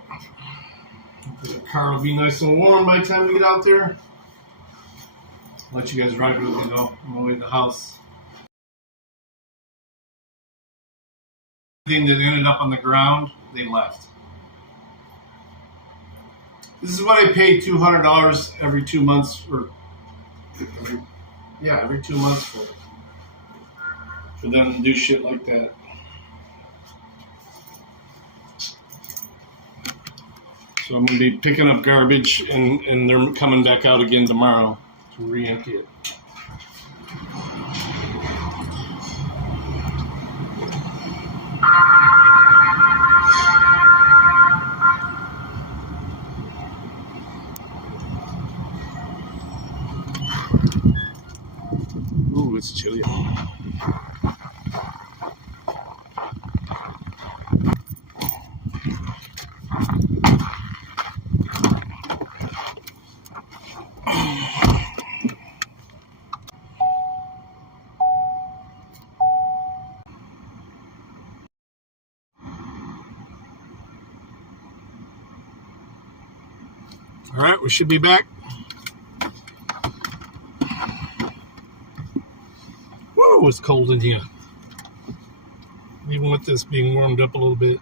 The car will be nice and warm by the time we get out there. I'll let you guys ride with me though on the way to the house. Thing that ended up on the ground, they left. This is what I pay $200 every 2 months every 2 months for them to do shit like that. So I'm going to be picking up garbage, and they're coming back out again tomorrow to re-empty it. Ooh, it's chilly. All right, we should be back. Whoa, it's cold in here. Even with this being warmed up a little bit.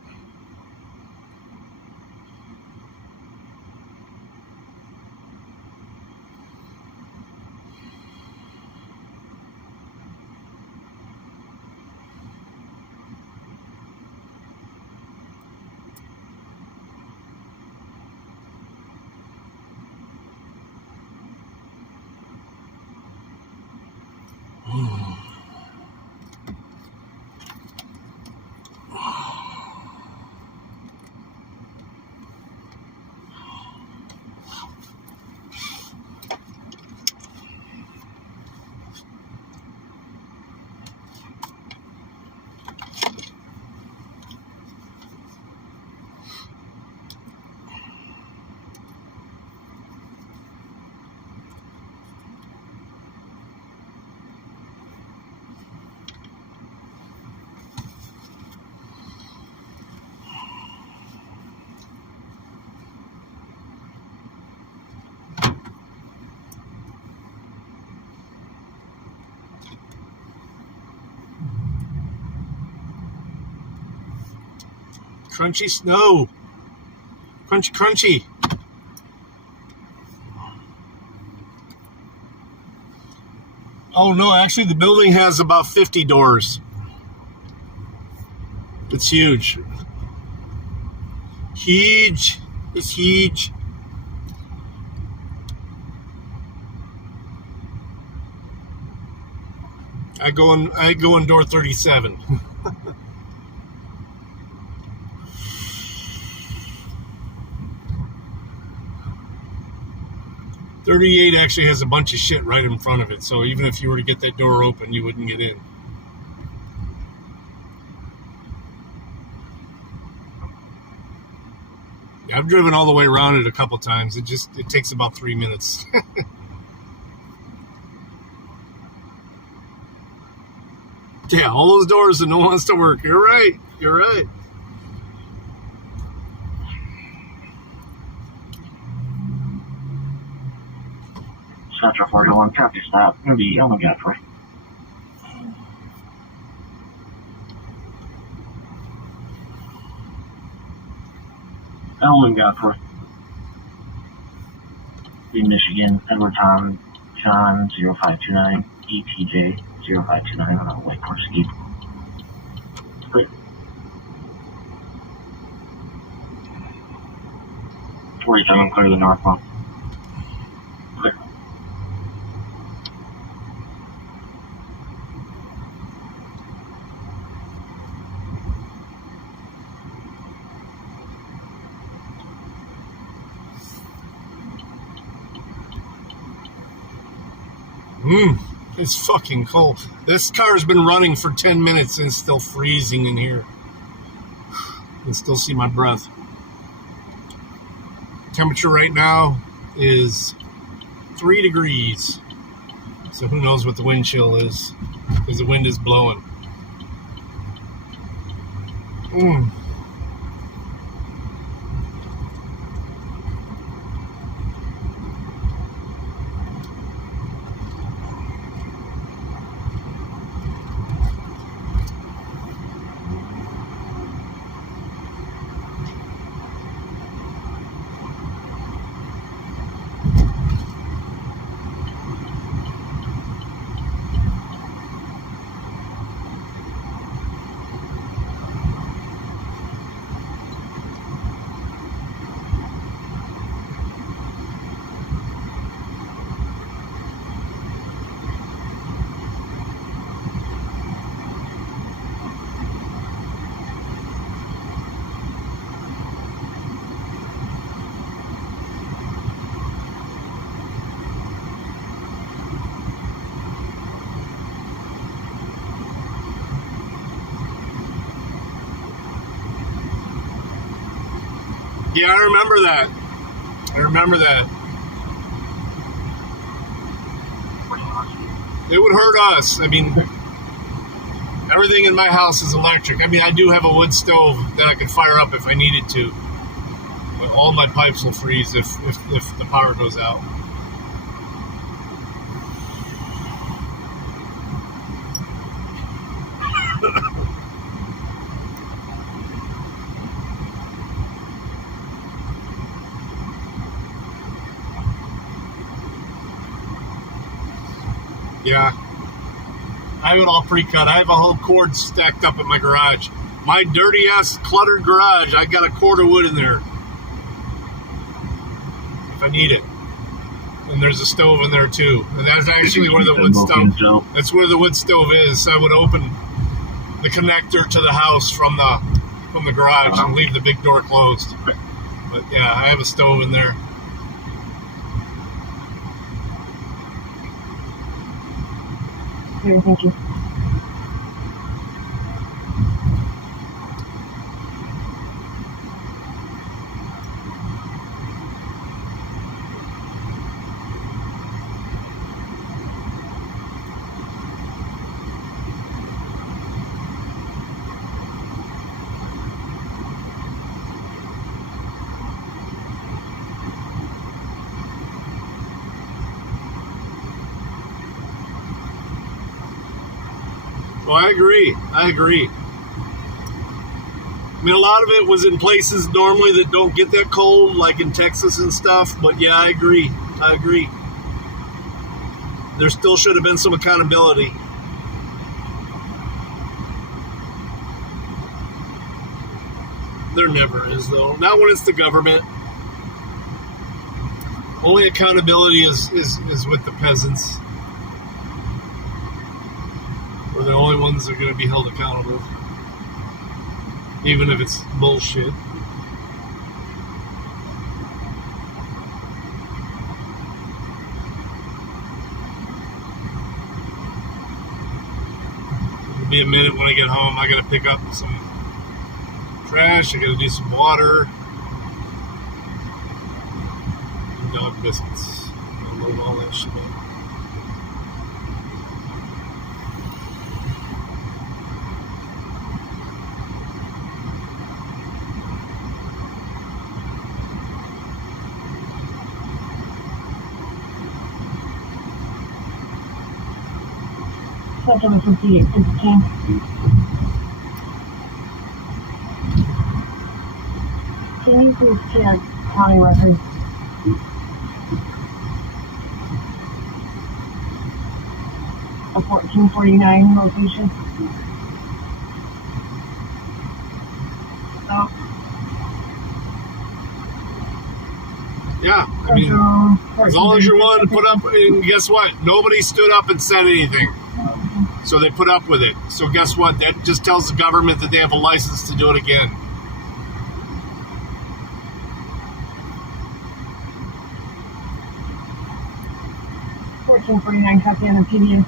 Crunchy snow. Crunchy, crunchy. Oh no, actually the building has about 50 doors. It's huge. Huge. It's huge. I go in door 37. 38 actually has a bunch of shit right in front of it, so even if you were to get that door open, you wouldn't get in. Yeah, I've driven all the way around it a couple times. It takes about 3 minutes. Yeah, all those doors and no one wants to work. You're right. You're right. Central 41, traffic stop. Going to be Elm Godfrey. Elm Godfrey. In Michigan, Edward Tom, John 0529, ETJ 0529 on a white car ski. Clear. 47, clear to the northbound. Clear. It's fucking cold. This car's been running for 10 minutes and it's still freezing in here. I can still see my breath. Temperature right now is 3 degrees. So who knows what the wind chill is, because the wind is blowing. Yeah, I remember that. It would hurt us. I mean, everything in my house is electric. I mean, I do have a wood stove that I could fire up if I needed to. But all my pipes will freeze if the power goes out. Yeah. I have it all pre-cut. I have a whole cord stacked up in my garage. My dirty-ass, cluttered garage, I got a cord of wood in there. If I need it. And there's a stove in there, too. And that's actually where the wood stove... That's where the wood stove is. I would open the connector to the house from the garage and leave the big door closed. But, yeah, I have a stove in there. Here, thank you. Well, I agree. I mean, a lot of it was in places normally that don't get that cold, like in Texas and stuff. But yeah, I agree. There still should have been some accountability. There never is, though. Not when it's the government. Only accountability is with the peasants. We're the only ones that are going to be held accountable. Even if it's bullshit. It'll be a minute when I get home. I got to pick up some trash. I got to do some water. And dog biscuits. I'll load all that shit up. Central 58, 15. Can you please check county records? A 1449 location. Oh. Yeah, I mean, as long as you're willing to put up, and guess what? Nobody stood up and said anything. So they put up with it. So guess what? That just tells the government that they have a license to do it again. $14.49 copy on the PDA.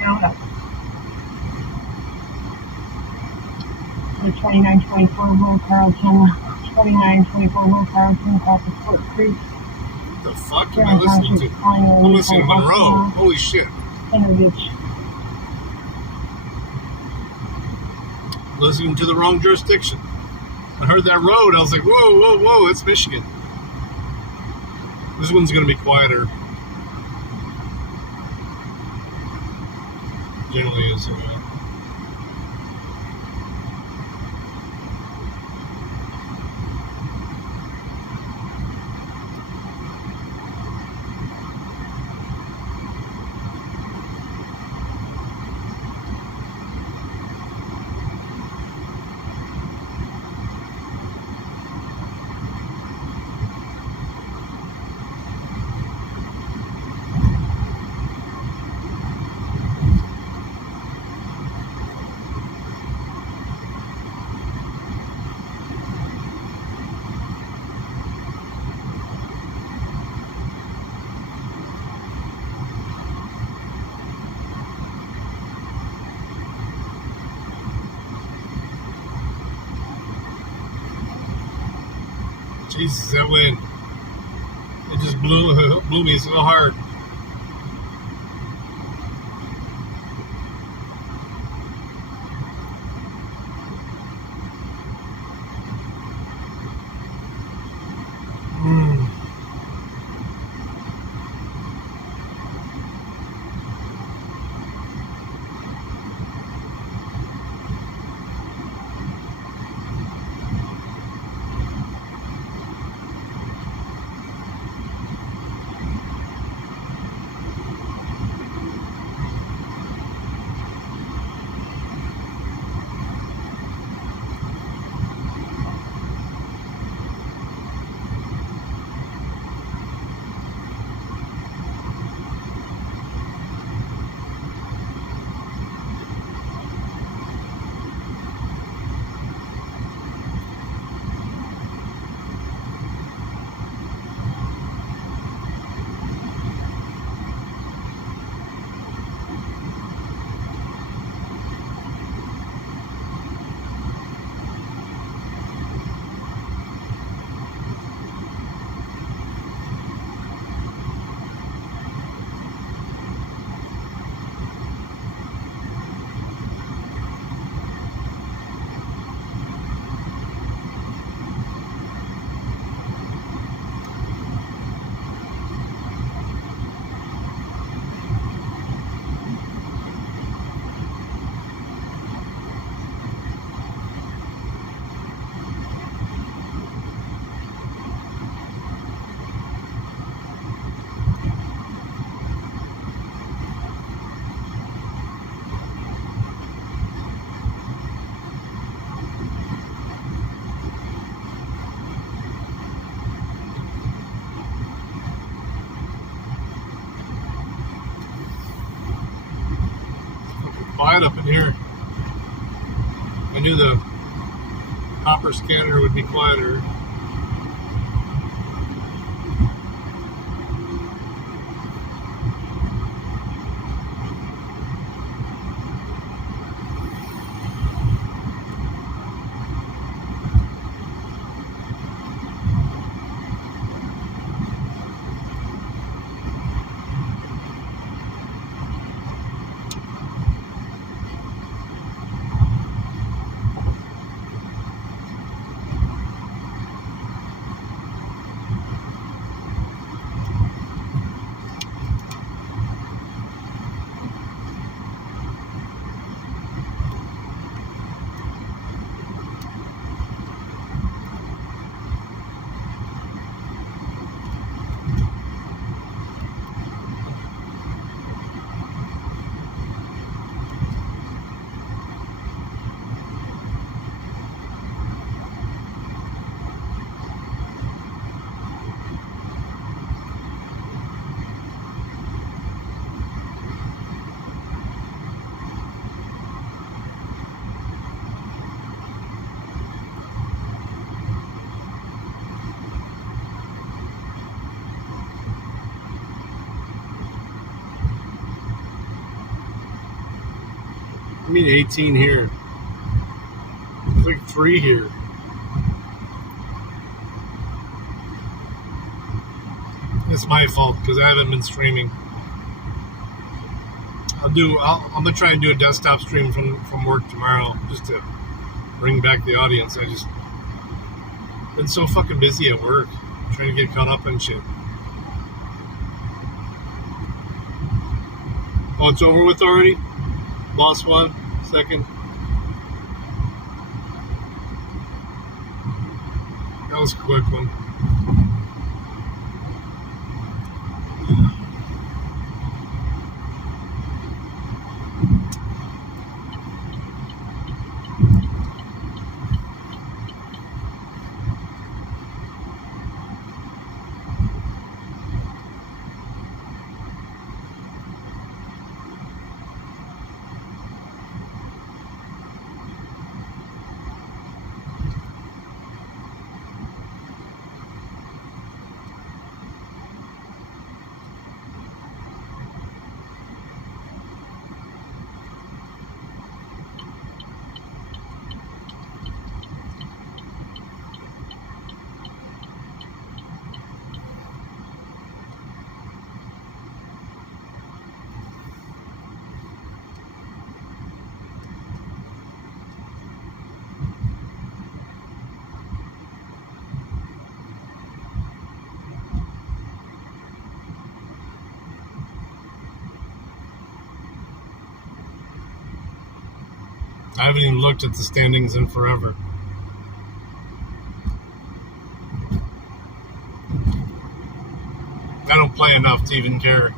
Now, the 2924 Will Carlton, 2924 Will Carlton, across the Fort Creek. What the fuck am I listening to? I'm listening to Monroe. Holy shit. Listening to the wrong jurisdiction. I heard that road. I was like, whoa, it's Michigan. This one's going to be quieter. Generally is. Jesus, that wind. It just blew me so hard. Quiet up in here. I knew the hopper scanner would be quieter. I mean 18 here. It's like 3 here. It's my fault because I haven't been streaming. I'm gonna try and do a desktop stream from work tomorrow just to bring back the audience. I just been so fucking busy at work trying to get caught up and shit. Oh, it's over with already? Lost 1 second. That was a quick one. I haven't even looked at the standings in forever. I don't play enough to even care.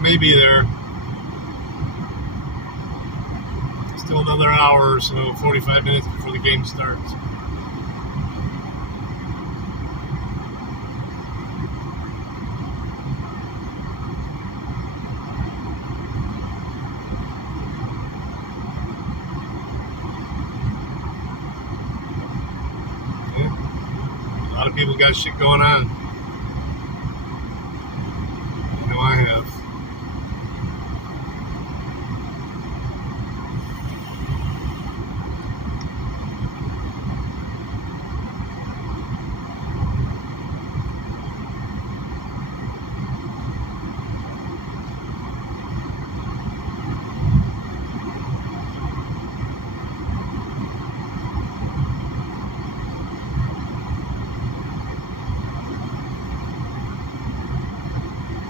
Maybe there. Still another hour or so, 45 minutes before the game starts. Yeah. A lot of people got shit going on. I know I have.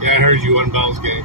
Yeah, I heard you won Bell's game.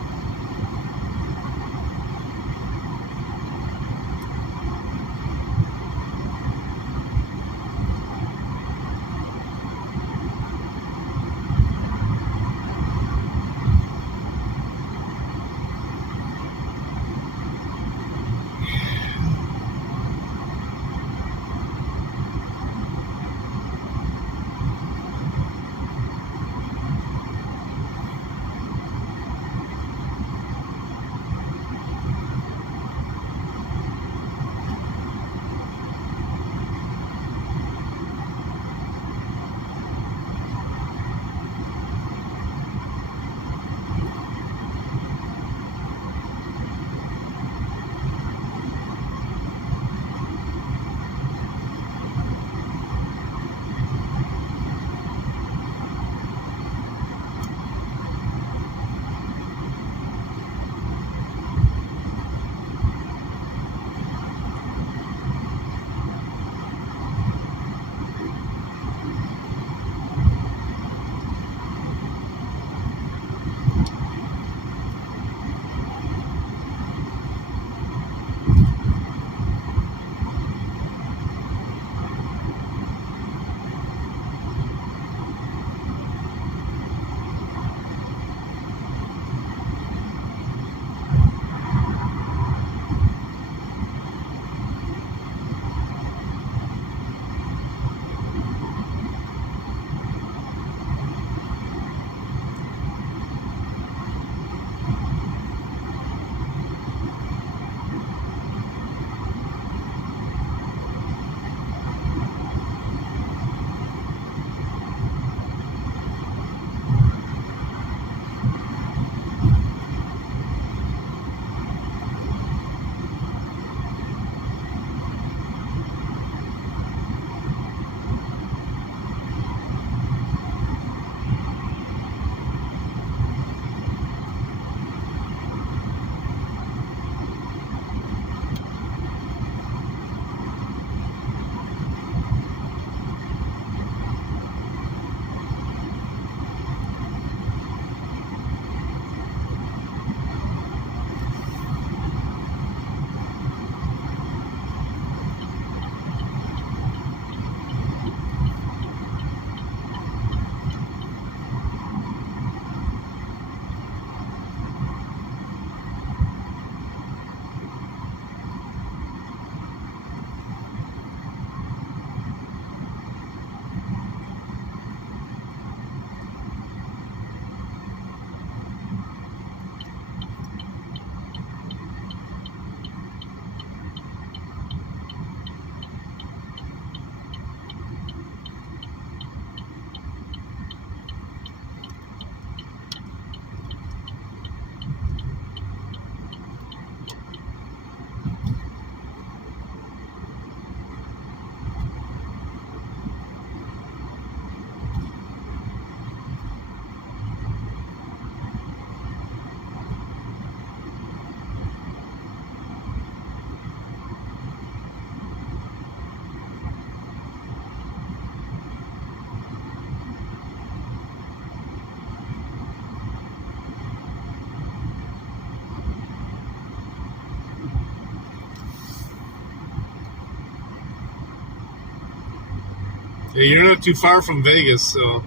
Yeah, you're not too far from Vegas, so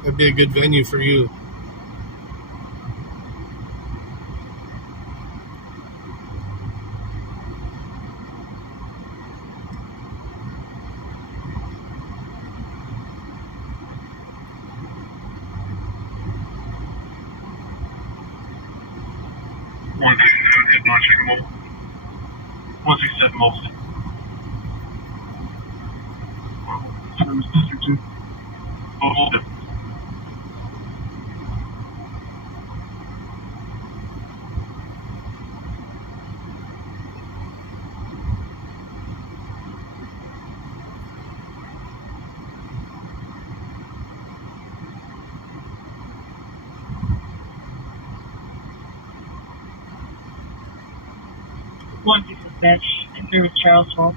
that'd be a good venue for you. One dispatch, in service Charlesville.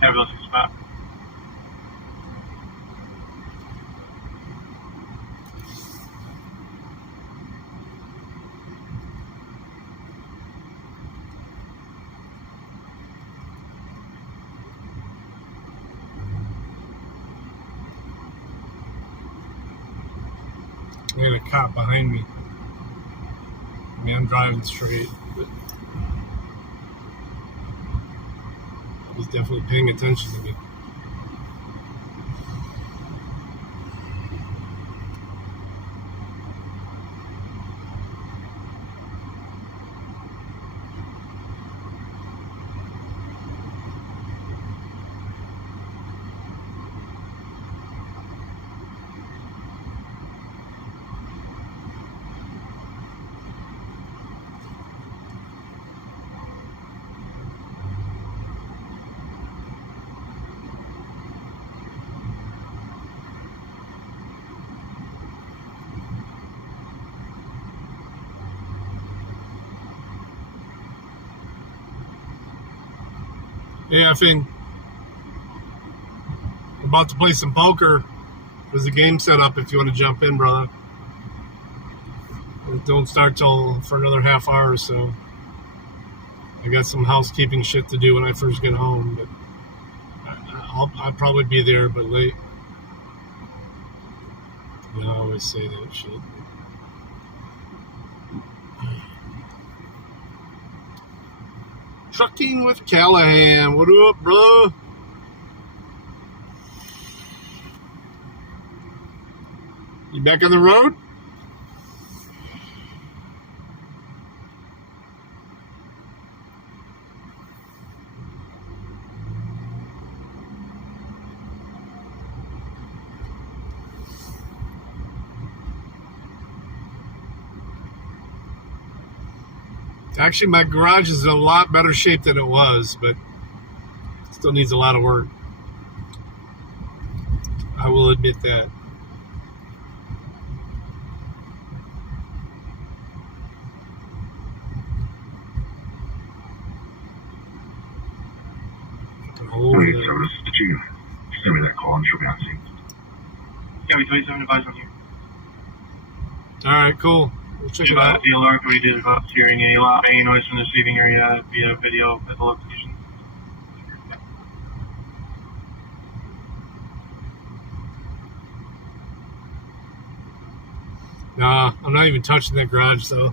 Fabulous spot. I got a cop behind me. I mean, I'm driving straight, but he's definitely paying attention to me. Yeah, I think we're about to play some poker. There's a game set up if you want to jump in, brother. It don't start till for another half hour or so. I got some housekeeping shit to do when I first get home, but I'll probably be there, but late. I always say that shit. Trucking with Callahan. What up, bro? You back on the road? Actually, my garage is in a lot better shape than it was, but still needs a lot of work. I will admit that. Hey, so this is the chief. Send me that call and she'll be on scene. Yeah, we 27 advise on you. Alright, cool. We'll check it out. DLR 32 about hearing any loud noise from the receiving area via video at the location. Nah, I'm not even touching that garage, though.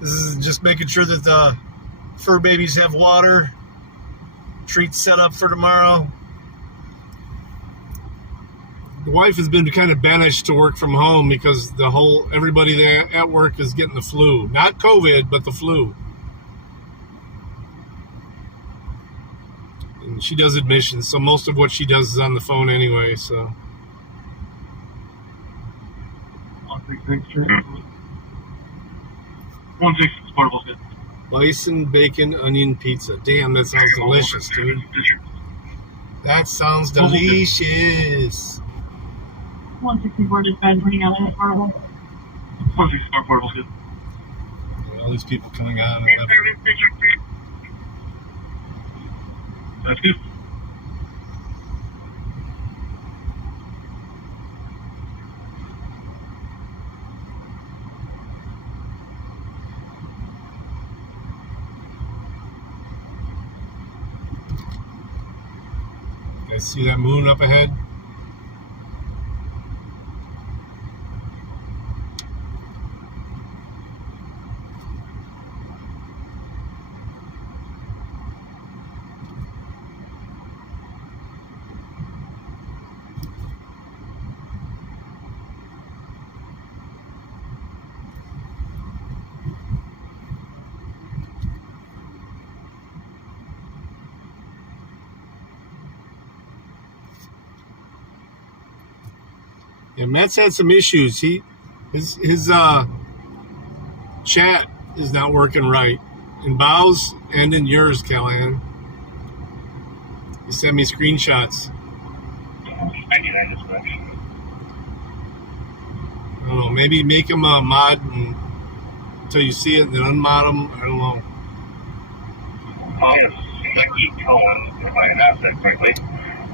This is just making sure that the fur babies have water. Treats set up for tomorrow. The wife has been kind of banished to work from home because everybody there at work is getting the flu. Not COVID, but the flu. And she does admissions, so most of what she does is on the phone anyway, so. 1-6 portable good. Bison, bacon, onion pizza. Damn, that sounds delicious, dude. That sounds delicious. 164 dispatch, running out of portable. 164 portable good. All these people coming out. Service District 3. That's good. You guys see that moon up ahead? Yeah, Matt's had some issues. His chat is not working right. In Bow's and in yours, Callahan. He sent me screenshots. I get that as well. I don't know. Maybe make him a mod until you see it, and then unmod him. I don't know. Oh, yes. Becky Cohen, if I can ask that correctly,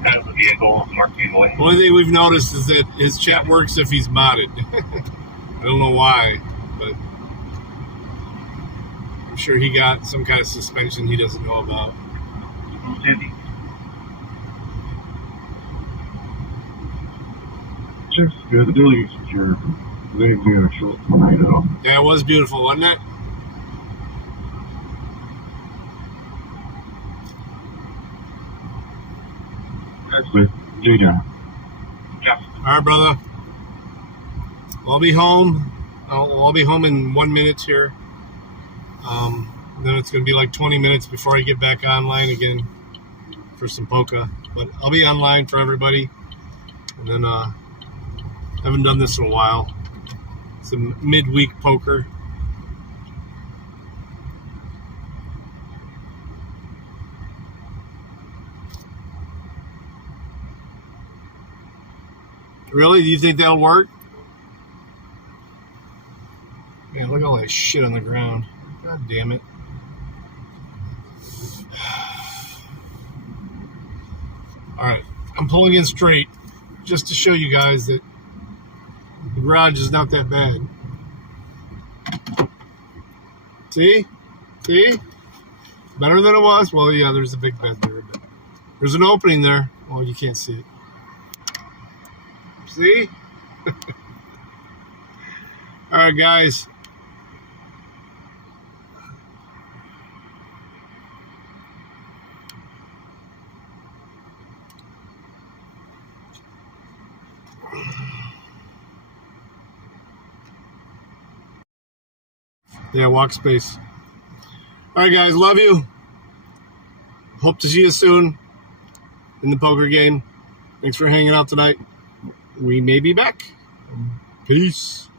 has the vehicle marked Boy. The only thing we've noticed is that his chat works if he's modded. I don't know why, but I'm sure he got some kind of suspension he doesn't know about. Just good. The building is secure. They do a short tornado. Yeah, it was beautiful, wasn't it? Actually, JJ. Yeah. All right, brother. I'll be home. I'll be home in 1 minute here. Then it's going to be like 20 minutes before I get back online again for some poker. But I'll be online for everybody. And then haven't done this in a while. It's a midweek poker. Really? Do you think that'll work? Man, look at all that shit on the ground. God damn it. Alright, I'm pulling in straight just to show you guys that the garage is not that bad. See? See? Better than it was? Well, yeah, there's a big bed there. But there's an opening there. Oh, you can't see it. See? Alright, guys. Yeah, walk space. All right, guys, love you. Hope to see you soon in the poker game. Thanks for hanging out tonight. We may be back. Peace.